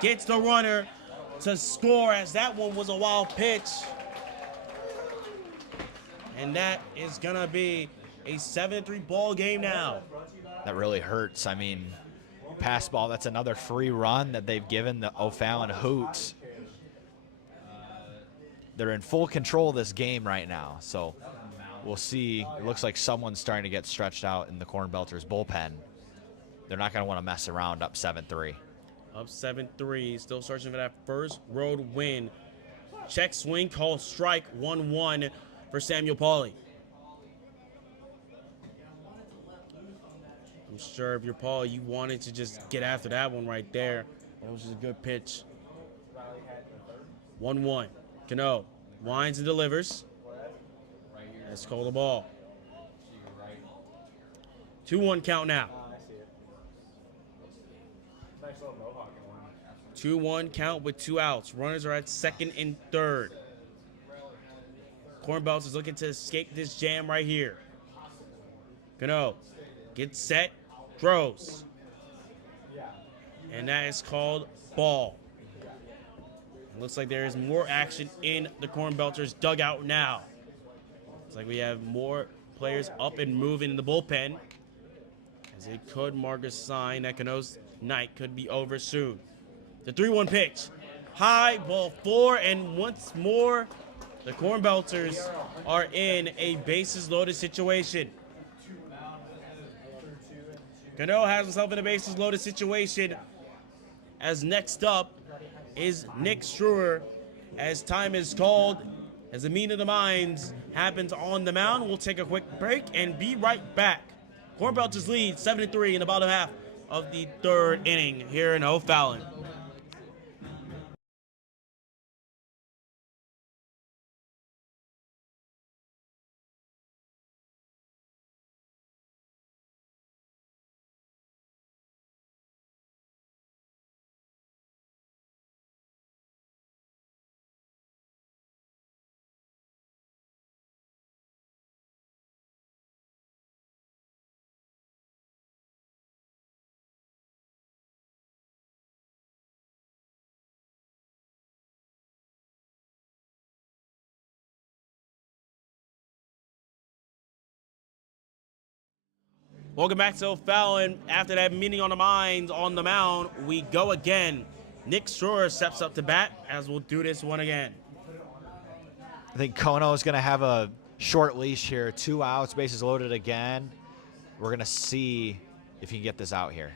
Gets the runner to score, as that one was a wild pitch. And that is going to be a 7-3 ball game now. That really hurts. I mean, pass ball, that's another free run that they've given the O'Fallon Hoots. They're in full control of this game right now, so we'll see. It looks like someone's starting to get stretched out in the Cornbelters bullpen. They're not going to want to mess around up 7-3. Up 7-3, still searching for that first road win. Check swing, call strike, 1-1 for Samuel Pauly. I'm sure if you're Paul, you wanted to just get after that one right there. That was just a good pitch. 1-1. Cano winds and delivers. Let's call the ball. 2-1 count now. 2-1 count with 2 outs. Runners are at 2nd and 3rd. Cornbelters is looking to escape this jam right here. Cano gets set, throws. And that is called ball. It looks like there is more action in the Cornbelters dugout now. It's like we have more players up and moving in the bullpen, as it could mark a sign that Cano's night could be over soon. The 3-1 pitch. High, ball 4, and once more, the Cornbelters are in a bases loaded situation. Cano has himself in a bases loaded situation, as next up is Nick Struer, as time is called, as the meeting of the minds happens on the mound. We'll take a quick break and be right back. Cornbelters lead 7-3 in the bottom half of the 3rd inning here in O'Fallon. Welcome back to O'Fallon. After that meeting on the minds on the mound, we go again. Nick Schroer steps up to bat as we'll do this one again. I think Kono is going to have a short leash here. 2 outs, bases loaded again. We're going to see if he can get this out here.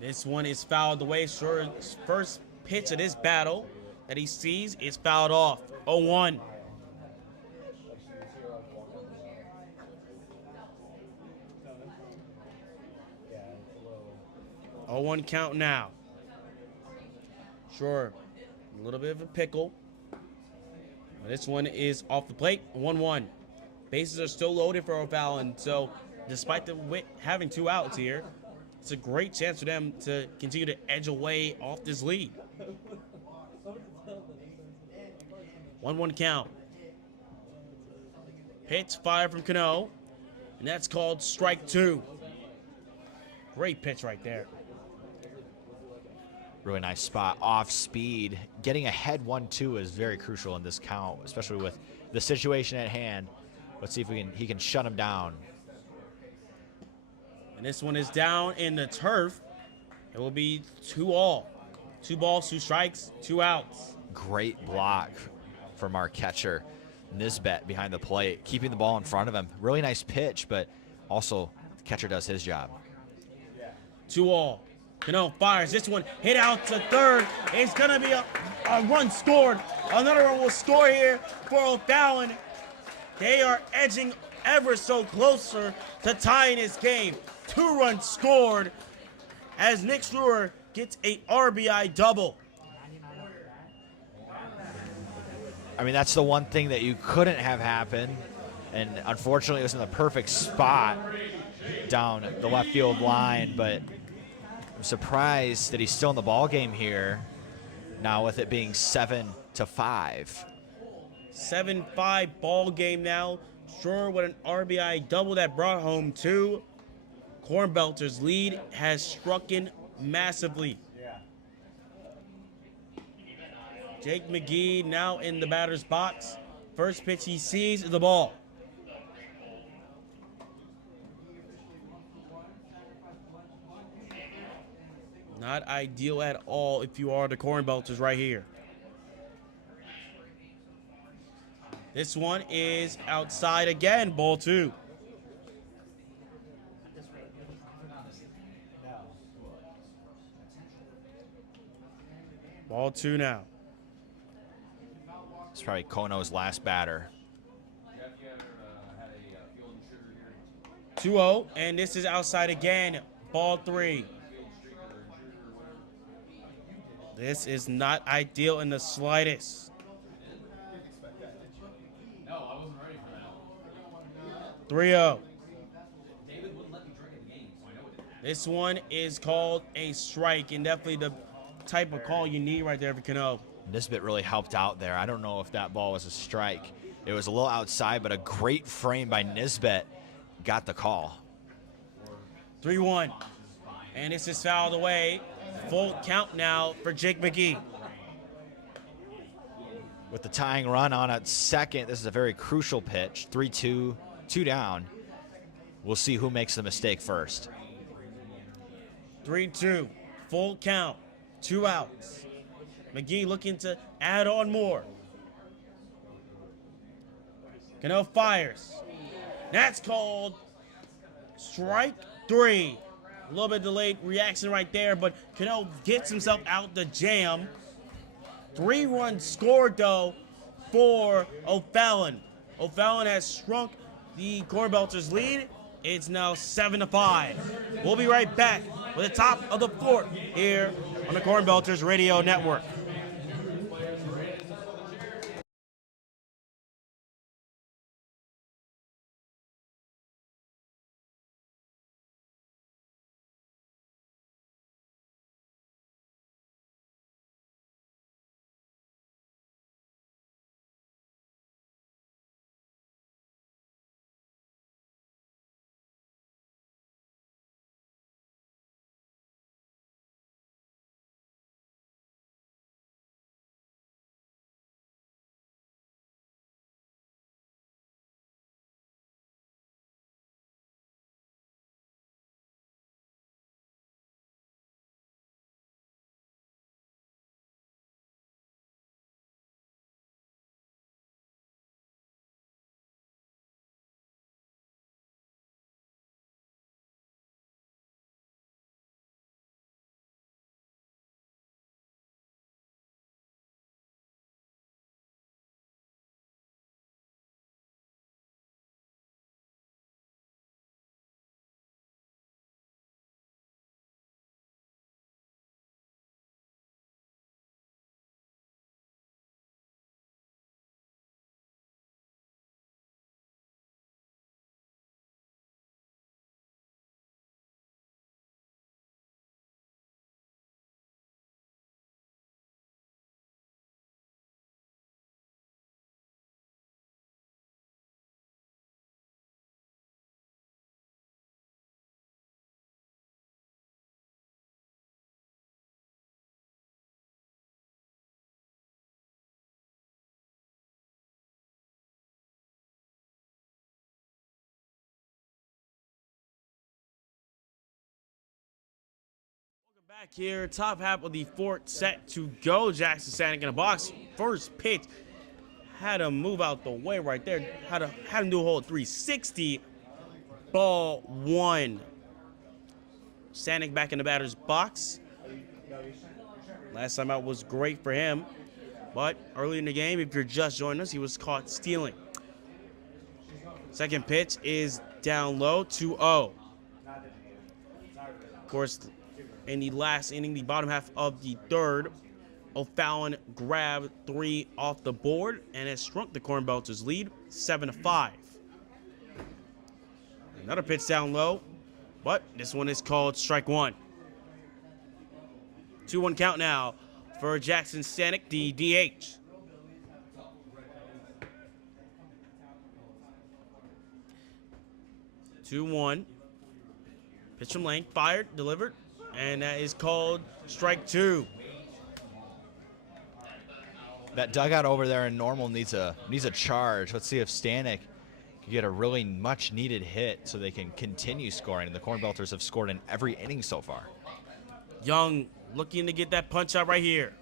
This one is fouled away. Schroer's first pitch of this battle that he sees is fouled off. 0-1. Oh, 1 count now. Sure, a little bit of a pickle. This one is off the plate. 1-1. Bases are still loaded for O'Fallon, so despite the having 2 outs here, it's a great chance for them to continue to edge away off this lead. 1-1 count. Pitch fire from Cano, and that's called strike 2. Great pitch right there. Really nice spot, off speed. Getting ahead 1-2 is very crucial in this count, especially with the situation at hand. Let's see if he can shut him down. And this one is down in the turf. It will be 2-all. 2 balls, 2 strikes, 2 outs. Great block from our catcher, Nisbet, behind the plate, keeping the ball in front of him. Really nice pitch, but also the catcher does his job. 2-all. Cano fires. This one hit out to third. It's going to be a run scored. Another one will score here for O'Fallon. They are edging ever so closer to tying this game. 2 runs scored as Nick Schroer gets a RBI double. I mean, that's the one thing that you couldn't have happen, and unfortunately it was in the perfect spot down the left field line, but I'm surprised that he's still in the ball game here now with it being 7-5. 7-5 ball game now. Schroer with an RBI double that brought home 2. Cornbelters' lead has shrunken massively. Jake McGee now in the batter's box. First pitch he sees is the ball. Not ideal at all if you are the Cornbelters right here. This one is outside again, ball 2. Ball 2 now. It's probably Kono's last batter. 2-0, and this is outside again, ball 3. This is not ideal in the slightest. 3-0. This one is called a strike, and definitely the type of call you need right there for Cano. Nisbet really helped out there. I don't know if that ball was a strike. It was a little outside, but a great frame by Nisbet got the call. 3-1, and this is fouled away. Full count now for Jake McGee. With the tying run on at second, this is a very crucial pitch. 3-2, 2 down. We'll see who makes the mistake first. 3-2, full count, 2 outs. McGee looking to add on more. Cano fires. That's called strike 3. A little bit delayed reaction right there, but Cano gets himself out the jam. 3 runs scored, though, for O'Fallon. O'Fallon has shrunk the Cornbelters' lead. It's now 7-5. We'll be right back with the top of the 4th here on the Cornbelters Radio Network. Back here, top half of the fourth set to go. Jackson Stanek in a box. First pitch had him move out the way right there. Had him do a whole 360. Ball one. Stanek back in the batter's box. Last time out was great for him. But early in the game, if you're just joining us, he was caught stealing. Second pitch is down low, 2-0. Of course, in the last inning, the bottom half of the third, O'Fallon grabbed 3 off the board and has shrunk the Cornbelters' lead 7-5. Another pitch down low, but this one is called strike one. 2-1 count now for Jackson Stanek, the DH. Two one. Pitch from lane, fired, delivered, and that is called strike two. That dugout over there in normal needs a charge. Let's see if Stanek can get a really much needed hit so they can continue scoring. And the Cornbelters have scored in every inning so far. Young looking to get that punch out right here.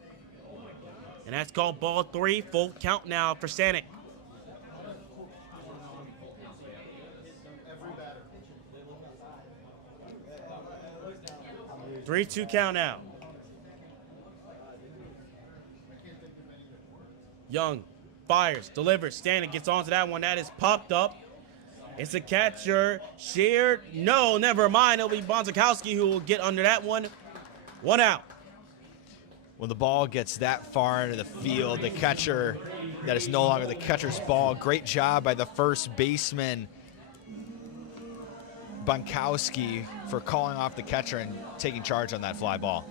And that's called ball 3. Full count now for Stanek. 3-2 count now. Young fires, delivers. Stanek gets onto that one. That is popped up. It's a catcher. Sheared. No, never mind. It'll be Bonzakowski who will get under that one. 1 out. When the ball gets that far into the field, the catcher, that is no longer the catcher's ball. Great job by the first baseman, Bonzakowski, for calling off the catcher and taking charge on that fly ball.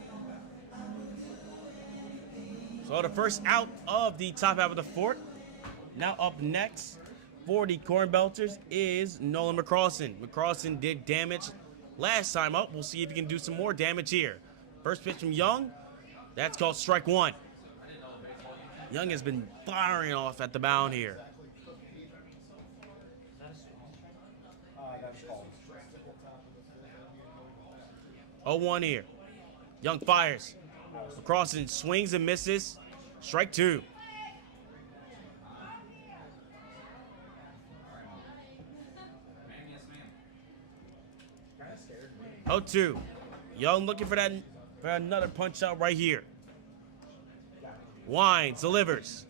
So the first out of the top half of the fourth. Now up next for the Cornbelters is Nolan McCrossan. McCrossan did damage last time up. We'll see if he can do some more damage here. First pitch from Young. That's called strike one. Young has been firing off at the mound here. Oh, 1 here. Young fires. McCrossan swings and misses. Strike two. Oh, 2. Young looking for another punch out right here. Winds, delivers.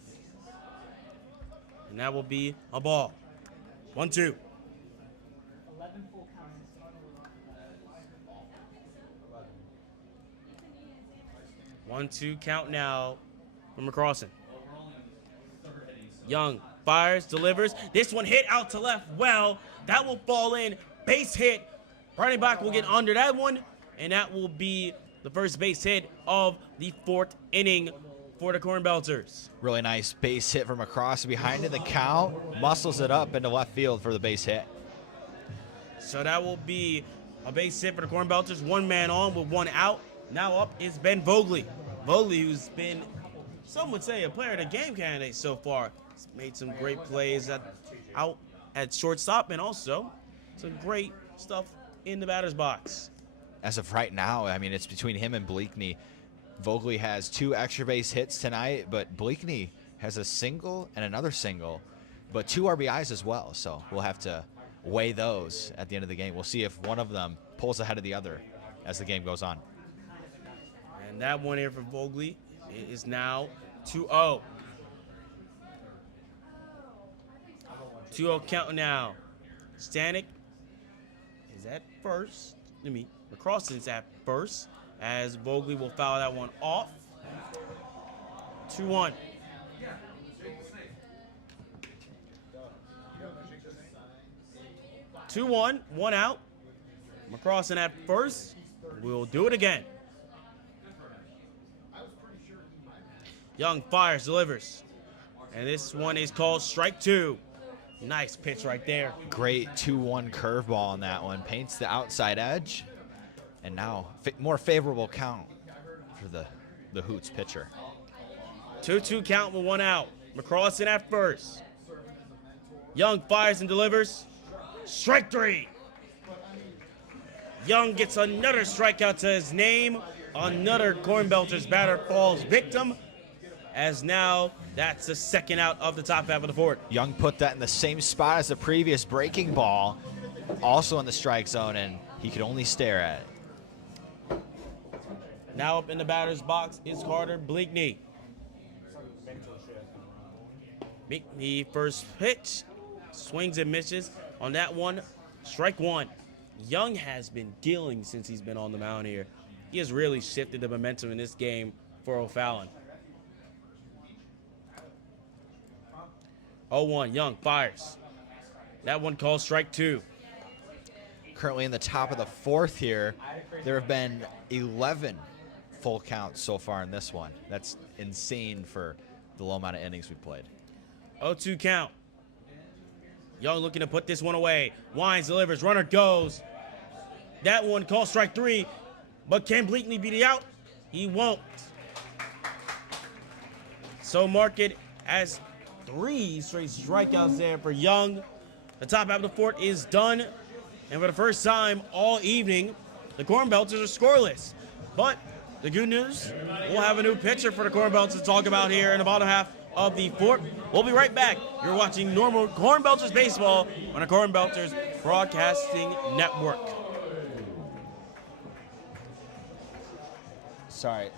And that will be a ball. 1-2. 1-2 count now from McCrossan. Young fires, delivers. This one hit out to left. Well, that will fall in. Base hit. Running back will get under that one, and that will be the first base hit of the fourth inning for the Cornbelters. Really nice base hit from McCrossan behind in the count. Muscles it up into left field for the base hit. So that will be a base hit for the Cornbelters. 1 man on with 1 out. Now up is Ben Vogley. Vogley, who's been, some would say, a player of the game candidate so far. He's made some great plays out at shortstop and also some great stuff in the batter's box. As of right now, I mean, it's between him and Bleakney. Vogley has 2 extra base hits tonight, but Bleakney has a single and another single, but 2 RBIs as well. So we'll have to weigh those at the end of the game. We'll see if one of them pulls ahead of the other as the game goes on. And that one here for Vogley is now 2-0. 2-0 count now. Stanek is at first. McCrossan's at first, as Vogley will foul that one off. 2-1. Two-one, 1 out. McCrossan at first. We'll do it again. Young fires, delivers. And this one is called strike 2. Nice pitch right there. Great 2-1 curveball on that one. Paints the outside edge. And now more favorable count for the Hoots pitcher. 2-2 count with 1 out. McCrossan at first. Young fires and delivers. Strike 3. Young gets another strikeout to his name. Another Cornbelters batter falls victim, as now that's the second out of the top half of the fourth. Young put that in the same spot as the previous breaking ball, also in the strike zone, and he could only stare at it. Now up in the batter's box is Carter Bleakney. Bleakney first pitch, swings and misses on that one. Strike one. Young has been dealing since he's been on the mound here. He has really shifted the momentum in this game for O'Fallon. 0-1, Young fires. That one called strike two. Currently in the top of the fourth here, there have been 11 full counts so far in this one. That's insane for the low amount of innings we played. 0-2 count. Young looking to put this one away. Wines delivers, runner goes. That one called strike three, but can Bleakney beat it out? He won't. So mark it as 3 straight strikeouts there for Young. The top half of the fourth is done. And for the first time all evening, the Cornbelters are scoreless. But the good news, we'll have a new pitcher for the Cornbelters to talk about here in the bottom half of the fourth. We'll be right back. You're watching normal Cornbelters baseball on the Cornbelters Broadcasting Network. Sorry.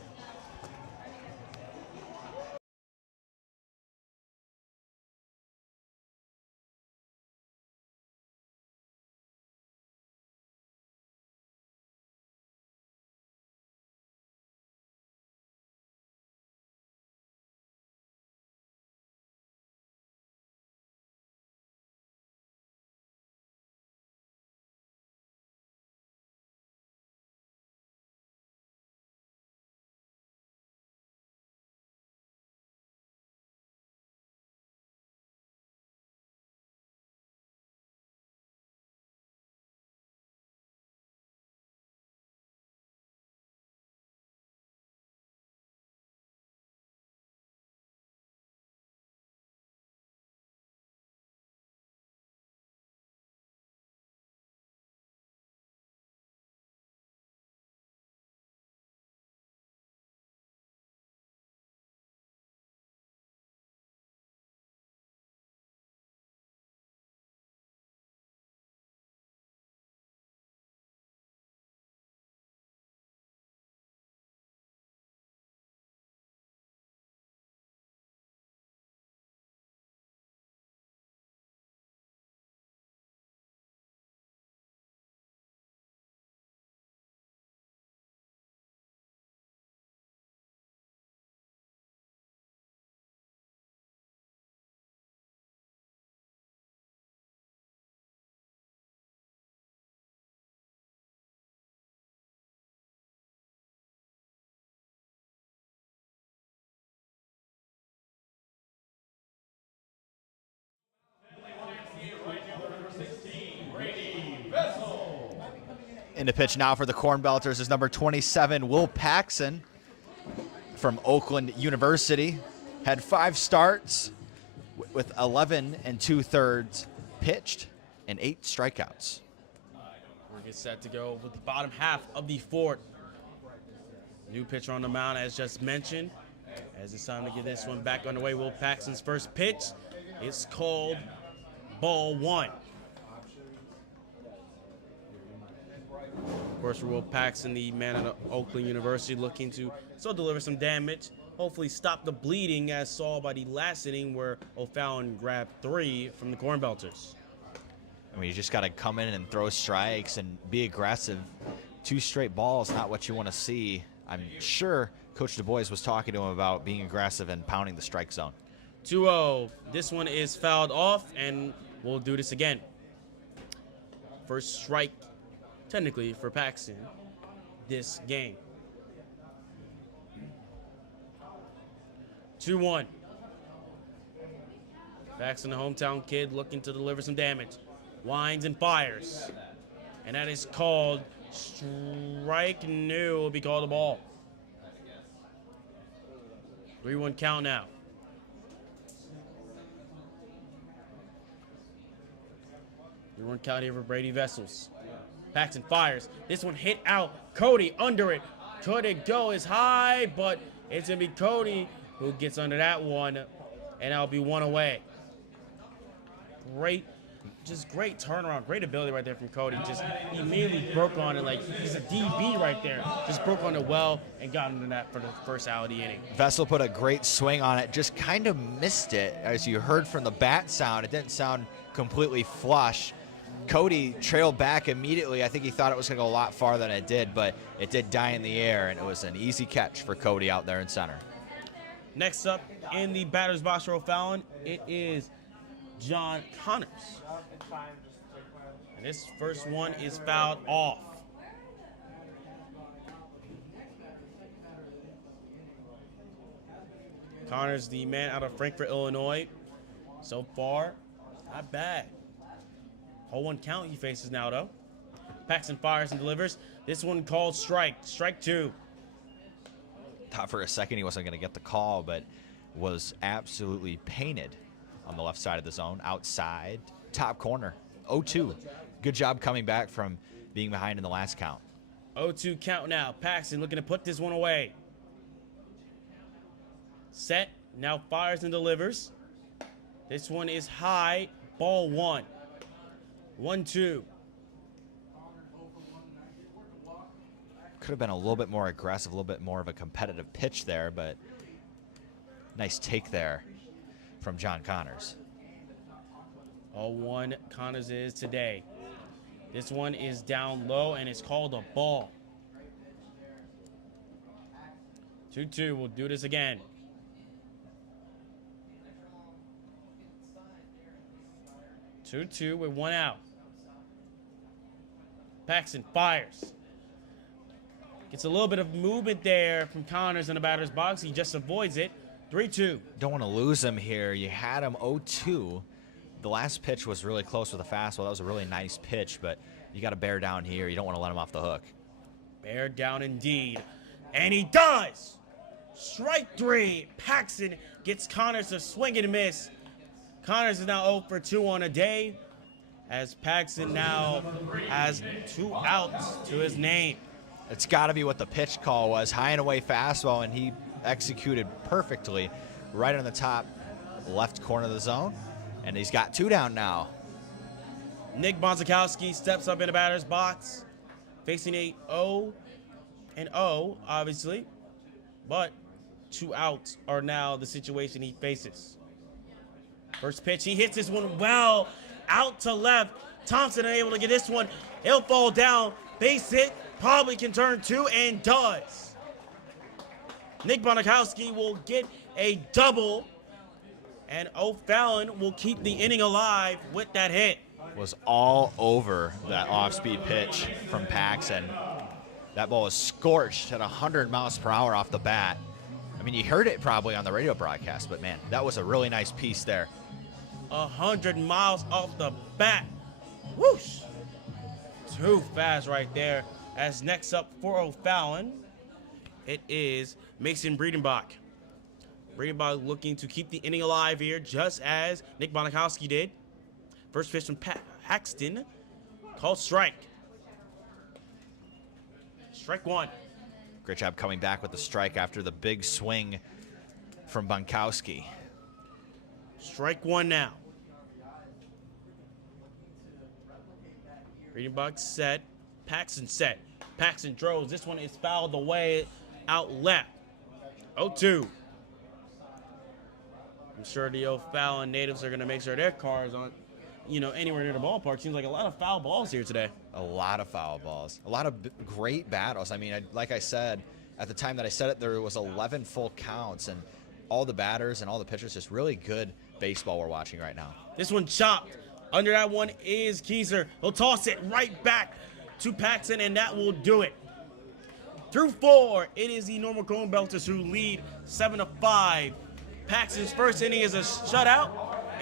In the pitch now for the Cornbelters is number 27, Will Paxson from Oakland University. Had 5 starts with 11 2/3 pitched and 8 strikeouts. We're get set to go with the bottom half of the fourth. New pitcher on the mound, as just mentioned. As it's time to get this one back underway, Will Paxson's first pitch is called ball one. Of course, for Will Paxson, the man at Oakland University, looking to still deliver some damage, hopefully stop the bleeding as saw by the last inning where O'Fallon grabbed 3 from the Cornbelters. I mean, you just got to come in and throw strikes and be aggressive. 2 straight balls, not what you want to see. I'm sure Coach Du Bois was talking to him about being aggressive and pounding the strike zone. 2-0. This one is fouled off, and we'll do this again. First strike, technically, for Paxson this game. 2-1. Paxson, the hometown kid, looking to deliver some damage. Winds and fires. And that is called strike. No, will be called a ball. 3-1 count now. One count here for Brady Vessels. Paxson fires. This one hit out. Cody under it. Could it go as high? But it's going to be Cody who gets under that one, and that'll be one away. Great turnaround, great ability right there from Cody. Just immediately broke on it like he's a DB right there. Just broke on it well and got into that for the first out of the inning. Vessel put a great swing on it, just kind of missed it. As you heard from the bat sound, it didn't sound completely flush. Cody trailed back immediately. I think he thought it was going to go a lot farther than it did, but it did die in the air, and it was an easy catch for Cody out there in center. Next up in the batter's box for O'Fallon, it is John Connors. And this first one is fouled off. Connors, the man out of Frankfort, Illinois. So far, not bad. Whole one count he faces now, though. Paxton fires and delivers. This one called strike. Strike two. Thought for a second he wasn't going to get the call, but was absolutely painted on the left side of the zone, outside, top corner. 0-2. Good job coming back from being behind in the last count. 0-2 count now. Paxton looking to put this one away. Set. Now fires and delivers. This one is high. Ball one. 1-2. Could have been a little bit more aggressive, a little bit more of a competitive pitch there, but nice take there from John Connors. 0-1 Connors is today. This one is down low, and it's called a ball. 2-2. We'll do this again. Two with one out. Paxton fires. Gets a little bit of movement there from Connors in the batter's box. He just avoids it. 3-2. Don't want to lose him here. You had him 0-2. The last pitch was really close with a fastball. That was a really nice pitch, but you got to bear down here. You don't want to let him off the hook. Bear down indeed. And he does! Strike three. Paxton gets Connors to swing and miss. Connors is now 0 for 2 on a day, as Paxton now has 2 outs to his name. It's got to be what the pitch call was. High and away fastball, and he executed perfectly right on the top left corner of the zone. And he's got 2 down now. Nick Bonzakowski steps up in the batter's box, facing a 0-0, obviously. But 2 outs are now the situation he faces. First pitch, he hits this one well out to left. Thompson unable to get this one. He'll fall down. Base hit, probably can turn 2 and does. Nick Bonakowski will get a double, and O'Fallon will keep the inning alive with that hit. Was all over that off-speed pitch from Paxton. That ball was scorched at 100 miles per hour off the bat. I mean, you heard it probably on the radio broadcast, but man, that was a really nice piece there. 100 miles off the bat. Whoosh! Too fast right there. As next up for O'Fallon, it is Mason Breedenbach. Breedenbach looking to keep the inning alive here, just as Nick Bonakowski did. First pitch from Paxton, called strike. Strike one. Great job coming back with the strike after the big swing from Bonkowski. Strike one now. Breedenbach set. Paxton set. Paxton throws. This one is fouled away out left. 0-2. I'm sure the O'Fallon natives are going to make sure their cars aren't, anywhere near the ballpark. Seems like a lot of foul balls here today. A lot of foul balls. A lot of great battles. I mean, like I said, at the time that I said it, there was 11 full counts, and all the batters and all the pitchers, just really good baseball we're watching right now. This one chopped. Under that one is Kieser. He'll toss it right back to Paxton, and that will do it. Through 4, it is the Normal Cornbelters who lead 7-5. Paxton's first inning is a shutout,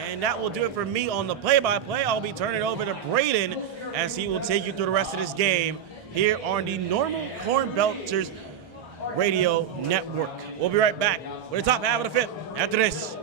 and that will do it for me on the play-by-play. I'll be turning it over to Braden as he will take you through the rest of this game here on the Normal Cornbelters Radio Network. We'll be right back with the top half of the 5th after this.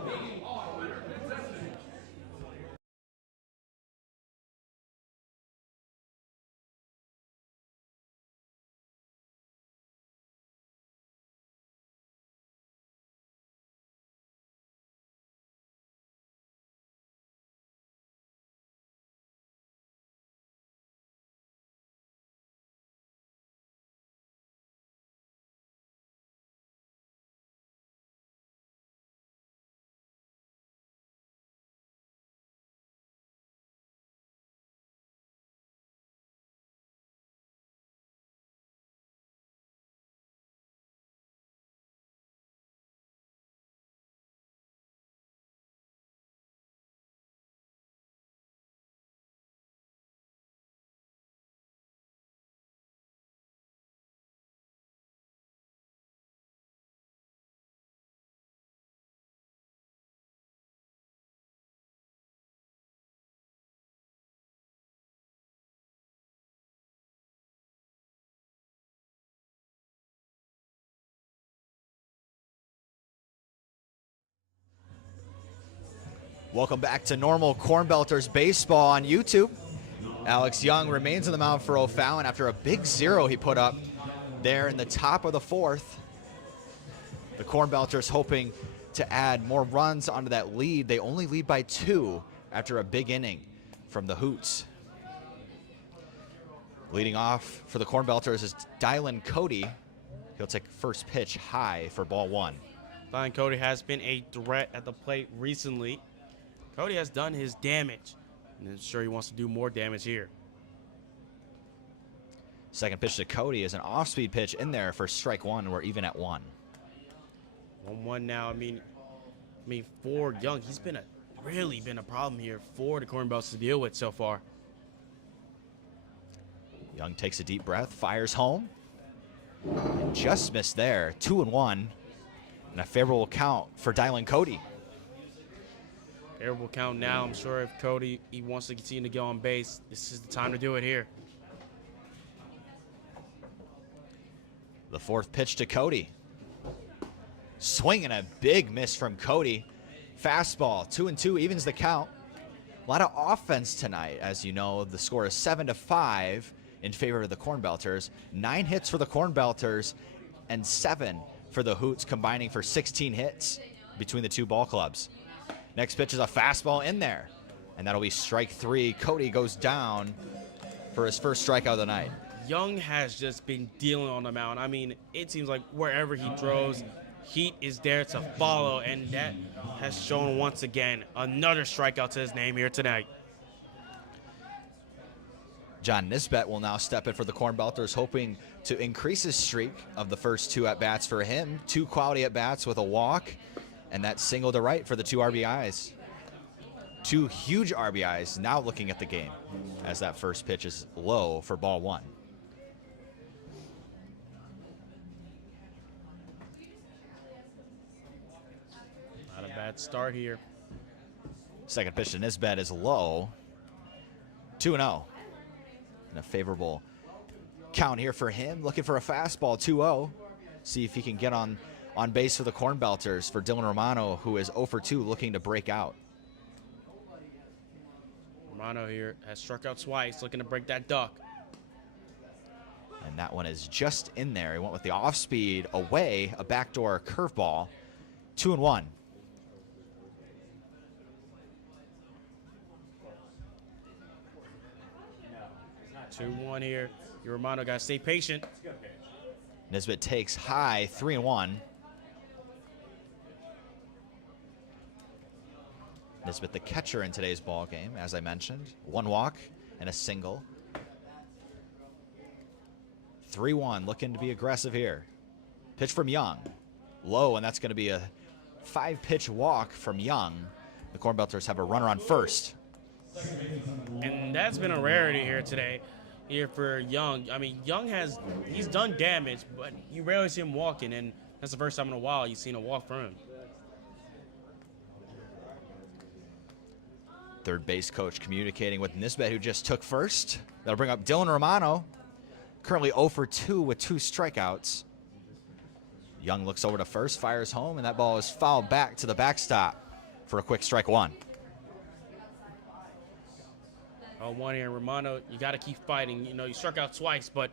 Welcome back to normal Cornbelters baseball on YouTube. Alex Young remains on the mound for O'Fallon after a big 0 he put up there in the top of the 4th. The Cornbelters hoping to add more runs onto that lead. They only lead by 2 after a big inning from the Hoots. Leading off for the Cornbelters is Dylan Cody. He'll take first pitch high for ball 1. Dylan Cody has been a threat at the plate recently. Cody has done his damage, and I'm sure he wants to do more damage here. Second pitch to Cody is an off-speed pitch in there for strike 1. We're even at 1. 1-1 now. I mean, for Young, he's been really been a problem here for the Cornbelters to deal with so far. Young takes a deep breath, fires home. Just missed there. 2-1, and a favorable count for Dylan Cody. Favorable count now. I'm sure if Cody he wants to continue to get on base, this is the time to do it here. The 4th pitch to Cody. Swinging a big miss from Cody. Fastball, 2-2, evens the count. A lot of offense tonight. As you know, the score is 7-5 in favor of the Cornbelters. 9 hits for the Cornbelters and 7 for the Hoots, combining for 16 hits between the two ball clubs. Next pitch is a fastball in there, and that'll be strike 3. Cody goes down for his first strikeout of the night. Young has just been dealing on the mound. I mean, it seems like wherever he throws, heat is there to follow, and that has shown once again another strikeout to his name here tonight. John Nisbet will now step in for the Cornbelters, hoping to increase his streak of the first 2 at-bats for him. 2 quality at-bats with a walk, and that single to right for the 2 RBIs. 2 huge RBIs now looking at the game as that first pitch is low for ball 1. Not a bad start here. Second pitch to Nisbet is low. 2-0. And a favorable count here for him. Looking for a fastball, 2-0. See if he can get on base for the Cornbelters for Dylan Romano, who is 0 for 2, looking to break out. Romano here has struck out twice, looking to break that duck. And that one is just in there. He went with the off-speed away, a backdoor curveball. 2-1. Two one here. Your Romano got to stay patient. Nisbet takes high, 3-1. Nisbet, the catcher in today's ball game, as I mentioned. 1 walk and a single. 3-1, looking to be aggressive here. Pitch from Young. Low, and that's going to be a 5-pitch walk from Young. The Cornbelters have a runner on first. And that's been a rarity here today. Here for Young. I mean, Young he's done damage, but you rarely see him walking, and that's the first time in a while you've seen a walk from him. Third base coach communicating with Nisbet, who just took first. That'll bring up Dylan Romano, currently 0 for 2 with 2 strikeouts. Young looks over to first, fires home, and that ball is fouled back to the backstop for a quick strike 1. 0-1 here, Romano. You got to keep fighting. You know, you struck out twice, but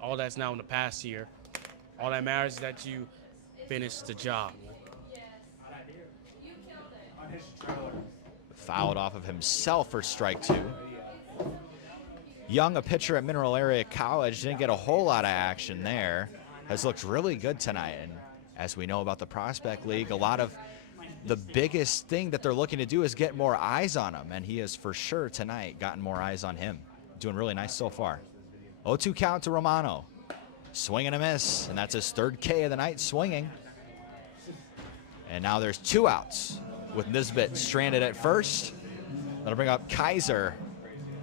all that's now in the past here. All that matters is that you finish the job. Fouled off of himself for strike 2. Young, a pitcher at Mineral Area College, didn't get a whole lot of action there. Has looked really good tonight. And as we know about the Prospect League, a lot of the biggest thing that they're looking to do is get more eyes on him. And he has for sure tonight gotten more eyes on him. Doing really nice so far. 0-2 count to Romano. Swing and a miss. And that's his 3rd K of the night swinging. And now there's 2 outs with Nisbet stranded at first. That'll bring up Kaiser,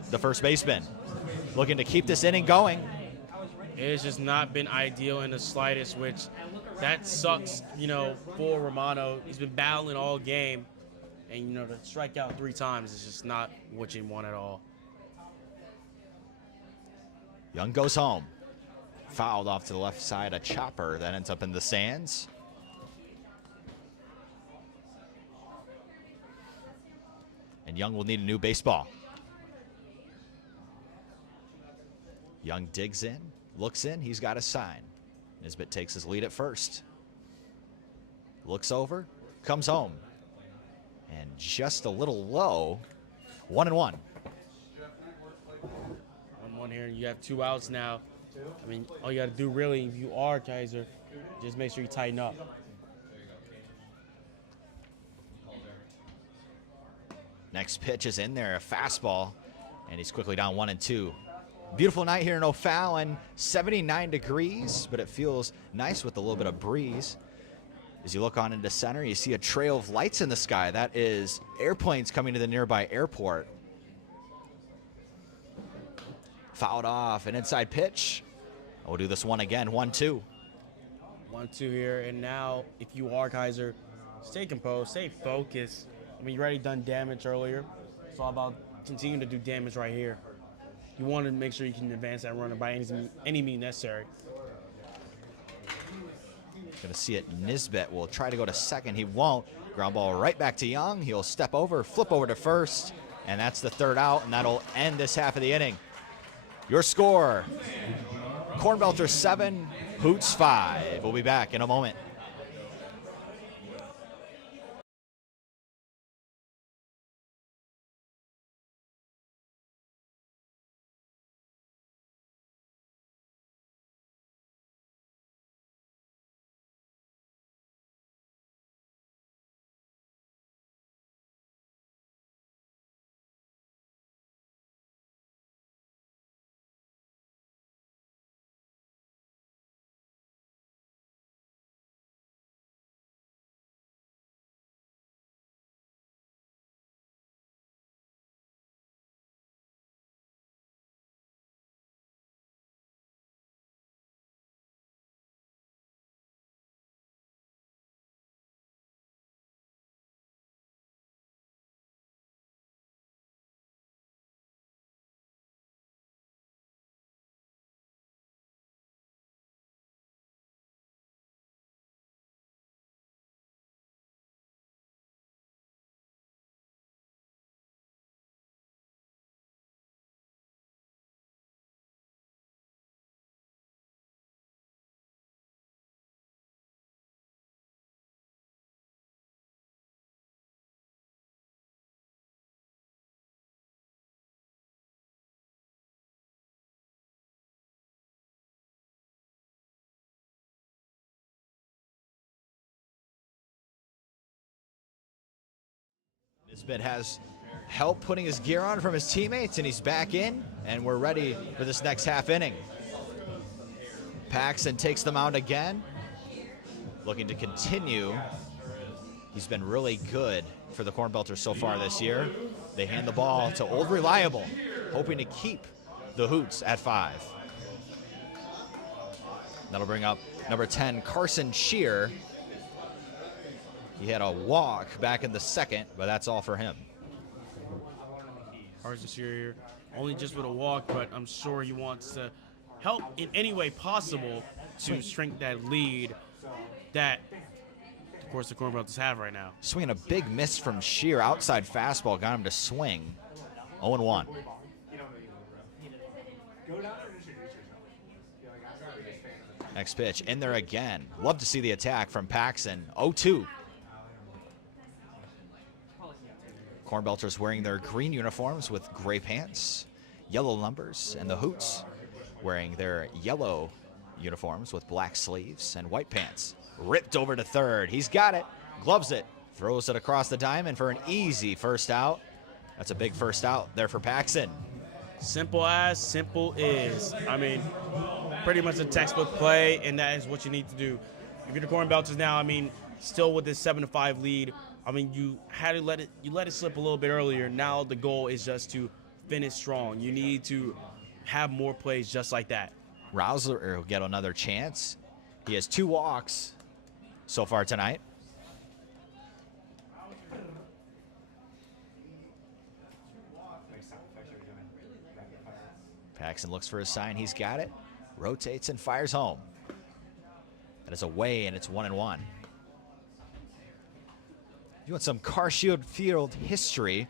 the first baseman, looking to keep this inning going. It has just not been ideal in the slightest, which that sucks, you know, for Romano. He's been battling all game, and, you know, to strike out 3 times is just not what you want at all. Young goes home. Fouled off to the left side, a chopper that ends up in the stands. And Young will need a new baseball. Young digs in, looks in, he's got a sign. Nisbet takes his lead at first. Looks over, comes home. And just a little low, 1-1. 1-1 here, and you have 2 outs now. I mean, all you got to do really, if you are Kaiser, just make sure you tighten up. Next pitch is in there, a fastball, and he's quickly down 1-2. Beautiful night here in O'Fallon, 79 degrees, but it feels nice with a little bit of breeze. As you look on into center, you see a trail of lights in the sky. That is airplanes coming to the nearby airport. Fouled off, an inside pitch. We'll do this one again, 1-2. 1-2 here, and now if you are Kaiser, stay composed, stay focused. I mean, you already done damage earlier. It's all about continuing to do damage right here. You want to make sure you can advance that runner by any means necessary. Going to see it. Nisbet will try to go to second. He won't. Ground ball right back to Young. He'll step over, flip over to first, and that's the 3rd out, and that'll end this half of the inning. Your score, Cornbelters 7, Hoots 5. We'll be back in a moment. Nisbet has help putting his gear on from his teammates, and he's back in, and we're ready for this next half inning. Paxton takes the mound again, looking to continue. He's been really good for the Cornbelters so far this year. They hand the ball to Old Reliable, hoping to keep the Hoots at 5. That'll bring up number 10, Carson Shear. He had a walk back in the 2nd, but that's all for him. Carson Shear here, only just with a walk, but I'm sure he wants to help in any way possible to shrink that lead that, of course, the Cornbelters have right now. Swinging a big miss from Shear, outside fastball, got him to swing. 0-1. Next pitch, in there again. Love to see the attack from Paxton. 0-2. Cornbelters wearing their green uniforms with gray pants, yellow numbers, and the Hoots wearing their yellow uniforms with black sleeves and white pants. Ripped over to third. He's got it. Gloves it. Throws it across the diamond for an easy 1st out. That's a big 1st out there for Paxton. Simple as simple is. I mean, pretty much a textbook play, and that is what you need to do. If you're the Cornbelters now, I mean, still with this 7-5 lead, I mean, you had to let it slip a little bit earlier. Now the goal is just to finish strong. You need to have more plays just like that. Rousler will get another chance. He has 2 walks so far tonight. Paxton looks for his sign. He's got it. Rotates and fires home. That is away, and it's 1-1. You want some Car Shield Field history?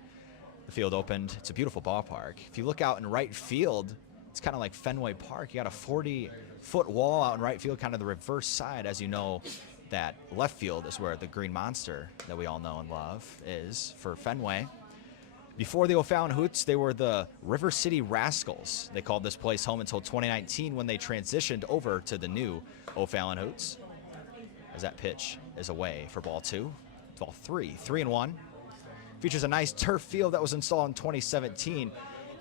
The field opened. It's a beautiful ballpark. If you look out in right field, it's kind of like Fenway Park. You got a 40-foot wall out in right field, kind of the reverse side. As you know, that left field is where the Green Monster that we all know and love is for Fenway. Before the O'Fallon Hoots, they were the River City Rascals. They called this place home until 2019 when they transitioned over to the new O'Fallon Hoots. As that pitch is away for ball 2. Ball 3, 3-1. Features a nice turf field that was installed in 2017.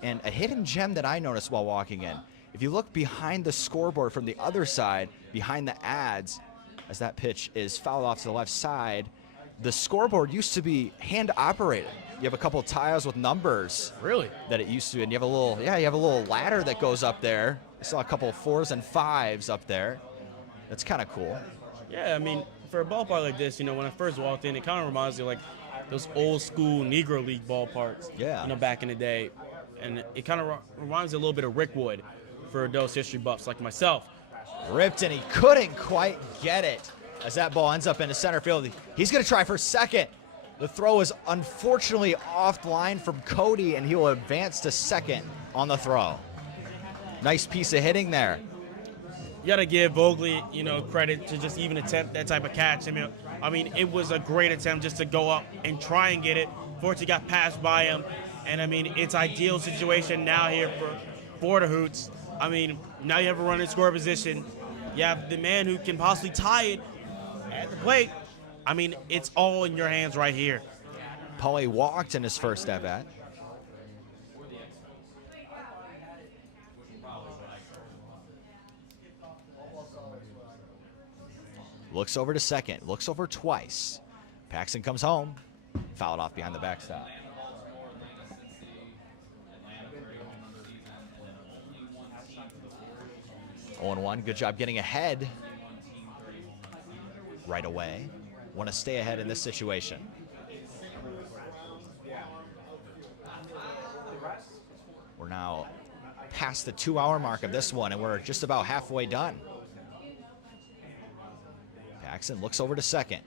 And a hidden gem that I noticed while walking in. If you look behind the scoreboard from the other side, behind the ads, as that pitch is fouled off to the left side, the scoreboard used to be hand operated. You have a couple of tiles with numbers. Really? That it used to, and you have a little ladder that goes up there. I saw a couple of 4s and 5s up there. That's kind of cool. Yeah, I mean, for a ballpark like this, when I first walked in, it kind of reminds me of like those old school Negro League ballparks. Yeah. Back in the day. And it kind of reminds me a little bit of Rickwood for those history buffs like myself. Ripped, and he couldn't quite get it as that ball ends up into center field. He's going to try for second. The throw is unfortunately offline from Cody, and he will advance to second on the throw. Nice piece of hitting there. You got to give Vogley, credit to just even attempt that type of catch. I mean, it was a great attempt just to go up and try and get it. Fortunately, got passed by him. And, I mean, it's ideal situation now here for the Hoots. I mean, now you have a runner in score position. You have the man who can possibly tie it at the plate. I mean, it's all in your hands right here. Paulie walked in his first at-bat. Looks over to second. Looks over twice. Paxton comes home. Fouled off behind the backstop. 0-1, good job getting ahead right away. Want to stay ahead in this situation. We're now past the 2-hour mark of this one, and we're just about halfway done. Paxton looks over to second.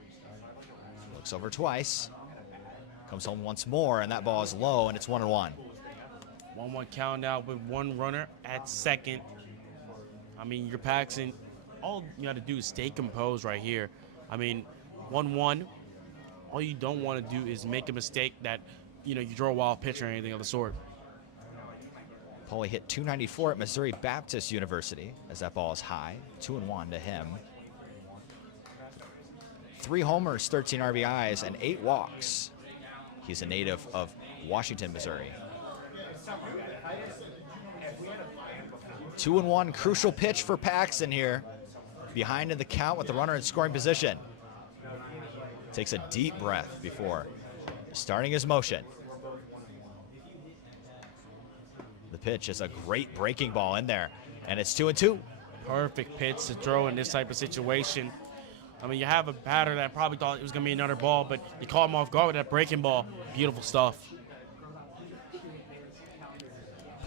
Looks over twice. Comes home once more, and that ball is low, and it's 1-1. 1-1 count out with one runner at second. I mean, you're Paxton. All you got to do is stay composed right here. I mean, 1-1. All you don't want to do is make a mistake that, you throw a wild pitch or anything of the sort. Paulie hit .294 at Missouri Baptist University as that ball is high. 2-1 to him. 3 homers, 13 RBIs, and 8 walks. He's a native of Washington, Missouri. 2-1, crucial pitch for Paxton here. Behind in the count with the runner in scoring position. Takes a deep breath before starting his motion. The pitch is a great breaking ball in there, and it's 2-2. Perfect pitch to throw in this type of situation. I mean, you have a batter that probably thought it was going to be another ball, but you caught him off guard with that breaking ball. Beautiful stuff.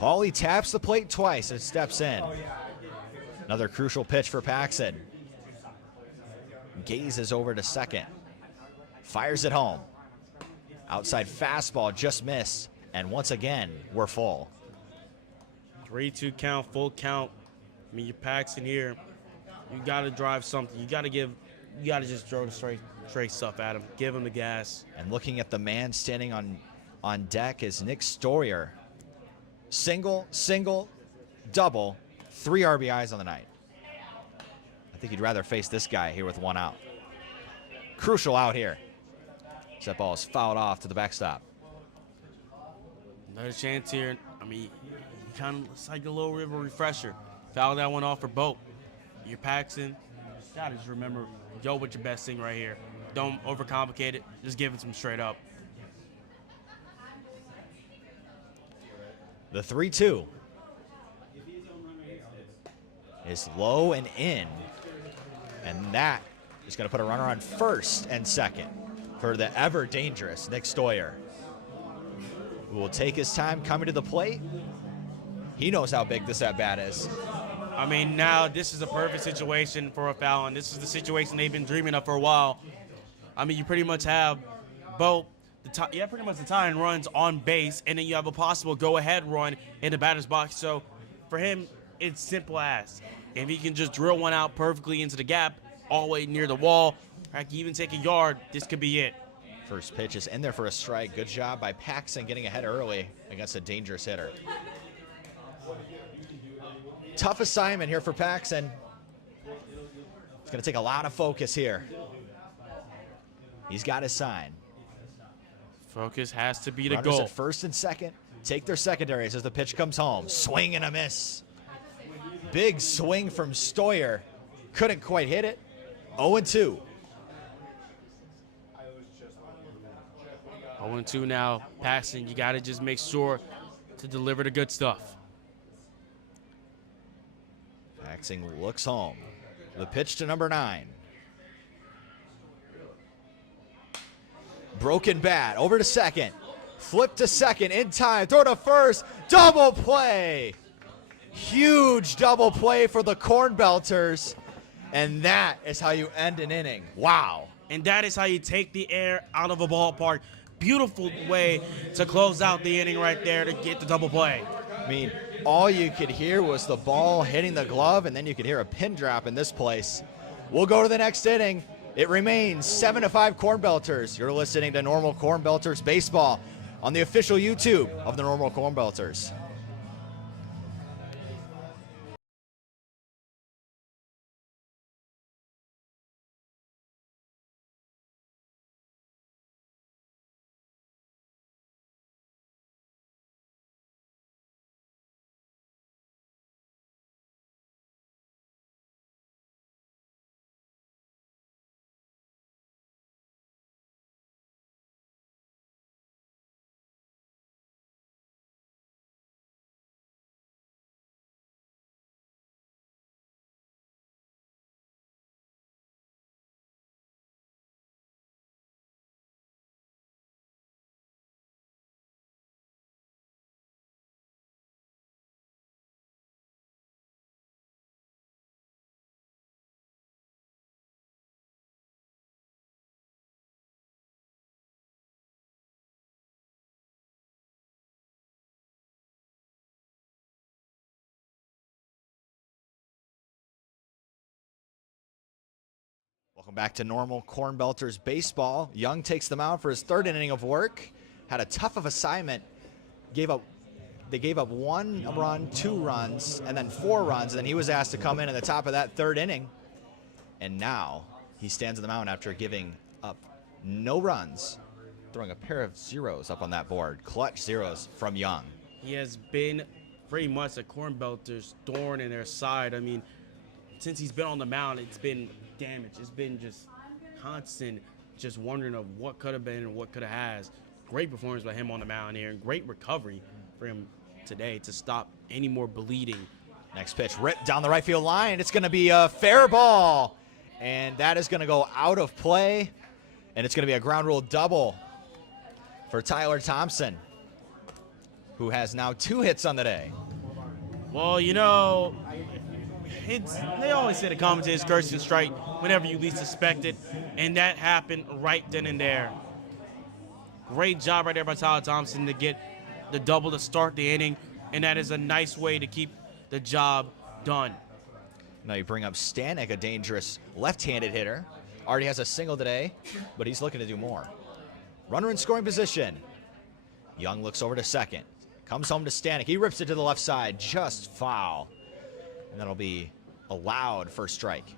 Paulie taps the plate twice and steps in. Another crucial pitch for Paxton. Gazes over to second. Fires it home. Outside fastball just missed. And once again, we're full. 3-2 count, full count. I mean, you're Paxton here. You got to drive something. You got to just throw the straight stuff at him. Give him the gas. And looking at the man standing on deck is Nick Stoyer. Single, double, 3 RBIs on the night. I think you'd rather face this guy here with 1 out. Crucial out here. That ball is fouled off to the backstop. Another chance here. I mean, it's like a little river refresher. Foul that one off for Boat. You're Paxton. Gotta just remember, go with your best thing right here. Don't overcomplicate it. Just give it some straight up. The 3-2 is low and in, and that is going to put a runner on first and second for the ever dangerous Nick Stoyer, who will take his time coming to the plate. He knows how big this at-bat is. I mean, now this is a perfect situation for O'Fallon. This is the situation they've been dreaming of for a while. I mean, you pretty much have Bo pretty much the tying runs on base, and then you have a possible go-ahead run in the batter's box. So for him, it's simple as. If he can just drill one out perfectly into the gap, all the way near the wall, I can even take a yard, this could be it. First pitch is in there for a strike. Good job by Paxton getting ahead early against a dangerous hitter. Tough assignment here for Paxton. It's going to take a lot of focus here. He's got his sign. Focus has to be the Runners goal. at first and second. Take their secondaries as the pitch comes home. Swing and a miss. Big swing from Stoyer. Couldn't quite hit it. 0-2. 0-2 now. Paxton, you got to just make sure to deliver the good stuff. Paxton looks home. The pitch to number 9. Broken bat. Over to second. Flip to second in time. Throw to first. Double play. Huge double play for the Cornbelters. And that is how you end an inning. Wow. And that is how you take the air out of a ballpark. Beautiful way to close out the inning right there to get the double play. I mean, all you could hear was the ball hitting the glove, and then you could hear a pin drop in this place. We'll go to the next inning. It remains 7-5 Cornbelters. You're listening to Normal Cornbelters Baseball on the official YouTube of the Normal Cornbelters. Welcome back to Normal Cornbelters Baseball. Young takes them out for his third inning of work. Had a tough of assignment. They gave up 1 run, 2 runs, and then 4 runs. And then he was asked to come in at the top of that third inning. And now he stands on the mound after giving up no runs, throwing a pair of zeros up on that board. Clutch zeros from Young. He has been pretty much a Cornbelters thorn in their side. I mean, since he's been on the mound, it's been damage. It's been just constant, just wondering of what could have been and what could have has. Great performance by him on the mound here, and great recovery for him today to stop any more bleeding. Next pitch, ripped down the right field line. It's going to be a fair ball, and that is going to go out of play, and it's going to be a ground rule double for Tyler Thompson, who has now 2 hits on the day. Well, you know, they always say the commentators curse and strike whenever you least suspect it, and that happened right then and there. Great job right there by Tyler Thompson to get the double to start the inning, and that is a nice way to keep the job done. Now you bring up Stanek, a dangerous left-handed hitter. Already has a single today, but he's looking to do more. Runner in scoring position. Young looks over to second. Comes home to Stanek. He rips it to the left side, just foul. And that'll be allowed for a strike.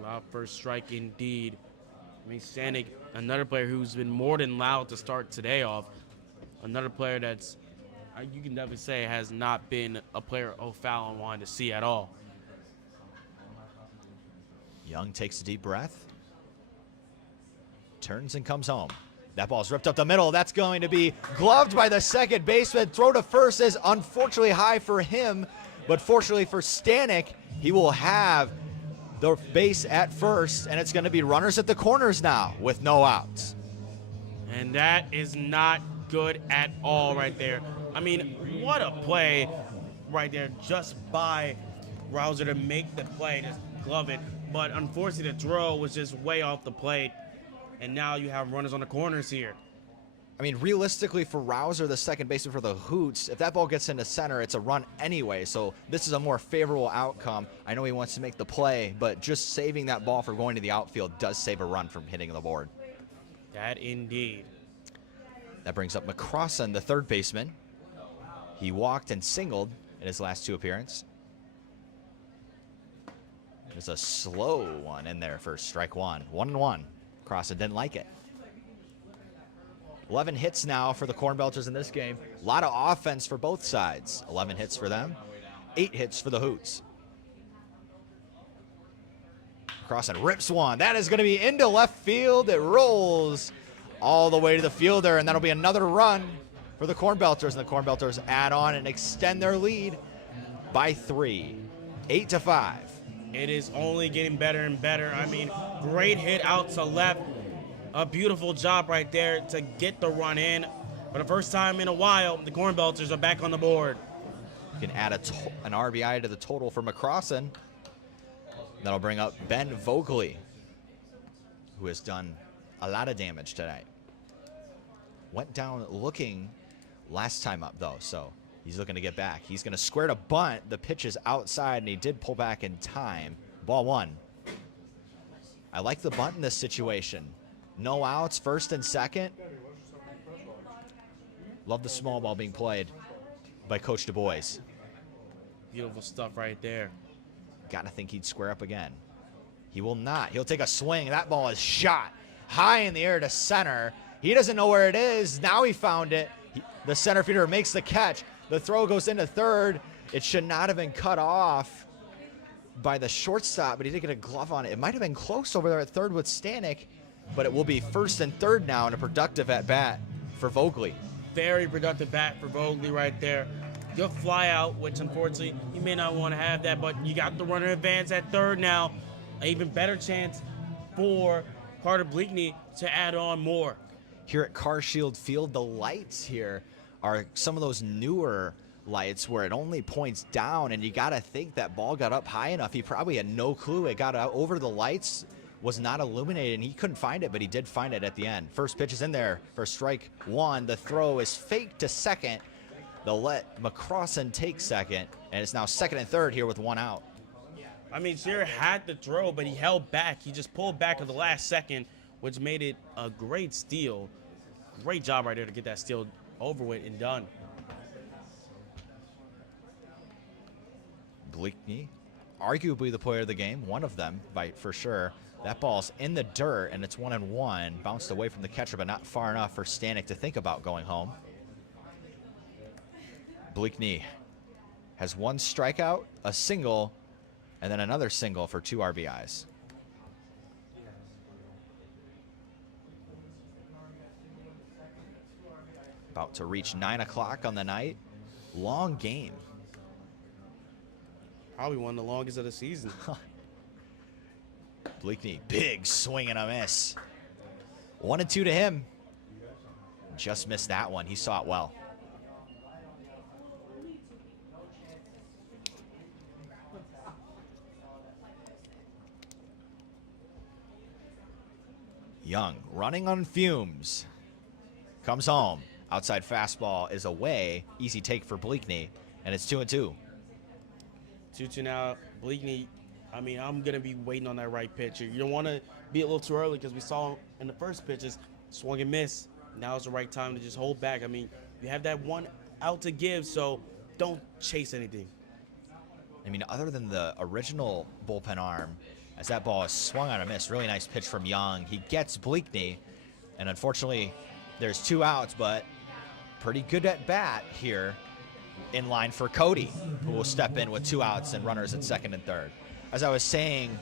Allowed first strike indeed. I mean, Stanek, another player who's been more than loud to start today off. Another player that's, you can definitely say, has not been a player O'Fallon wanted to see at all. Young takes a deep breath. Turns and comes home. That ball's ripped up the middle. That's going to be gloved by the second baseman. Throw to first is unfortunately high for him, but fortunately for Stanek, he will have the base at first, and it's going to be runners at the corners now with no outs. And that is not good at all right there. I mean, what a play right there just by Rouser to make the play, just glove it but unfortunately the throw was just way off the plate, and now you have runners on the corners here. I mean, realistically for Rouser, the second baseman for the Hoots, if that ball gets into center, it's a run anyway, so this is a more favorable outcome. I know he wants to make the play, but just saving that ball for going to the outfield does save a run from hitting the board. That indeed. That brings up McCrossan, the third baseman. He walked and singled in his last 2 appearances. There's a slow one in there for strike 1. 1-1. Crossan didn't like it. 11 hits now for the Cornbelters in this game. A lot of offense for both sides. 11 hits for them, 8 hits for the Hoots. Crossan rips one. That is going to be into left field. It rolls all the way to the fielder, and that'll be another run for the Cornbelters. And the Cornbelters add on and extend their lead by 3, 8-5. It is only getting better and better. I mean, great hit out to left. A beautiful job right there to get the run in. For the first time in a while, the Cornbelters are back on the board. You can add an RBI to the total for McCrossan. That'll bring up Ben Vogeley, who has done a lot of damage tonight. Went down looking last time up, though, so he's looking to get back. He's going to square to bunt. The pitch is outside, and he did pull back in time. Ball 1. I like the bunt in this situation. No outs, first and second. Love the small ball being played by Coach Du Bois. Beautiful stuff right there. Gotta think he'd square up again. He will not. He'll take a swing. That ball is shot high in the air to center. He doesn't know where it is. Now he found it. The center fielder makes the catch. The throw goes into third. It should not have been cut off by the shortstop, but he did get a glove on it. It might have been close over there at third with Stanek, but it will be first and third now, and a productive at-bat for Vogeley. Very productive bat for Vogeley right there. Good fly out, which unfortunately you may not want to have that, but you got the runner advance at third now. An even better chance for Carter Bleakney to add on more. Here at CarShield Field, the lights here are some of those newer lights where it only points down, and you got to think that ball got up high enough. He probably had no clue it got out over the lights, was not illuminated, and he couldn't find it, but he did find it at the end. First pitch is in there for strike 1. The throw is faked to second. They'll let McCrossan take second, and it's now second and third here with 1 out. I mean, Shearer had the throw, but he held back. He just pulled back at the last second, which made it a great steal. Great job right there to get that steal over with and done. Bleakney, arguably the player of the game, one of them for sure. That ball's in the dirt, and it's 1-1. Bounced away from the catcher, but not far enough for Stanek to think about going home. Bleakney has 1 strikeout, a single, and then another single for 2 RBIs. About to reach 9 o'clock on the night. Long game. Probably one of the longest of the season. Bleakney, big swing and a miss. 1-2 to him. Just missed that one. He saw it well. Young, running on fumes. Comes home. Outside fastball is away. Easy take for Bleakney, and it's 2-2. 2-2 now. Bleakney, I mean, I'm going to be waiting on that right pitch. You don't want to be a little too early because we saw in the first pitches, swung and miss. Now is the right time to just hold back. I mean, you have that 1 out to give, so don't chase anything. I mean, other than the original bullpen arm, as that ball is swung on a miss, really nice pitch from Young. He gets Bleakney, and unfortunately, there's 2 outs, but pretty good at bat here in line for Cody, who will step in with 2 outs and runners at second and third. As I was saying,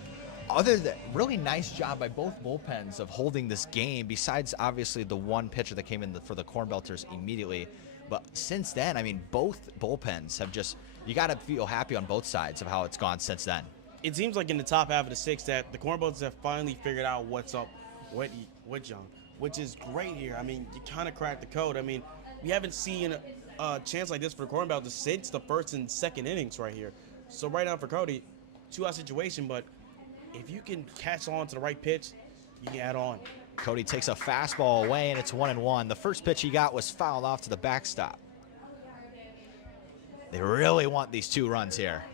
other than really nice job by both bullpens of holding this game, besides obviously the 1 pitcher that came in for the Cornbelters immediately. But since then, I mean, both bullpens have just, you got to feel happy on both sides of how it's gone since then. It seems like in the top half of the 6th that the Cornbelters have finally figured out what's up with Young, which is great here. I mean, you kind of cracked the code. I mean, we haven't seen a chance like this for the Cornbelters since the first and second innings right here. So right now for Cody, 2-out situation, but if you can catch on to the right pitch, you can add on. Cody takes a fastball away, and it's 1-1. The first pitch he got was fouled off to the backstop. They really want these 2 runs here.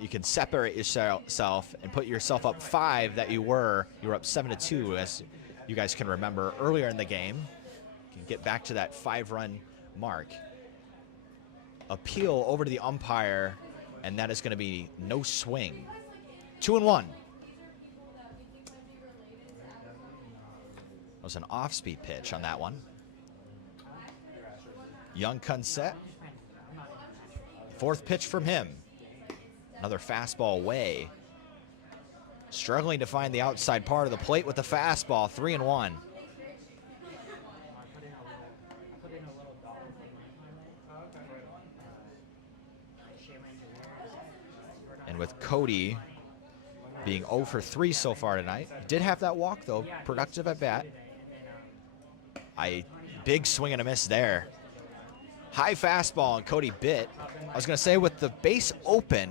You can separate yourself and put yourself up 5 that you were up 7-2, as you guys can remember earlier in the game. You can get back to that 5-run mark. Appeal over to the umpire, and that is going to be no swing. 2-1. That was an off-speed pitch on that one. Young comes set. 4th pitch from him. Another fastball away. Struggling to find the outside part of the plate with the fastball. 3-1. And with Cody being 0 for 3 so far tonight. Did have that walk, though. Productive at bat. Big swing and a miss there. High fastball, and Cody bit. I was going to say, with the base open,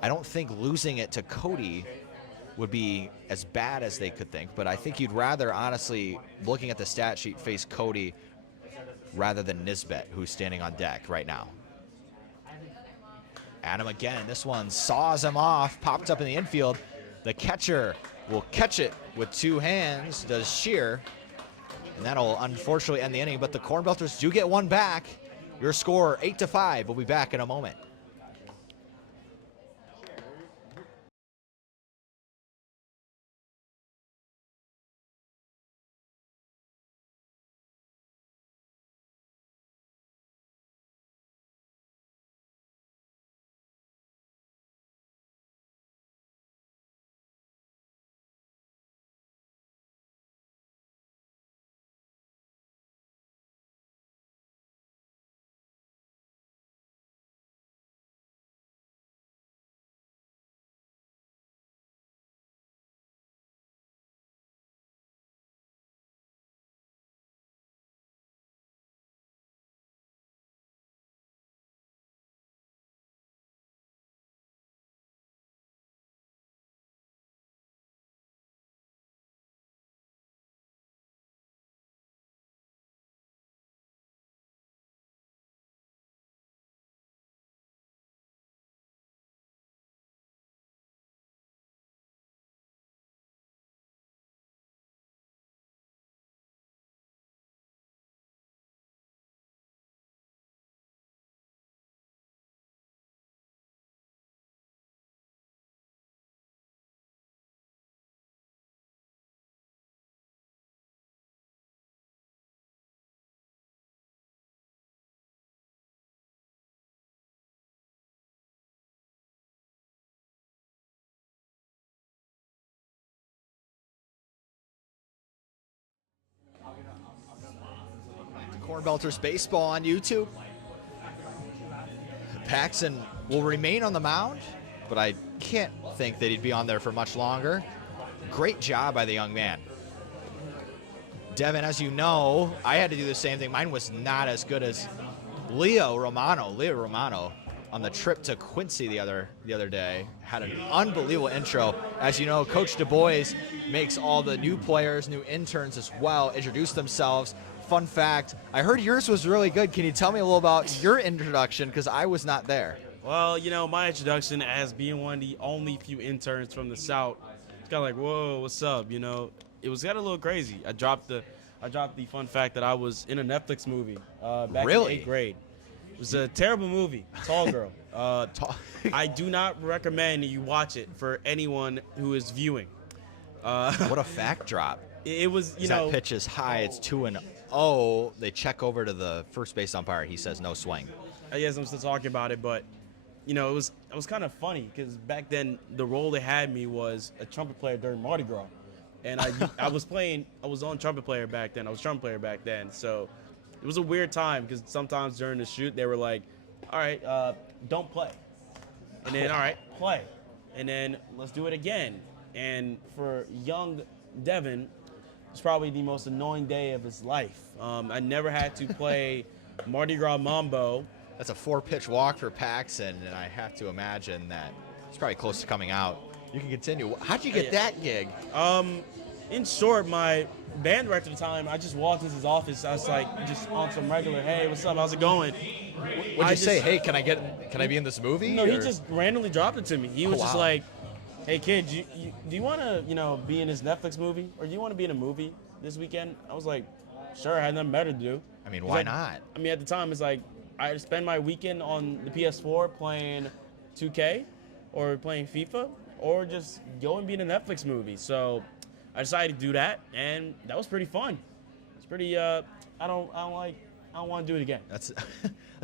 I don't think losing it to Cody would be as bad as they could think. But I think you'd rather, honestly, looking at the stat sheet, face Cody rather than Nisbet, who's standing on deck right now. Adam again. This one saws him off, popped up in the infield. The catcher will catch it with 2 hands, does Shear. And that'll unfortunately end the inning, but the Cornbelters do get 1 back. Your score, 8-5. We'll be back in a moment. Cornbelters baseball on YouTube. Paxton will remain on the mound, but I can't think that he'd be on there for much longer. Great job by the young man. Devin, as you know, I had to do the same thing. Mine was not as good as Leo Romano on the trip to Quincy the other day. Had an unbelievable intro. As you know, Coach Du Bois makes all the new players, new interns as well, introduce themselves. Fun fact, I heard yours was really good. Can you tell me a little about your introduction? Because I was not there. Well, you know, my introduction as being one of the only few interns from the South, it's kind of like, whoa, what's up? You know, it was kind of a little crazy. I dropped the fun fact that I was in a Netflix movie back in 8th grade. It was a terrible movie, Tall Girl. I do not recommend you watch it for anyone who is viewing. What a fact drop. It was, you know. That pitch is high. It's 2-0. They check over to the first base umpire. He says no swing. I guess I'm still talking about it, but, you know, it was kind of funny because back then the role they had me was a trumpet player during Mardi Gras. And I was on trumpet player back then. I was trumpet player back then. So it was a weird time because sometimes during the shoot they were like, all right, don't play. And then, all right, play. And then let's do it again. And for young Devin, it's probably the most annoying day of his life. I never had to play Mardi Gras Mambo. That's a 4-pitch walk for Paxton, and I have to imagine that It's probably close to coming out. You can continue. How'd you get that gig? In short, my band director at the time, I just walked into his office. I was like, just on some regular, hey, what's up? How's it going? What'd you say? Hey, can I be in this movie? No, he just randomly dropped it to me. He was just wow. like, hey, kid, do you want to, be in this Netflix movie? Or do you want to be in a movie this weekend? I was like, sure, I had nothing better to do. I mean, why not? I mean, at the time, it's like, I spend my weekend on the PS4 playing 2K or playing FIFA or just go and be in a Netflix movie. So I decided to do that, and that was pretty fun. It's pretty, I don't want to do it again. That's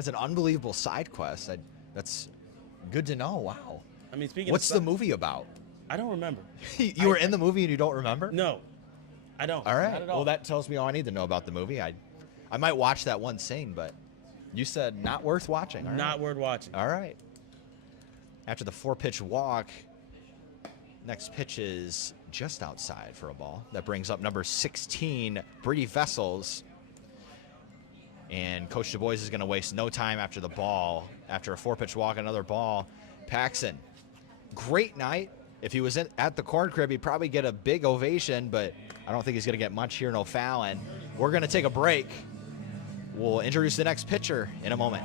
an unbelievable side quest. That's good to know. Wow. I mean, what's the movie about? I don't remember. You were in the movie and you don't remember? No, I don't. All right. Not at all. Well, that tells me all I need to know about the movie. I might watch that one scene, but you said not worth watching. All right. Not worth watching. All right. After the 4-pitch walk, next pitch is just outside for a ball. That brings up number 16, Brady Vessels. And Coach Du Bois is going to waste no time after the ball. After a 4-pitch walk, another ball. Paxson, great night. If he was at the corn crib, he'd probably get a big ovation, but I don't think he's going to get much here in O'Fallon. We're going to take a break. We'll introduce the next pitcher in a moment.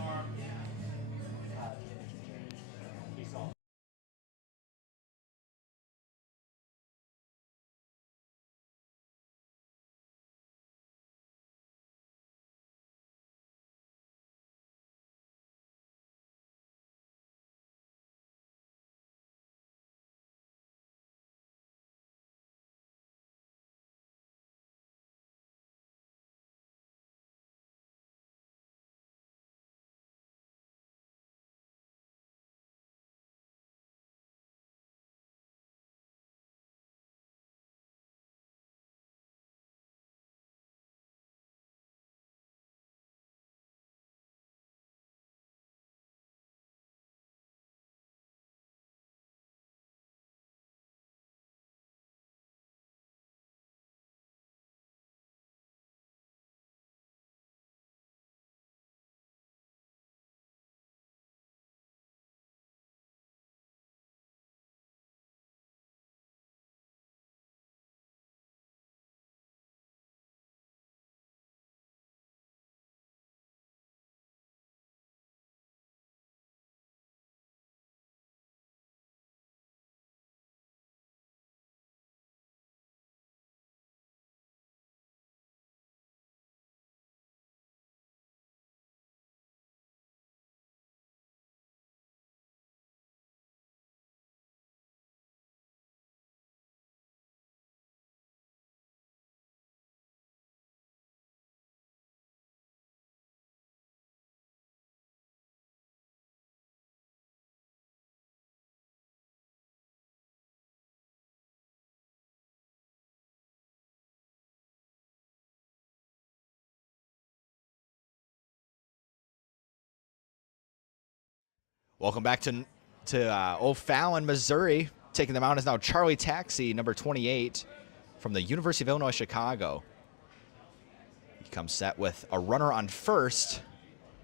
Welcome back to O'Fallon, Missouri. Taking the mound is now Charlie Taxi, number 28, from the University of Illinois, Chicago. He comes set with a runner on first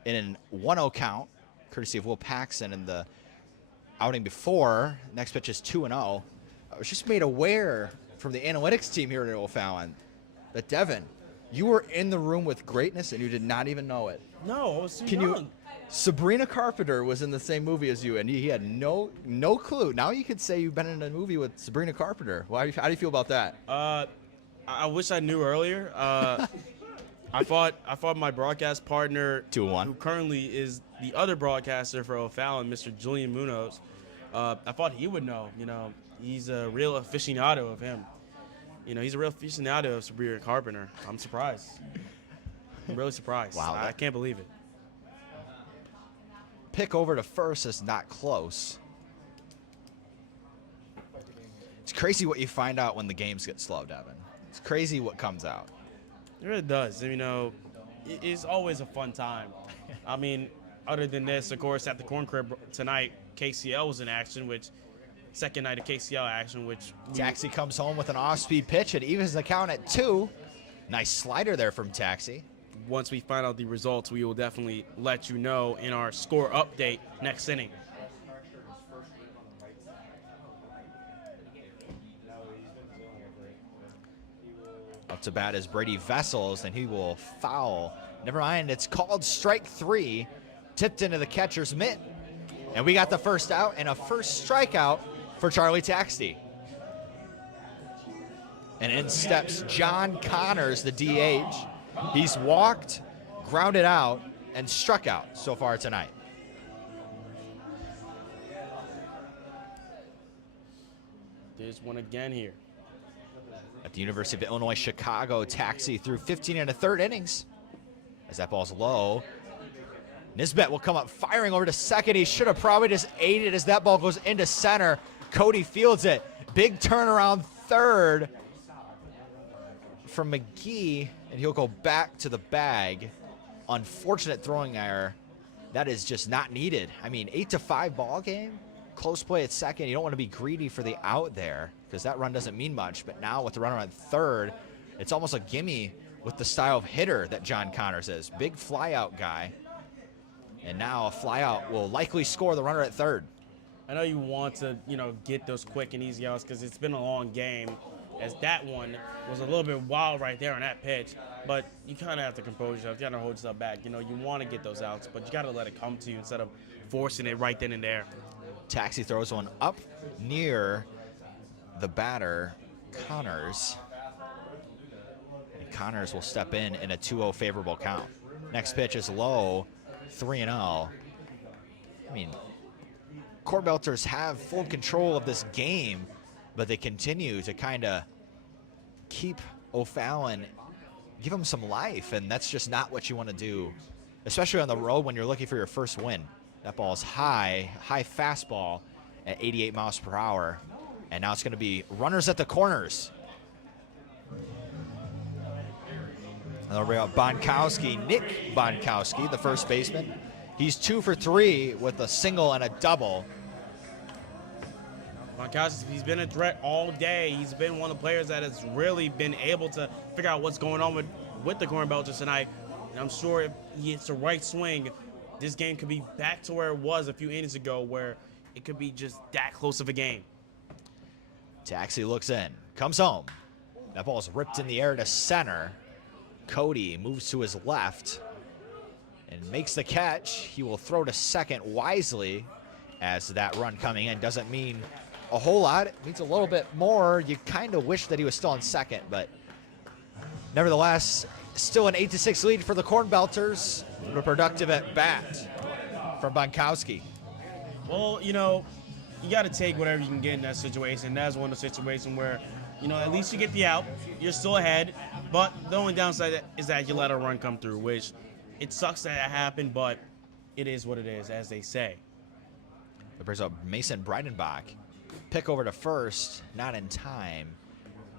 in an 1-0 count, courtesy of Will Paxson in the outing before. Next pitch is 2-0. I was just made aware from the analytics team here at O'Fallon that, Devin, you were in the room with greatness and you did not even know it. No, I was too young. Sabrina Carpenter was in the same movie as you, and he had no clue. Now you could say you've been in a movie with Sabrina Carpenter. How do you feel about that? I wish I knew earlier. I thought my broadcast partner, 2-1, who currently is the other broadcaster for O'Fallon, Mr. Julian Munoz, I thought he would know. He's a real aficionado of him. He's a real aficionado of Sabrina Carpenter. I'm surprised. I'm really surprised. Wow, I can't believe it. Pick over to first is not close. It's crazy what you find out when the games get slow, Devin. It's crazy what comes out. It really does. It's always a fun time. I mean, other than this, of course, at the Corn Crib tonight, KCL was in action, second night of KCL action, Taxi comes home with an off-speed pitch. It evens the count at 2. Nice slider there from Taxi. Once we find out the results, we will definitely let you know in our score update next inning. Up to bat is Brady Vessels, and he will foul. Never mind, it's called strike 3. Tipped into the catcher's mitt. And we got the first out and a first strikeout for Charlie Taxi. And in steps John Connors, the DH. He's walked, grounded out, and struck out so far tonight. There's one again here. At the University of Illinois, Chicago, Taxi through 15 and a third innings. As that ball's low, Nisbet will come up firing over to second. He should have probably just ate it as that ball goes into center. Cody fields it. Big turnaround third from McGee, and he'll go back to the bag. Unfortunate throwing error. That is just not needed. I mean, 8-5 ball game. Close play at second. You don't want to be greedy for the out there because that run doesn't mean much. But now with the runner at third, it's almost a gimme with the style of hitter that John Connors is. Big flyout guy. And now a flyout will likely score the runner at third. I know you want to, get those quick and easy outs because it's been a long game, as that one was a little bit wild right there on that pitch. But you kind of have to compose yourself. You got to hold yourself back. You want to get those outs, but you got to let it come to you instead of forcing it right then and there. Taxi throws one up near the batter, Connors. And Connors will step in a 2-0 favorable count. Next pitch is low, 3-0. I mean, Cornbelters have full control of this game, but they continue to kind of keep O'Fallon, give him some life, and that's just not what you want to do, especially on the road when you're looking for your first win. That ball is high fastball at 88 miles per hour, and now it's going to be runners at the corners. And they'll bring up Bonkowski, Nick Bonkowski, the first baseman. He's 2 for 3 with a single and a double. Bonkowski, he's been a threat all day. He's been one of the players that has really been able to figure out what's going on with the Cornbelters tonight. And I'm sure if he hits the right swing, this game could be back to where it was a few innings ago, where it could be just that close of a game. Taxi looks in, comes home. That ball is ripped in the air to center. Cody moves to his left and makes the catch. He will throw to second wisely, as that run coming in doesn't mean a whole lot. It means a little bit more. You kind of wish that he was still on second, but nevertheless, still an 8-6 lead for the Cornbelters. A productive at bat from Bonkowski. Well, you got to take whatever you can get in that situation. That's one of the situations where, at least you get the out. You're still ahead. But the only downside is that you let a run come through, which it sucks that happened, but it is what it is, as they say. That brings up Mason Breidenbach. Pick over to first, not in time.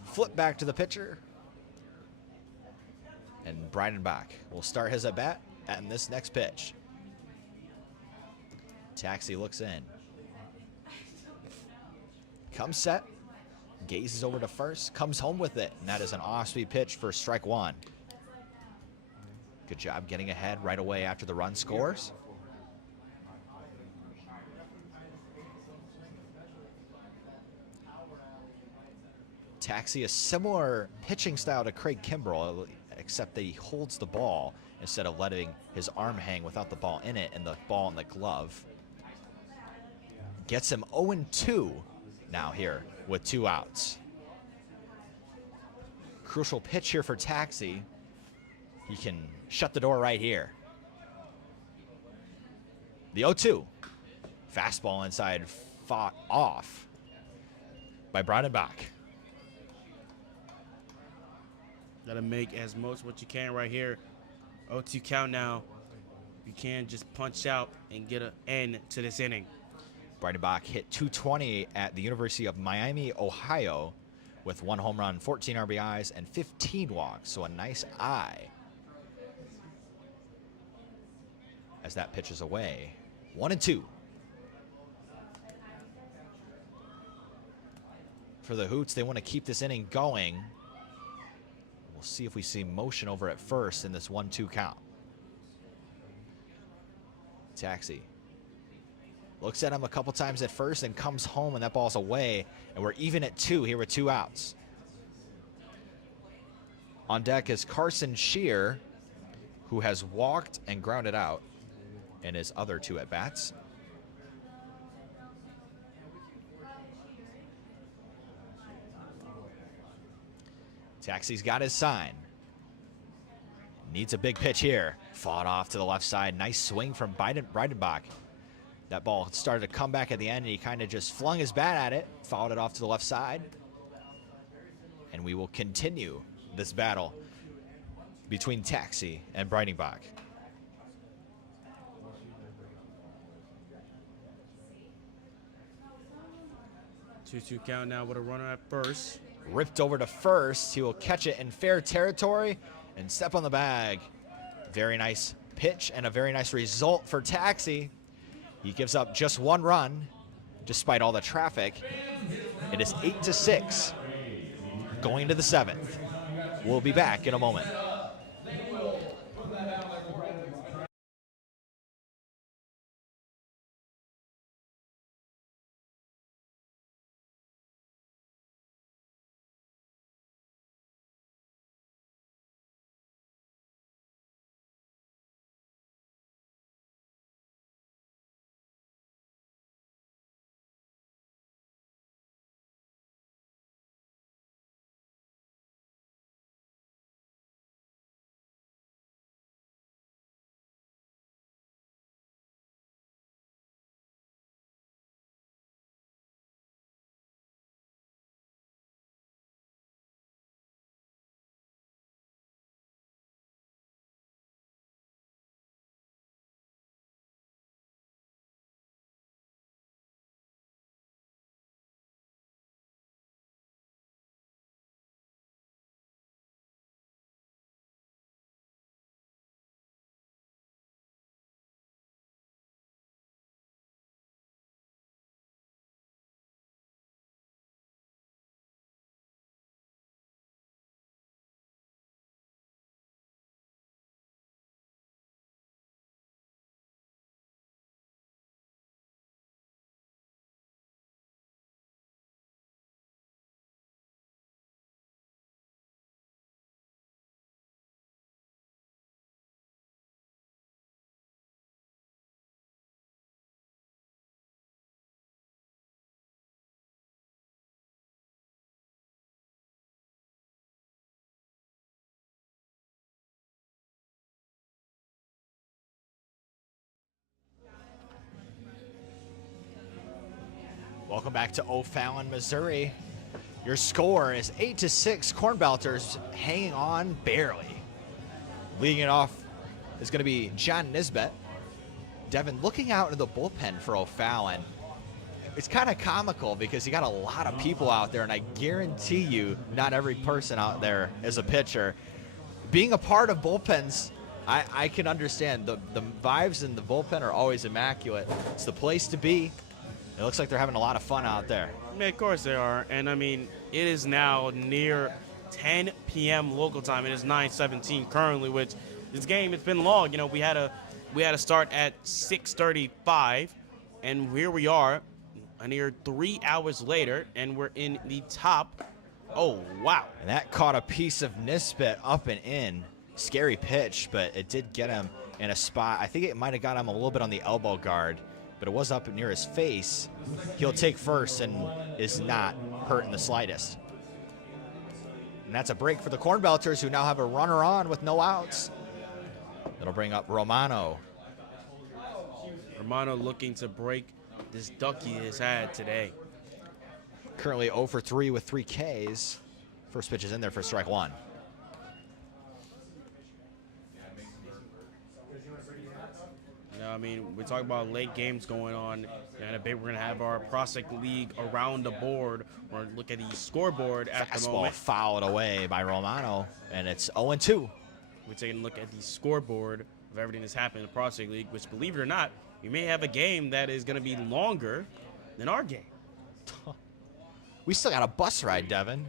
Flip back to the pitcher. And Breidenbach will start his at-bat and this next pitch. Taxi looks in. Comes set. Gazes over to first. Comes home with it. And that is an off-speed pitch for strike one. Good job getting ahead right away after the run scores. Taxi, a similar pitching style to Craig Kimbrell, except that he holds the ball instead of letting his arm hang without the ball in it and the ball in the glove. Gets him 0-2 now here with 2 outs. Crucial pitch here for Taxi. He can shut the door right here. The 0-2. Fastball inside, fought off by Breidenbach. Got to make as most what you can right here. 0-2 count now. You can't just punch out and get an end to this inning. Breidenbach hit .220 at the University of Miami, Ohio, with 1 home run, 14 RBIs, and 15 walks. So a nice eye. As that pitches away. 1-2. For the Hoots, they want to keep this inning going. We'll see if we see motion over at first in this 1-2 count. Taxi looks at him a couple times at first and comes home, and that ball's away. And we're even at 2 here with 2 outs. On deck is Carson Shear, who has walked and grounded out in his other 2 at-bats. Taxi's got his sign. Needs a big pitch here. Fought off to the left side. Nice swing from Breidenbach. That ball started to come back at the end, and he kind of just flung his bat at it, fouled it off to the left side. And we will continue this battle between Taxi and Breidenbach. 2-2 count now with a runner at first. Ripped over to first. He will catch it in fair territory and step on the bag. Very nice pitch and a very nice result for Taxi. He gives up just 1 run despite all the traffic. It is 8-6 going into the 7th. We'll be back in a moment. Welcome back to O'Fallon, Missouri. Your score is 8-6. Cornbelters hanging on barely. Leading it off is going to be John Nisbet. Devin, looking out into the bullpen for O'Fallon, it's kind of comical because you got a lot of people out there, and I guarantee you not every person out there is a pitcher. Being a part of bullpens, I can understand. The vibes in the bullpen are always immaculate. It's the place to be. It looks like they're having a lot of fun out there. Yeah, of course they are. And, I mean, it is now near 10 p.m. local time. It is 9:17 currently, which this game, it's been long. You know, we had to start at 6:35, and here we are a near 3 hours later, and we're in the top. Oh, wow. And that caught a piece of Nisbet up and in. Scary pitch, but it did get him in a spot. I think it might have got him a little bit on the elbow guard, but it was up near his face. He'll take first and is not hurt in the slightest. And that's a break for the Cornbelters, who now have a runner on with no outs. That'll bring up Romano. Romano looking to break this duck he has had today. Currently 0 for 3 with 3 Ks. First pitch is in there for strike 1. I mean, we talk about late games going on, and I bet we're going to have our Prospect League around the board, or look at the scoreboard at the moment. Fastball fouled away by Romano, and it's 0-2. We're taking a look at the scoreboard of everything that's happened in the Prospect League, which, believe it or not, we may have a game that is going to be longer than our game. We still got a bus ride, Devin.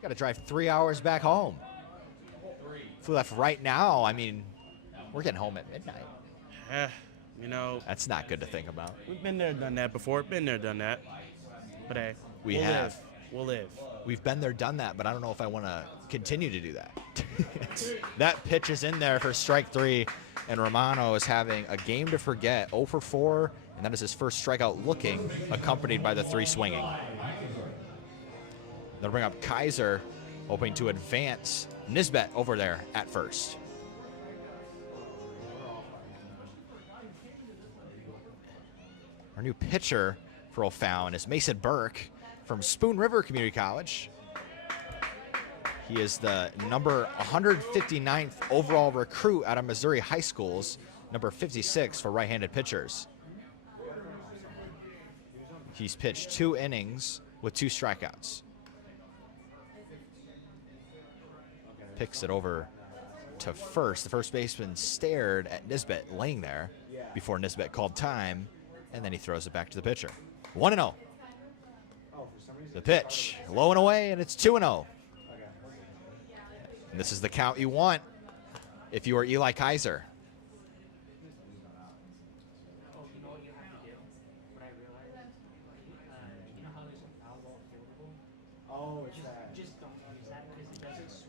Got to drive 3 hours back home. If we left right now, I mean, we're getting home at midnight. You know, that's not good to think about. We've been there, done that before. Been there, done that. But hey, we'll will live. We've been there, done that, but I don't know if I want to continue to do that. That pitch is in there for strike 3, and Romano is having a game to forget, 0 for 4, and that is his first strikeout looking, accompanied by the 3 swinging. They'll bring up Kaiser, hoping to advance Nisbet over there at first. Our new pitcher for O'Fallon is Mason Burke from Spoon River Community College. He is the number 159th overall recruit out of Missouri high schools, number 56 for right-handed pitchers. He's pitched 2 innings with 2 strikeouts. Picks it over to first. The first baseman stared at Nisbet laying there before Nisbet called time, and then he throws it back to the pitcher. 1-0. The pitch, low and away, and it's 2-0. And this is the count you want if you are Eli Kaiser.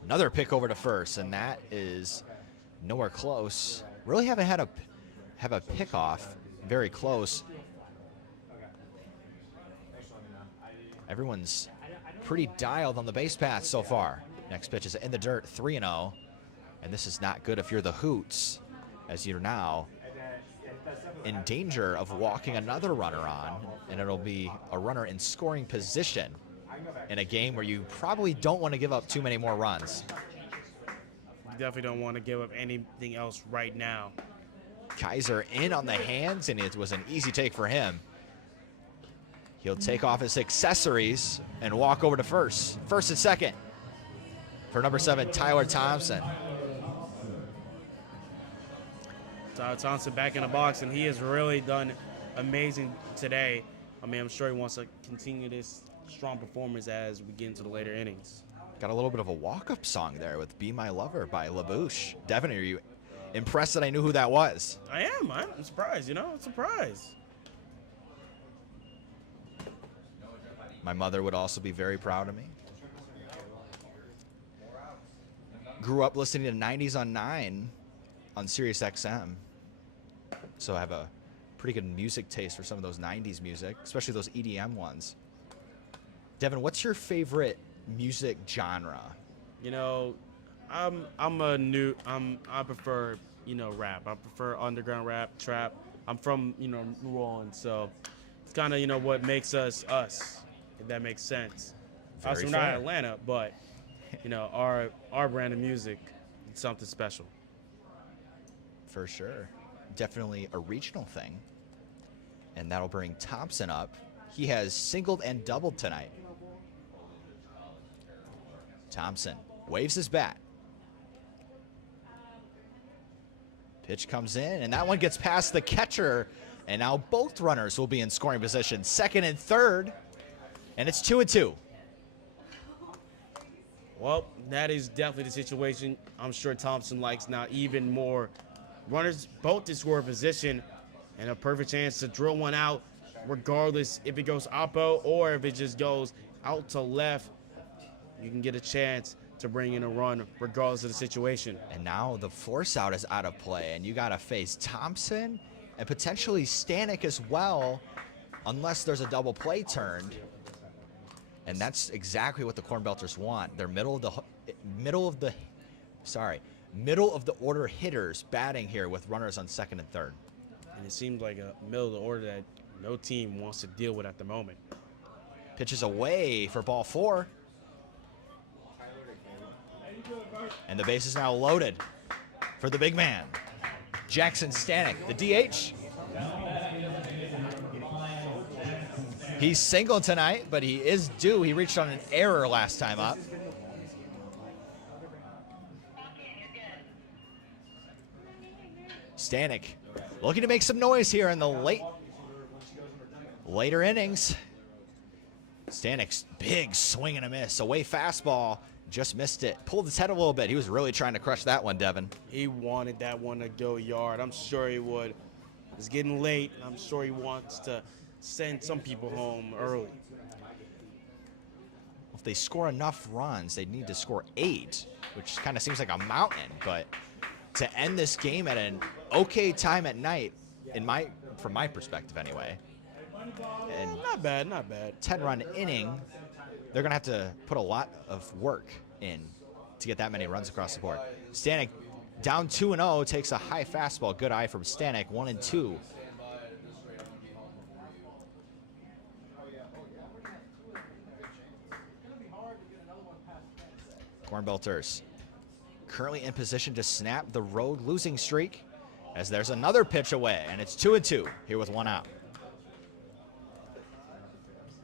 Another pick over to first, and that is nowhere close. Really haven't had a pickoff very close. Everyone's pretty dialed on the base path so far. Next pitch is in the dirt, 3-0. And this is not good if you're the Hoots, as you're now in danger of walking another runner on, and it'll be a runner in scoring position in a game where you probably don't want to give up too many more runs. You definitely don't want to give up anything else right now. Kaiser in on the hands, and it was an easy take for him. He'll take off his accessories and walk over to first. First and second for number 7, Tyler Thompson. Tyler Thompson back in the box, and he has really done amazing today. I mean, I'm sure he wants to continue this strong performance as we get into the later innings. Got a little bit of a walk-up song there with Be My Lover by LaBouche. Devin, are you impressed that I knew who that was? I am. I'm surprised, I'm surprised. My mother would also be very proud of me. Grew up listening to 90s on 9 on Sirius XM. So I have a pretty good music taste for some of those 90s music, especially those EDM ones. Devin, what's your favorite music genre? I prefer, rap. I prefer underground rap, trap. I'm from, New Orleans, so it's kind of, what makes us us, if that makes sense. Also, we're not Atlanta, but, our brand of music is something special. For sure. Definitely a regional thing. And that'll bring Thompson up. He has singled and doubled tonight. Thompson waves his bat. Pitch comes in, and that one gets past the catcher. And now both runners will be in scoring position, second and third. And it's 2-2. Well, that is definitely the situation. I'm sure Thompson likes now even more. Runners both in score position, and a perfect chance to drill one out, regardless if it goes oppo or if it just goes out to left. You can get a chance to bring in a run regardless of the situation. And now the force out is out of play, and you got to face Thompson and potentially Stanek as well, unless there's a double play turned. And that's exactly what the Cornbelters want. They're middle of the order hitters batting here with runners on second and third. And it seems like a middle of the order that no team wants to deal with at the moment. Pitches away for ball 4. And the base is now loaded for the big man, Jackson Stanek, the DH. He's single tonight, but he is due. He reached on an error last time up. Stanek looking to make some noise here in the later innings. Stanek's big swing and a miss. Away fastball. Just missed it. Pulled his head a little bit. He was really trying to crush that one, Devin. He wanted that one to go yard. I'm sure he would. It's getting late. I'm sure he wants to send some people home early. if they score enough runs, they need to score 8, which kind of seems like a mountain. But to end this game at an okay time at night, from my perspective anyway, and Not bad, not bad. 10-run inning, they're going to have to put a lot of work in to get that many runs across the board. Stanek down 2-0, takes a high fastball. Good eye from Stanek, 1-2. Cornbelters currently in position to snap the road losing streak, as there's another pitch away, and it's 2-2 here with 1 out.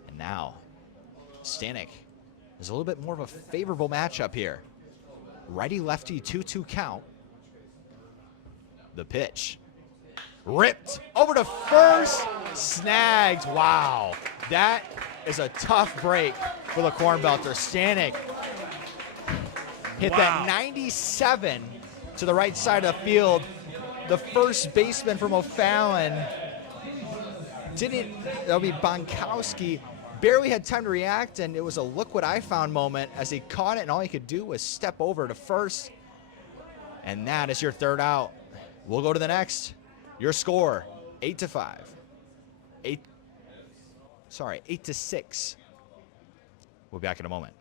And now Stanek is a little bit more of a favorable matchup here. Righty-lefty 2-2 count. The pitch. Ripped over to first. Snagged. Wow. That is a tough break for the Cornbelters. Stanek hit that 97 to the right side of the field. The first baseman from O'Fallon that'll be Bonkowski, barely had time to react, and it was a look what I found moment as he caught it, and all he could do was step over to first. And that is your 3rd out. We'll go to the next. Your score, 8-5. 8-6. We'll be back in a moment.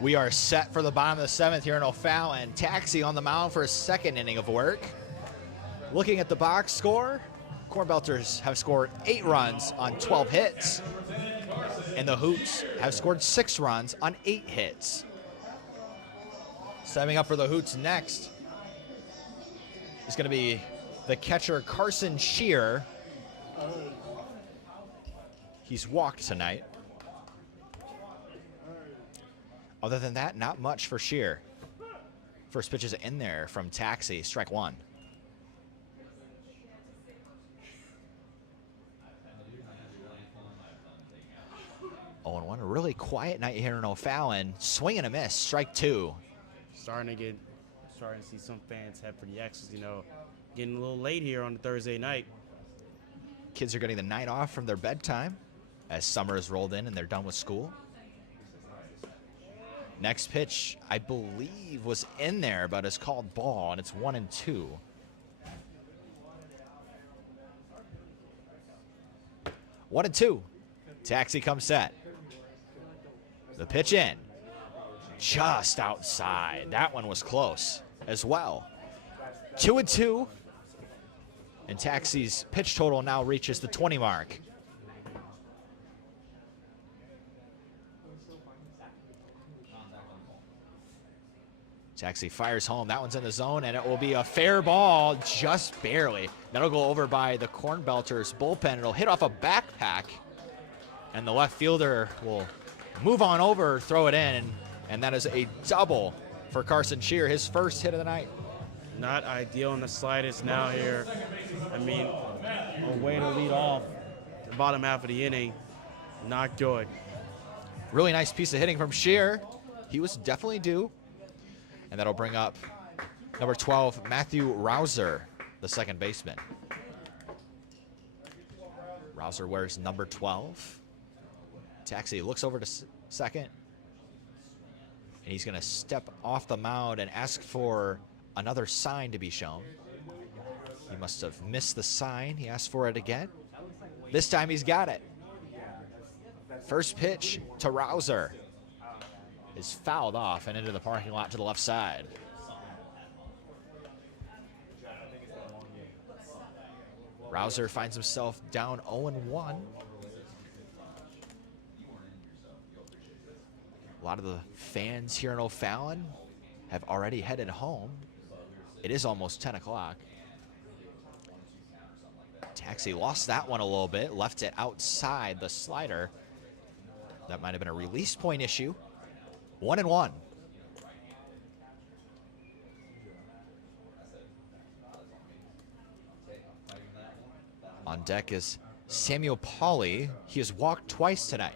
We are set for the bottom of the 7th here in O'Fallon. Taxi on the mound for a 2nd inning of work. Looking at the box score, Cornbelters have scored 8 runs on 12 hits, and the Hoots have scored 6 runs on 8 hits. Stepping up for the Hoots next is going to be the catcher Carson Shear. He's walked tonight. Other than that, not much for Shear. First pitch is in there from Taxi, strike 1. 0-1, a really quiet night here in O'Fallon. Swing and a miss, strike 2. Starting to see some fans head for the X's, getting a little late here on the Thursday night. Kids are getting the night off from their bedtime as summer has rolled in and they're done with school. Next pitch, I believe, was in there, but is called ball, and it's 1-2. One and two. Taxi comes set. The pitch in. Just outside. That one was close as well. 2-2. And Taxi's pitch total now reaches the 20 mark. Taxi fires home. That one's in the zone, and it will be a fair ball, just barely. That'll go over by the Cornbelters bullpen. It'll hit off a backpack, and the left fielder will move on over, throw it in, and that is a double for Carson Shear, his first hit of the night. Not ideal in the slightest now here. I mean, a way to lead off the bottom half of the inning. Not good. Really nice piece of hitting from Shear. He was definitely due. And that'll bring up number 12, Matthew Rouser, the second baseman. Rouser wears number 12. Taxi looks over to second. And he's going to step off the mound and ask for another sign to be shown. He must have missed the sign. He asked for it again. This time he's got it. First pitch to Rouser is fouled off and into the parking lot to the left side. Rouser finds himself down 0-1. A lot of the fans here in O'Fallon have already headed home. It is almost 10 o'clock. Taxi lost that one a little bit, left it outside the slider. That might have been a release point issue. 1-1. On deck is Samuel Pauly. He has walked twice tonight.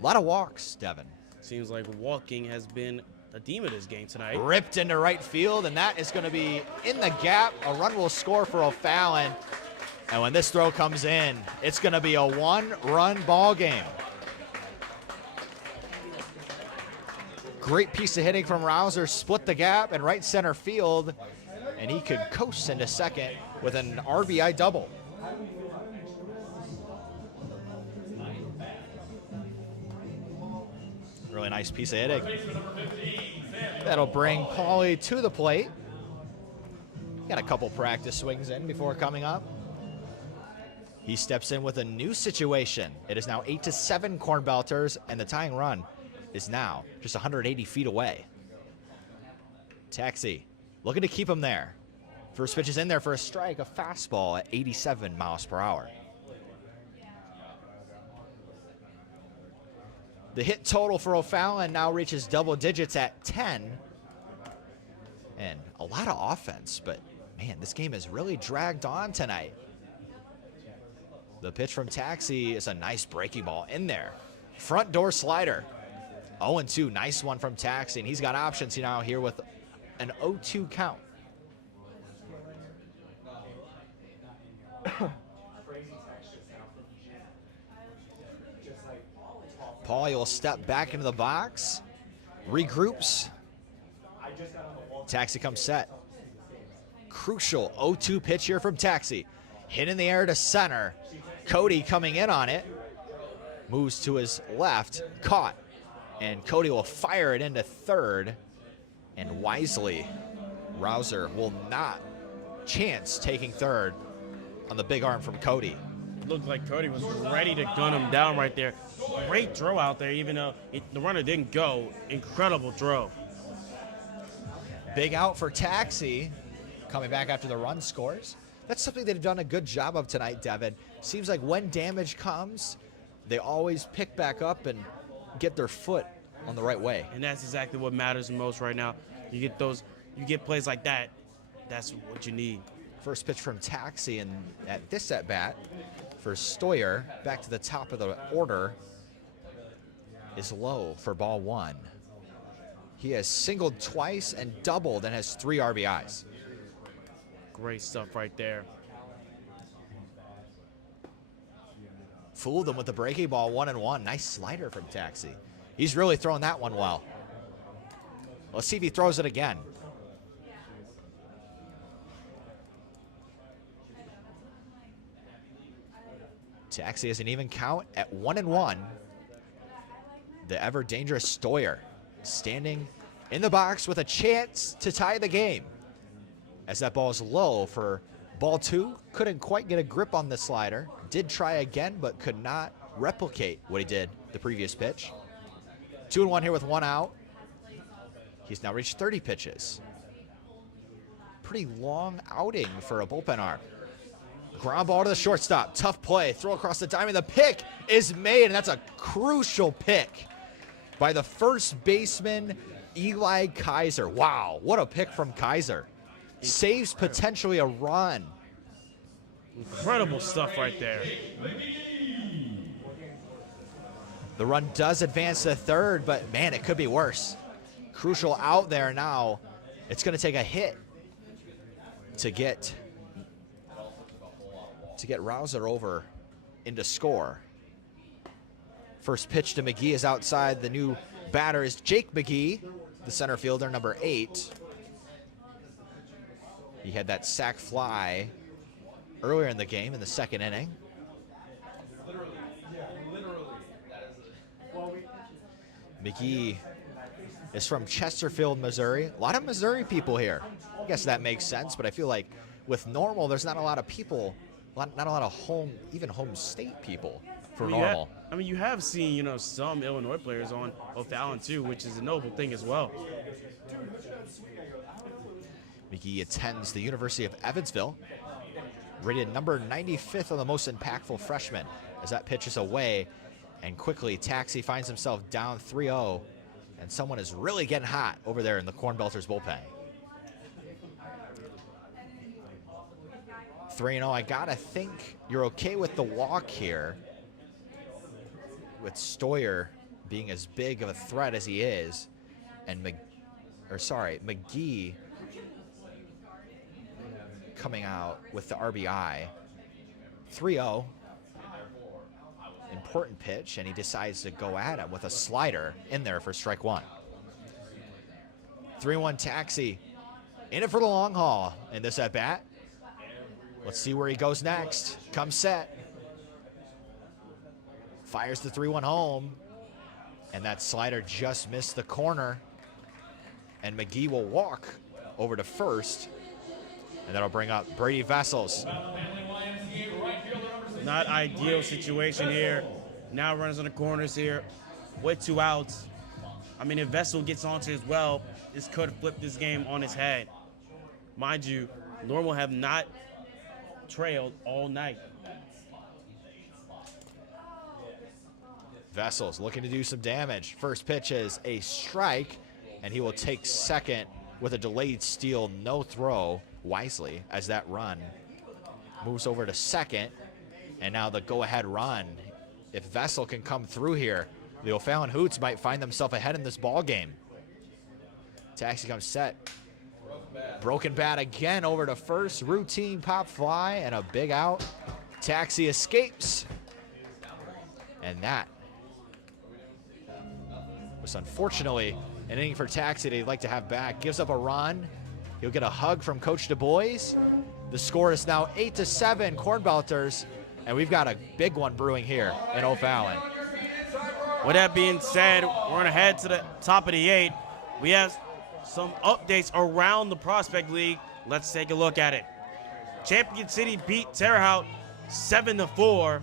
A lot of walks, Devin. Seems like walking has been the theme of this game tonight. Ripped into right field, and that is going to be in the gap. A run will score for O'Fallon. And when this throw comes in, it's going to be a one-run ball game. Great piece of hitting from Rouser, split the gap in right center field, and he could coast into second with an RBI double. Really nice piece of hitting. That'll bring Pauly to the plate. Got a couple practice swings in before coming up. He steps in with a new situation. It is now 8-7 Cornbelters, and the tying run is now just 180 feet away. Taxi looking to keep him there. First pitch is in there for a strike, a fastball at 87 miles per hour. The hit total for O'Fallon now reaches double digits at 10. And a lot of offense, but man, this game has really dragged on tonight. The pitch from Taxi is a nice breaking ball in there. Front door slider. 0-2, nice one from Taxi, and he's got options now here with an 0-2 count. Pauly will step back into the box, regroups. Taxi comes set. Crucial 0-2 pitch here from Taxi. Hit in the air to center. Cody coming in on it. Moves to his left, caught. And Cody will fire it into third. And wisely, Rouser will not chance taking third on the big arm from Cody. Looked like Cody was ready to gun him down right there. Great throw out there, even though the runner didn't go. Incredible throw. Big out for Taxi, coming back after the run scores. That's something they've done a good job of tonight, Devin. Seems like when damage comes, they always pick back up and get their foot on the right way. And that's exactly what matters the most right now. You get plays like that, that's what you need. First pitch from Taxi, and at this at-bat for Stoyer, back to the top of the order, is low for ball one. He has singled twice and doubled and has 3 RBIs. Great stuff right there. Fooled him with the breaking ball, 1-1. Nice slider from Taxi. He's really throwing that one well. Let's see if he throws it again. Taxi has an even count at 1-1. The ever dangerous Stoyer standing in the box with a chance to tie the game. As that ball is low for ball 2, couldn't quite get a grip on the slider. Did try again, but could not replicate what he did the previous pitch. 2-1 here with 1 out. He's now reached 30 pitches. Pretty long outing for a bullpen arm. Ground ball to the shortstop. Tough play. Throw across the diamond. The pick is made, and that's a crucial pick by the first baseman, Eli Kaiser. Wow, what a pick from Kaiser. Saves potentially a run. Incredible stuff right there. The run does advance to third, but man, it could be worse. Crucial out there now. It's going to take a hit to get Rouser over into score. First pitch to McGee is outside. The new batter is Jake McGee, the center fielder, number 8. He had that sac fly earlier in the game in the second inning. McGee is from Chesterfield, Missouri. A lot of Missouri people here. I guess that makes sense, but I feel like with Normal, there's not a lot of people, not a lot of home state people for Normal. You have seen, some Illinois players on O'Fallon too, which is a noble thing as well. McGee attends the University of Evansville, rated number 95th on the most impactful freshman, as that pitch is away, and quickly Taxi finds himself down 3-0, and someone is really getting hot over there in the Cornbelters bullpen. 3-0, I gotta think you're okay with the walk here, with Stoyer being as big of a threat as he is, and McGee coming out with the RBI. 3-0, important pitch, and he decides to go at him with a slider in there for strike 1. 3-1 Taxi, in it for the long haul in this at bat. Let's see where he goes next. Comes set. Fires the 3-1 home, and that slider just missed the corner, and McGee will walk over to first, and that'll bring up Brady Vessels. Not ideal situation here. Now runners on the corners here with 2 outs. If Vessel gets onto as well, this could flip this game on its head. Mind you, Normal have not trailed all night. Vessels looking to do some damage. First pitch is a strike, and he will take second with a delayed steal, no throw, wisely, as that run moves over to second. And now the go-ahead run. If Vessel can come through here, the O'Fallon Hoots might find themselves ahead in this ball game. Taxi comes set. Broken bat again over to first. Routine pop fly and a big out. Taxi escapes. And that was unfortunately an inning for Taxi that he'd like to have back. Gives up a run. He'll get a hug from Coach Du Bois. The score is now 8-7 Cornbelters, and we've got a big one brewing here in O'Fallon. With that being said, we're going to head to the top of the 8th. We have some updates around the Prospect League. Let's take a look at it. Champion City beat Terre Haute 7-4.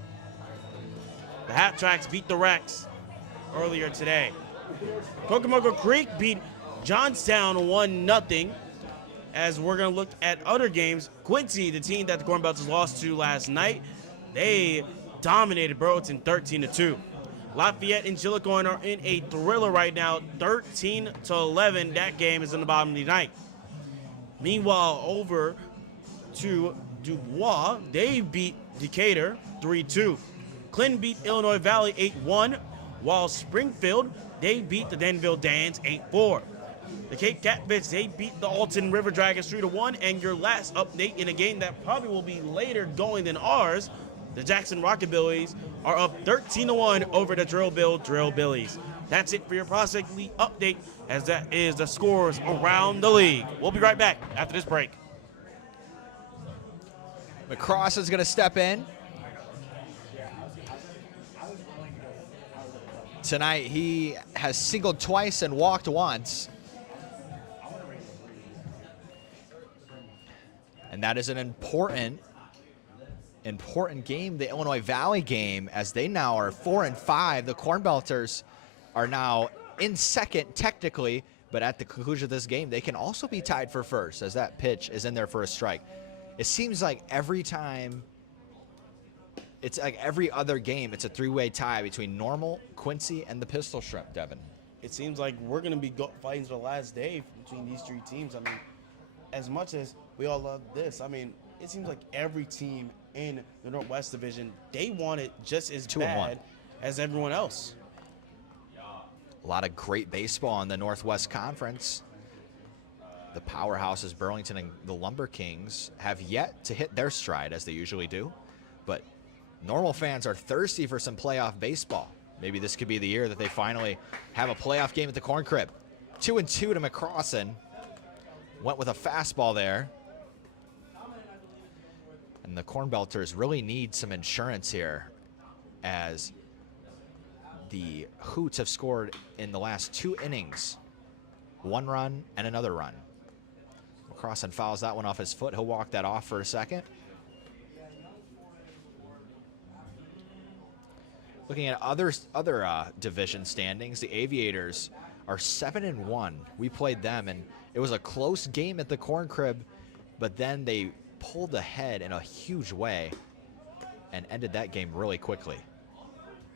The Hat Tracks beat the Rex earlier today. Cocomoco Creek beat Johnstown 1-0. As we're going to look at other games, Quincy, the team that the Cornbelters lost to last night, they dominated Burlington 13-2. Lafayette and Chillicoin are in a thriller right now, 13-11. That game is in the bottom of the ninth. Meanwhile, over to Dubois, they beat Decatur 3-2. Clinton beat Illinois Valley 8-1, while Springfield, they beat the Denville Dans 8-4. The Cape Catfish, they beat the Alton River Dragons 3-1, and your last update in a game that probably will be later going than ours, the Jackson Rockabillies are up 13-1 over the Drillville Drillbillies. That's it for your Prospect League update, as that is the scores around the league. We'll be right back after this break. McCross is going to step in. Tonight, he has singled twice and walked once. And that is an important game, the Illinois Valley game, as they now are 4-5. The Cornbelters are now in second technically, but at the conclusion of this game, they can also be tied for first as that pitch is in there for a strike. It seems like every time, it's like every other game, it's a three-way tie between Normal, Quincy, and the Pistol Shrimp, Devin. It seems like we're going to be fighting to the last day between these three teams. I mean, as much as we all love this, I mean, it seems like every team in the Northwest Division, they want it just as bad as everyone else. A lot of great baseball in the Northwest Conference. The powerhouses, Burlington and the Lumber Kings, have yet to hit their stride as they usually do. But Normal fans are thirsty for some playoff baseball. Maybe this could be the year that they finally have a playoff game at the Corn Crib. 2-2 to McCrossin. Went with a fastball there. And the Cornbelters really need some insurance here, as the Hoots have scored in the last 2 innings. 1 run and another run. McCrossin fouls that one off his foot. He'll walk that off for a second. Looking at other division standings, the Aviators are 7-1. We played them, and it was a close game at the Corn Crib, but then they pulled ahead in a huge way and ended that game really quickly.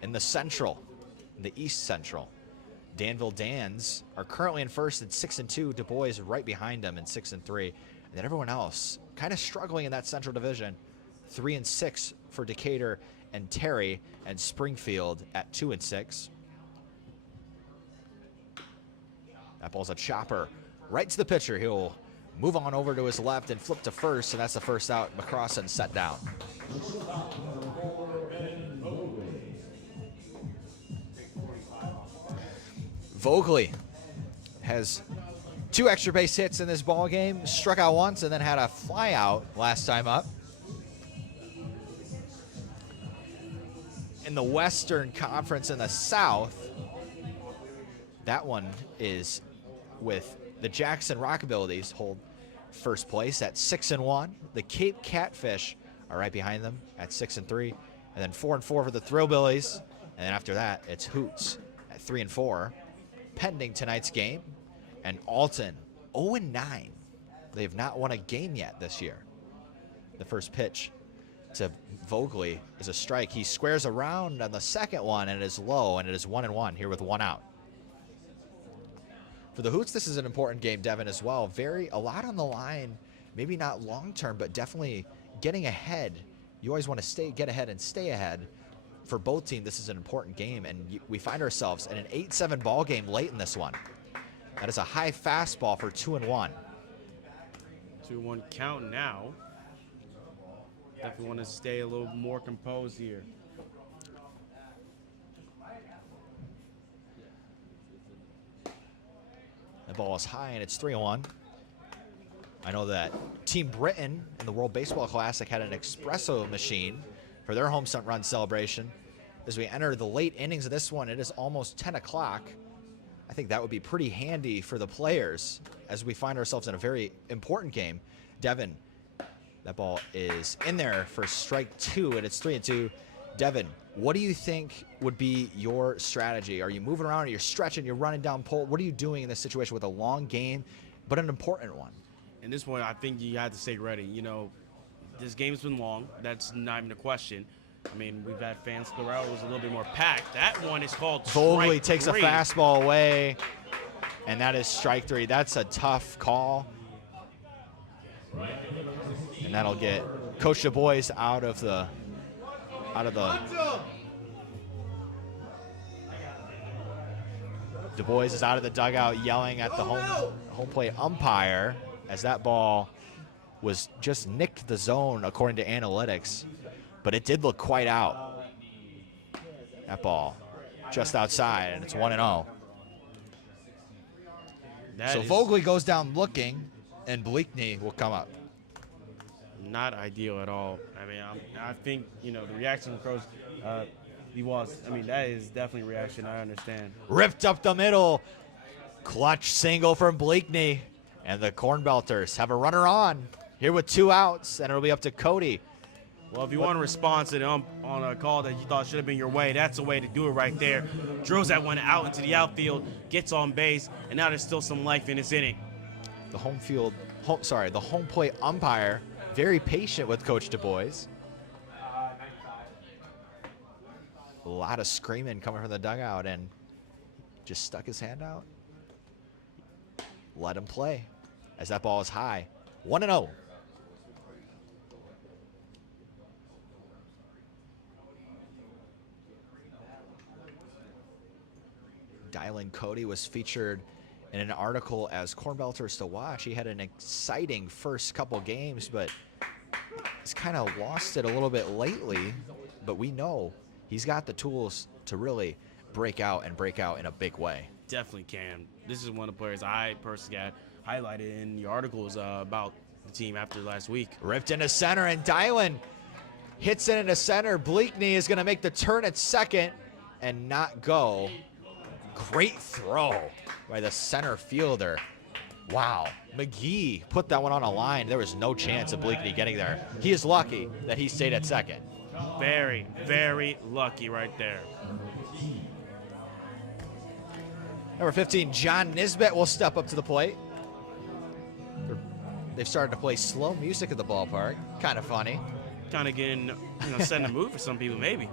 In the Central, the East Central, Danville Dans are currently in first at 6-2. Du Bois right behind them in 6-3. And then everyone else kind of struggling in that Central Division. 3-6 for Decatur and Terry, and Springfield at 2-6. That ball's a chopper right to the pitcher. He'll move on over to his left and flip to first, and that's the first out. McCrossin set down. Vogley has 2 extra base hits in this ball game, struck out once, and then had a fly out last time up. In the Western Conference in the South, that one is with the Jackson Rockabillies hold first place at 6-1. The Cape Catfish are right behind them at 6-3, and then 4-4 for the Thrillbillies, and then after that it's Hoots at 3-4. Pending tonight's game, and Alton 0-9. They have not won a game yet this year. The first pitch to Vogley is a strike. He squares around on the second one, and it is low, and it is 1-1 here with 1 out. For the Hoots, this is an important game, Devin, as well. A lot on the line, maybe not long term, but definitely getting ahead. You always want to get ahead and stay ahead. For both teams, this is an important game, and we find ourselves in an 8-7 ball game late in this one. That is a high fastball for 2-1. 2-1 count now. Definitely want to stay a little more composed here. The ball is high, and it's 3-1. I know that Team Britain in the World Baseball Classic had an espresso machine for their home run celebration. As we enter the late innings of this one, it is almost 10 o'clock. I think that would be pretty handy for the players as we find ourselves in a very important game. Devin, that ball is in there for strike 2, and it's 3-2. Devin, what do you think would be your strategy? Are you moving around, are you stretching, you're running down pole? What are you doing in this situation with a long game, but an important one? In this point, I think you have to stay ready. You know, this game's been long. That's not even a question. I mean, we've had fans throughout. It was a little bit more packed. That one is called Vogley strike takes 3. a fastball away, and that is strike 3. That's a tough call. And that'll get Coach Du Bois out of the Du Bois is out of the dugout yelling at the home plate umpire as that ball was just nicked the zone according to analytics, but it did look quite out. That ball just outside, and it's 1-0. So Vogley goes down looking, and Bleakney will come up. Not ideal at all. I mean, I think, you know, the reaction from Coach I mean, that is definitely a reaction. I understand. Ripped up the middle. Clutch single from Bleakney. And the Cornbelters have a runner on here with 2 outs, and it'll be up to Cody Well, if you want to respond to them on a call that you thought should have been your way, that's the way to do it right there. Drills that one out into the outfield, gets on base, and now there's still some life in this inning. The the home plate umpire, very patient with Coach Du Bois. A lot of screaming coming from the dugout, and just stuck his hand out. Let him play as that ball is high. 1-0. Dylan Cody was featured in an article as Cornbelters to watch. He had an exciting first couple games, but he's kind of lost it a little bit lately. But we know he's got the tools to really break out in a big way. Definitely can. This is one of the players I personally got highlighted in the articles about the team after last week. Ripped into center, and Dylan hits it into center. Bleakney is going to make the turn at second and not go. Great throw by the center fielder. Wow. McGee put that one on a line. There was no chance of Bleakney getting there. He is lucky that he stayed at second. Very, very lucky right there. Number 15, John Nisbet will step up to the plate. They've started to play slow music at the ballpark. Kind of funny. Kind of getting, setting the mood for some people, maybe.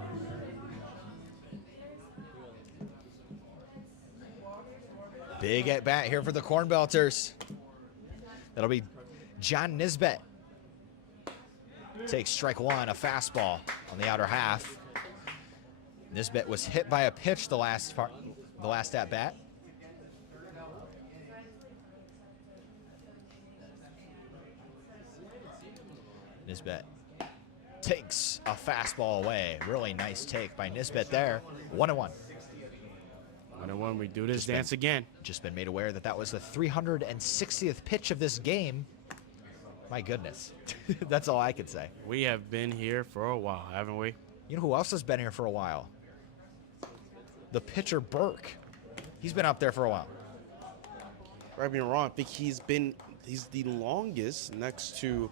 Big at bat here for the Cornbelters. That'll be John Nisbet. Takes strike one, a fastball on the outer half. Nisbet was hit by a pitch the last at bat. Nisbet takes a fastball away. Really nice take by Nisbet there. 1-1. 1-1, we do this dance again. Just been made aware that was the 360th pitch of this game. My goodness. That's all I could say. We have been here for a while, haven't we? You know who else has been here for a while? The pitcher, Burke. He's been up there for a while. Right me wrong, I think he's the longest next to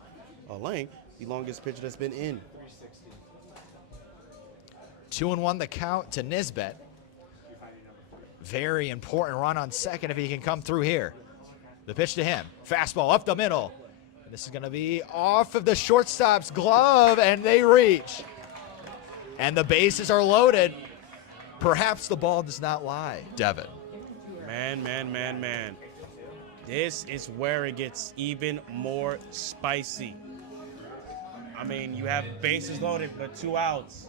Lang, the longest pitcher that's been in. 2-1 the count to Nisbet. Very important run on second if he can come through here. The pitch to him. Fastball up the middle. And this is going to be off of the shortstop's glove, and they reach. And the bases are loaded. Perhaps the ball does not lie. Devin. Man. This is where it gets even more spicy. I mean, you have bases loaded, but 2 outs.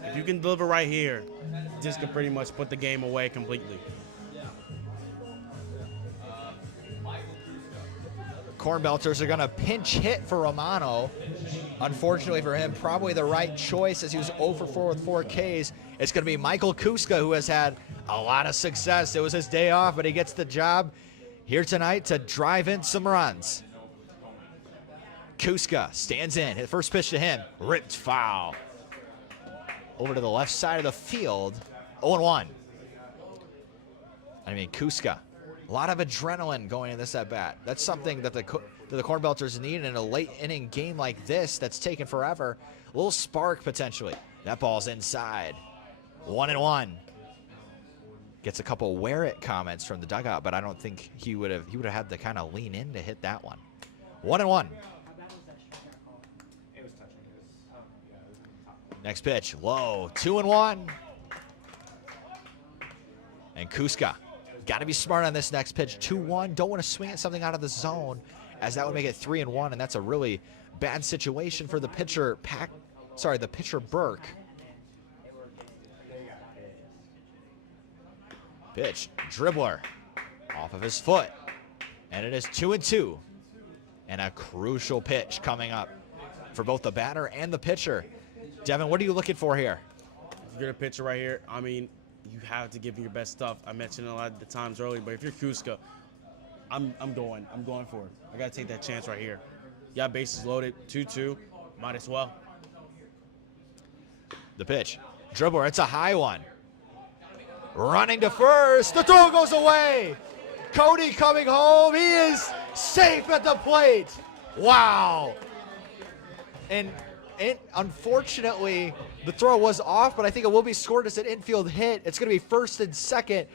If you can deliver right here, this could pretty much put the game away completely. Cornbelters are going to pinch hit for Romano. Unfortunately for him, probably the right choice as he was 0 for 4 with 4 Ks. It's going to be Michael Kuska, who has had a lot of success. It was his day off, but he gets the job here tonight to drive in some runs. Kuska stands in. Hit first pitch to him. Ripped foul. Over to the left side of the field. 0-1. I mean, Kuska. A lot of adrenaline going in this at-bat. That's something that the Cornbelters need in a late inning game like this that's taken forever. A little spark potentially. That ball's inside. 1-1. Gets a couple wear it comments from the dugout, but I don't think he would have had to kind of lean in to hit that one. 1-1. Next pitch, low, 2-1. And Kuska, got to be smart on this next pitch. 2-1, don't want to swing at something out of the zone, as that would make it 3-1, and that's a really bad situation for the pitcher, the pitcher Burke. Pitch, dribbler, off of his foot, and it is 2-2. And a crucial pitch coming up for both the batter and the pitcher. Devin, what are you looking for here? If you're a pitcher right here, I mean, you have to give me your best stuff. I mentioned it a lot of the times earlier, but if you're Kuska, I'm going for it. I got to take that chance right here. Yeah, bases loaded, 2-2, might as well. The pitch, dribbler, it's a high one. Running to first, the throw goes away. Cody coming home, he is safe at the plate. Wow. And unfortunately, the throw was off, but I think it will be scored as an infield hit. It's going to be first and second.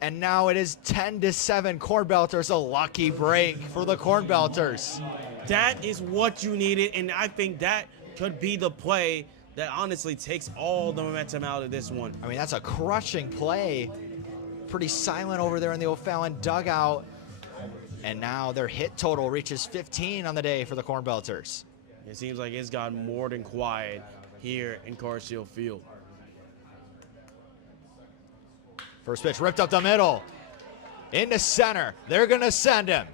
And now it is 10-7 Cornbelters, a lucky break for the Cornbelters. That is what you needed, and I think that could be the play that honestly takes all the momentum out of this one. I mean, that's a crushing play. Pretty silent over there in the O'Fallon dugout. And now their hit total reaches 15 on the day for the Cornbelters. It seems like it's gotten more than quiet here in Carshield Field. First pitch ripped up the middle. Into center. They're going to send him.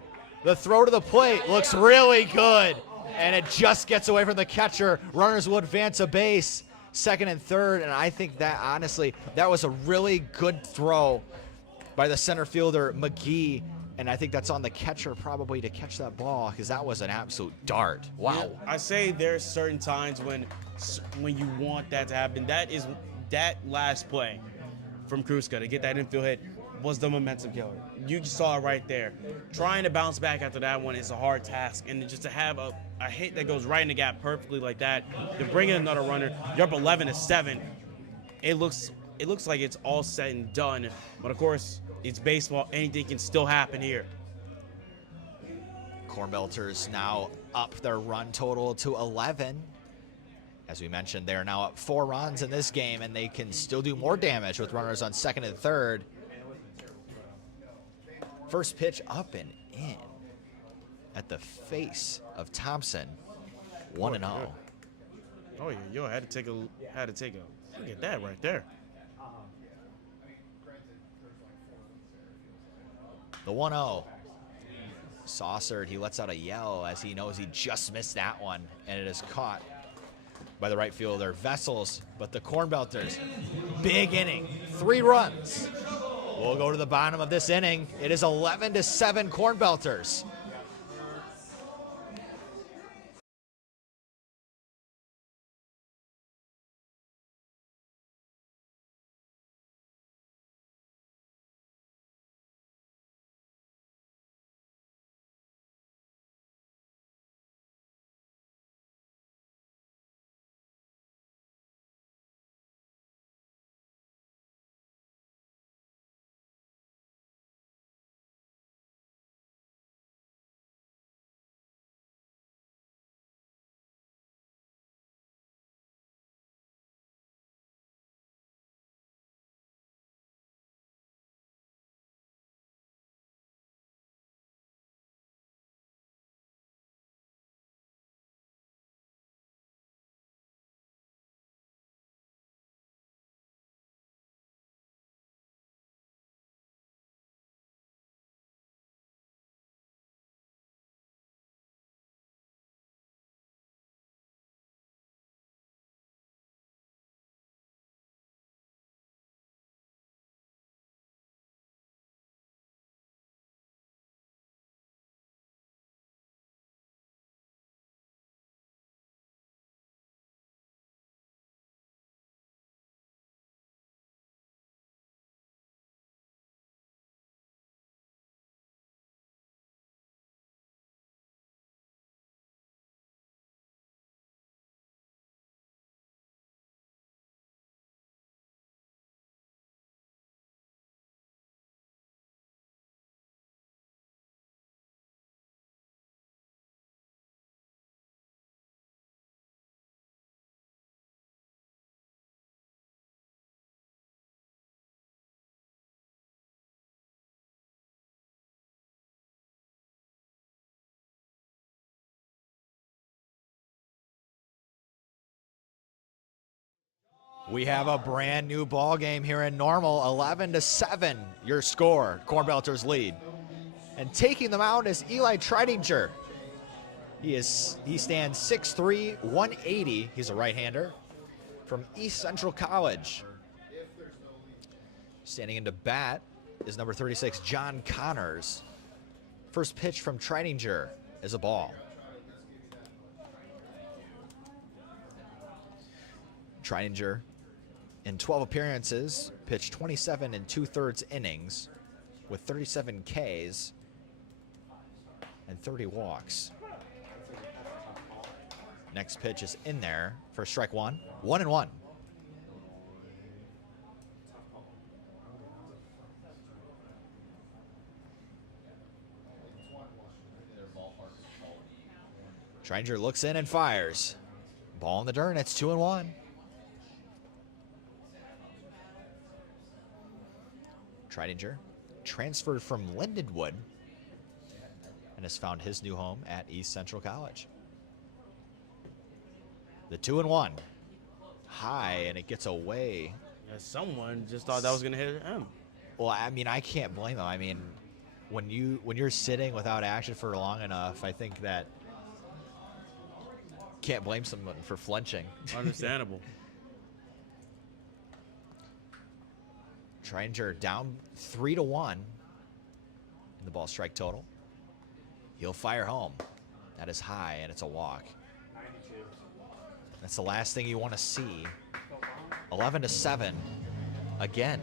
The throw to the plate looks really good. And it just gets away from the catcher. Runners will advance a base, second and third. And I think that, honestly, that was a really good throw by the center fielder, McGee. And I think that's on the catcher probably to catch that ball, because that was an absolute dart. Wow. Yeah, I say there's certain times when you want that to happen. That last play from Kruska to get that infield hit was the momentum killer. You just saw it right there. Trying to bounce back after that one is a hard task, and just to have a hit that goes right in the gap perfectly like that, to bring in another runner, you're up 11-7. It looks like it's all said and done, but of course, it's baseball. Anything can still happen here. Cornbelters now up their run total to 11. As we mentioned, they're now up 4 runs in this game, and they can still do more damage with runners on second and third. First pitch up and in at the face of Thompson. 1-0. Oh yeah, yo, had to take a look at that right there. The 1-0. Saucered, he lets out a yell as he knows he just missed that one, and it is caught by the right fielder, Vessels. But the Cornbelters, big inning, 3 runs. We'll go to the bottom of this inning. It is 11-7 Cornbelters. We have a brand new ball game here in Normal. 11-7, your score. Cornbelters lead. And taking them out is Eli Tridinger. He stands 6'3", 180. He's a right-hander from East Central College. Standing into bat is number 36, John Connors. First pitch from Tridinger is a ball. Tridinger, in 12 appearances, pitched 27 2/3 innings with 37 Ks and 30 walks. Next pitch is in there for strike one. 1-1. Trininger looks in and fires. Ball in the dirt, it's 2-1. Trininger transferred from Lindenwood and has found his new home at East Central College. The 2-1. High, and it gets away. Yeah, someone just thought that was going to hit him. Well, I mean, I can't blame him. I mean, when you're sitting without action for long enough, I think that can't blame someone for flinching. Understandable. Trininger down 3-1 in the ball strike total. He'll fire home. That is high, and it's a walk. That's the last thing you want to see. 11-7. Again,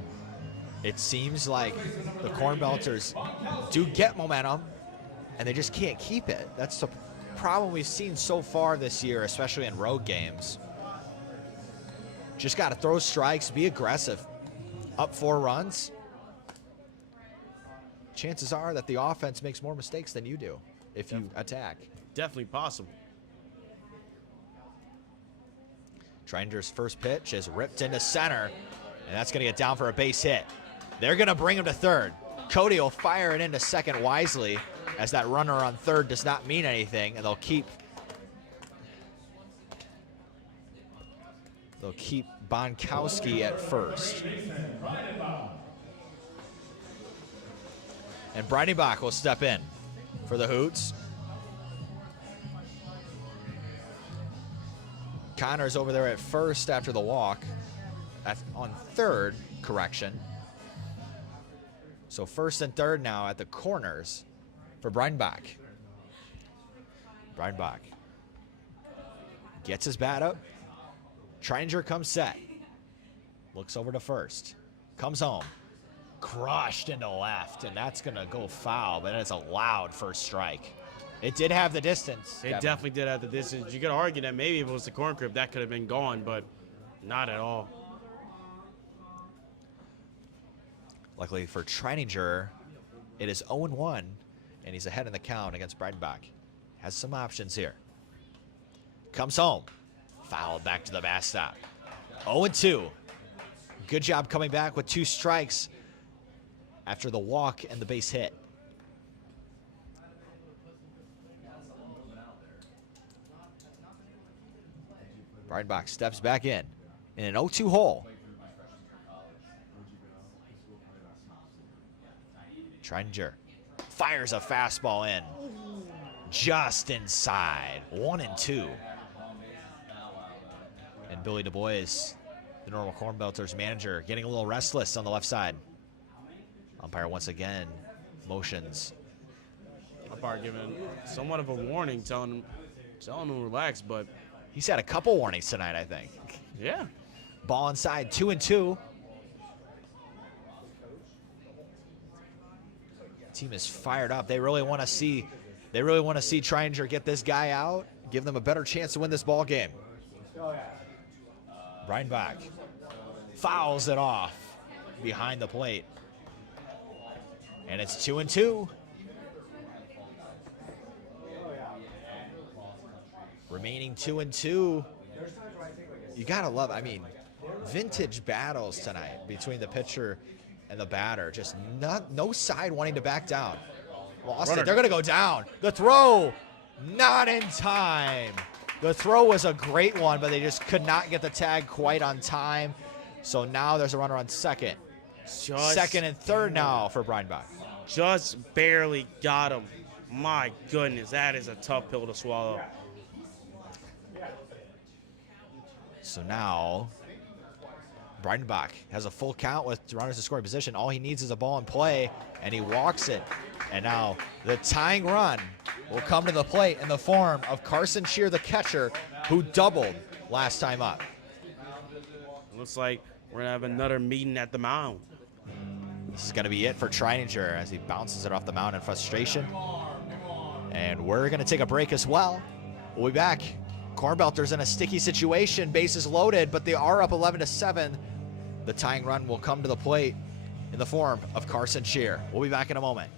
it seems like the Cornbelters do get momentum, and they just can't keep it. That's the problem we've seen so far this year, especially in road games. Just got to throw strikes, be aggressive. Up 4 runs. Chances are that the offense makes more mistakes than you do if you attack. Definitely possible. Trininger's first pitch is ripped into center, and that's going to get down for a base hit. They're going to bring him to third. Cody will fire it into second wisely, as that runner on third does not mean anything, and they'll keep Bonkowski at first. And Breidenbach will step in for the Hoots. Connor's over there at first after the walk. On third, correction. So first and third now at the corners for Breidenbach. Breidenbach gets his bat up. Trininger comes set. Looks over to first. Comes home. Crushed into left, and that's going to go foul, but it's a loud first strike. It did have the distance. It definitely did have the distance. You could argue that maybe if it was the corn crib, that could have been gone, but not at all. Luckily for Trininger, it is 0-1, and he's ahead in the count against Breidenbach. Has some options here. Comes home. Fouled back to the backstop. 0-2. Good job coming back with 2 strikes after the walk and the base hit. Breidenbach steps back in an 0-2 hole. Trininger fires a fastball in. Just inside. 1-2. And Billy Du Bois, the normal Cornbelters manager, getting a little restless on the left side. Umpire once again motions. Umpire giving somewhat of a warning, telling him to relax, but He's had a couple warnings tonight, I think. yeah. Ball inside, 2-2. Team is fired up. They really want to see Trininger get this guy out, give them a better chance to win this ball game. Breidenbach fouls it off behind the plate. And it's 2-2. Remaining 2-2. You gotta love, I mean, vintage battles tonight between the pitcher and the batter. Just no side wanting to back down. Lost it. They're gonna go down. The throw, not in time. The throw was a great one, but they just could not get the tag quite on time. So now there's a runner on second. Second and third now for Breidenbach. Just barely got him. My goodness, that is a tough pill to swallow. So now Breidenbach has a full count with runners in scoring position. All he needs is a ball in play, and he walks it. And now the tying run will come to the plate in the form of Carson Shear, the catcher, who doubled last time up. Looks like we're going to have another meeting at the mound. This is going to be it for Trininger as he bounces it off the mound in frustration. And we're going to take a break as well. We'll be back Cornbelters in a sticky situation, bases loaded, but they are up 11-7. The tying run will come to the plate in the form of Carson Shear. We'll be back in a moment.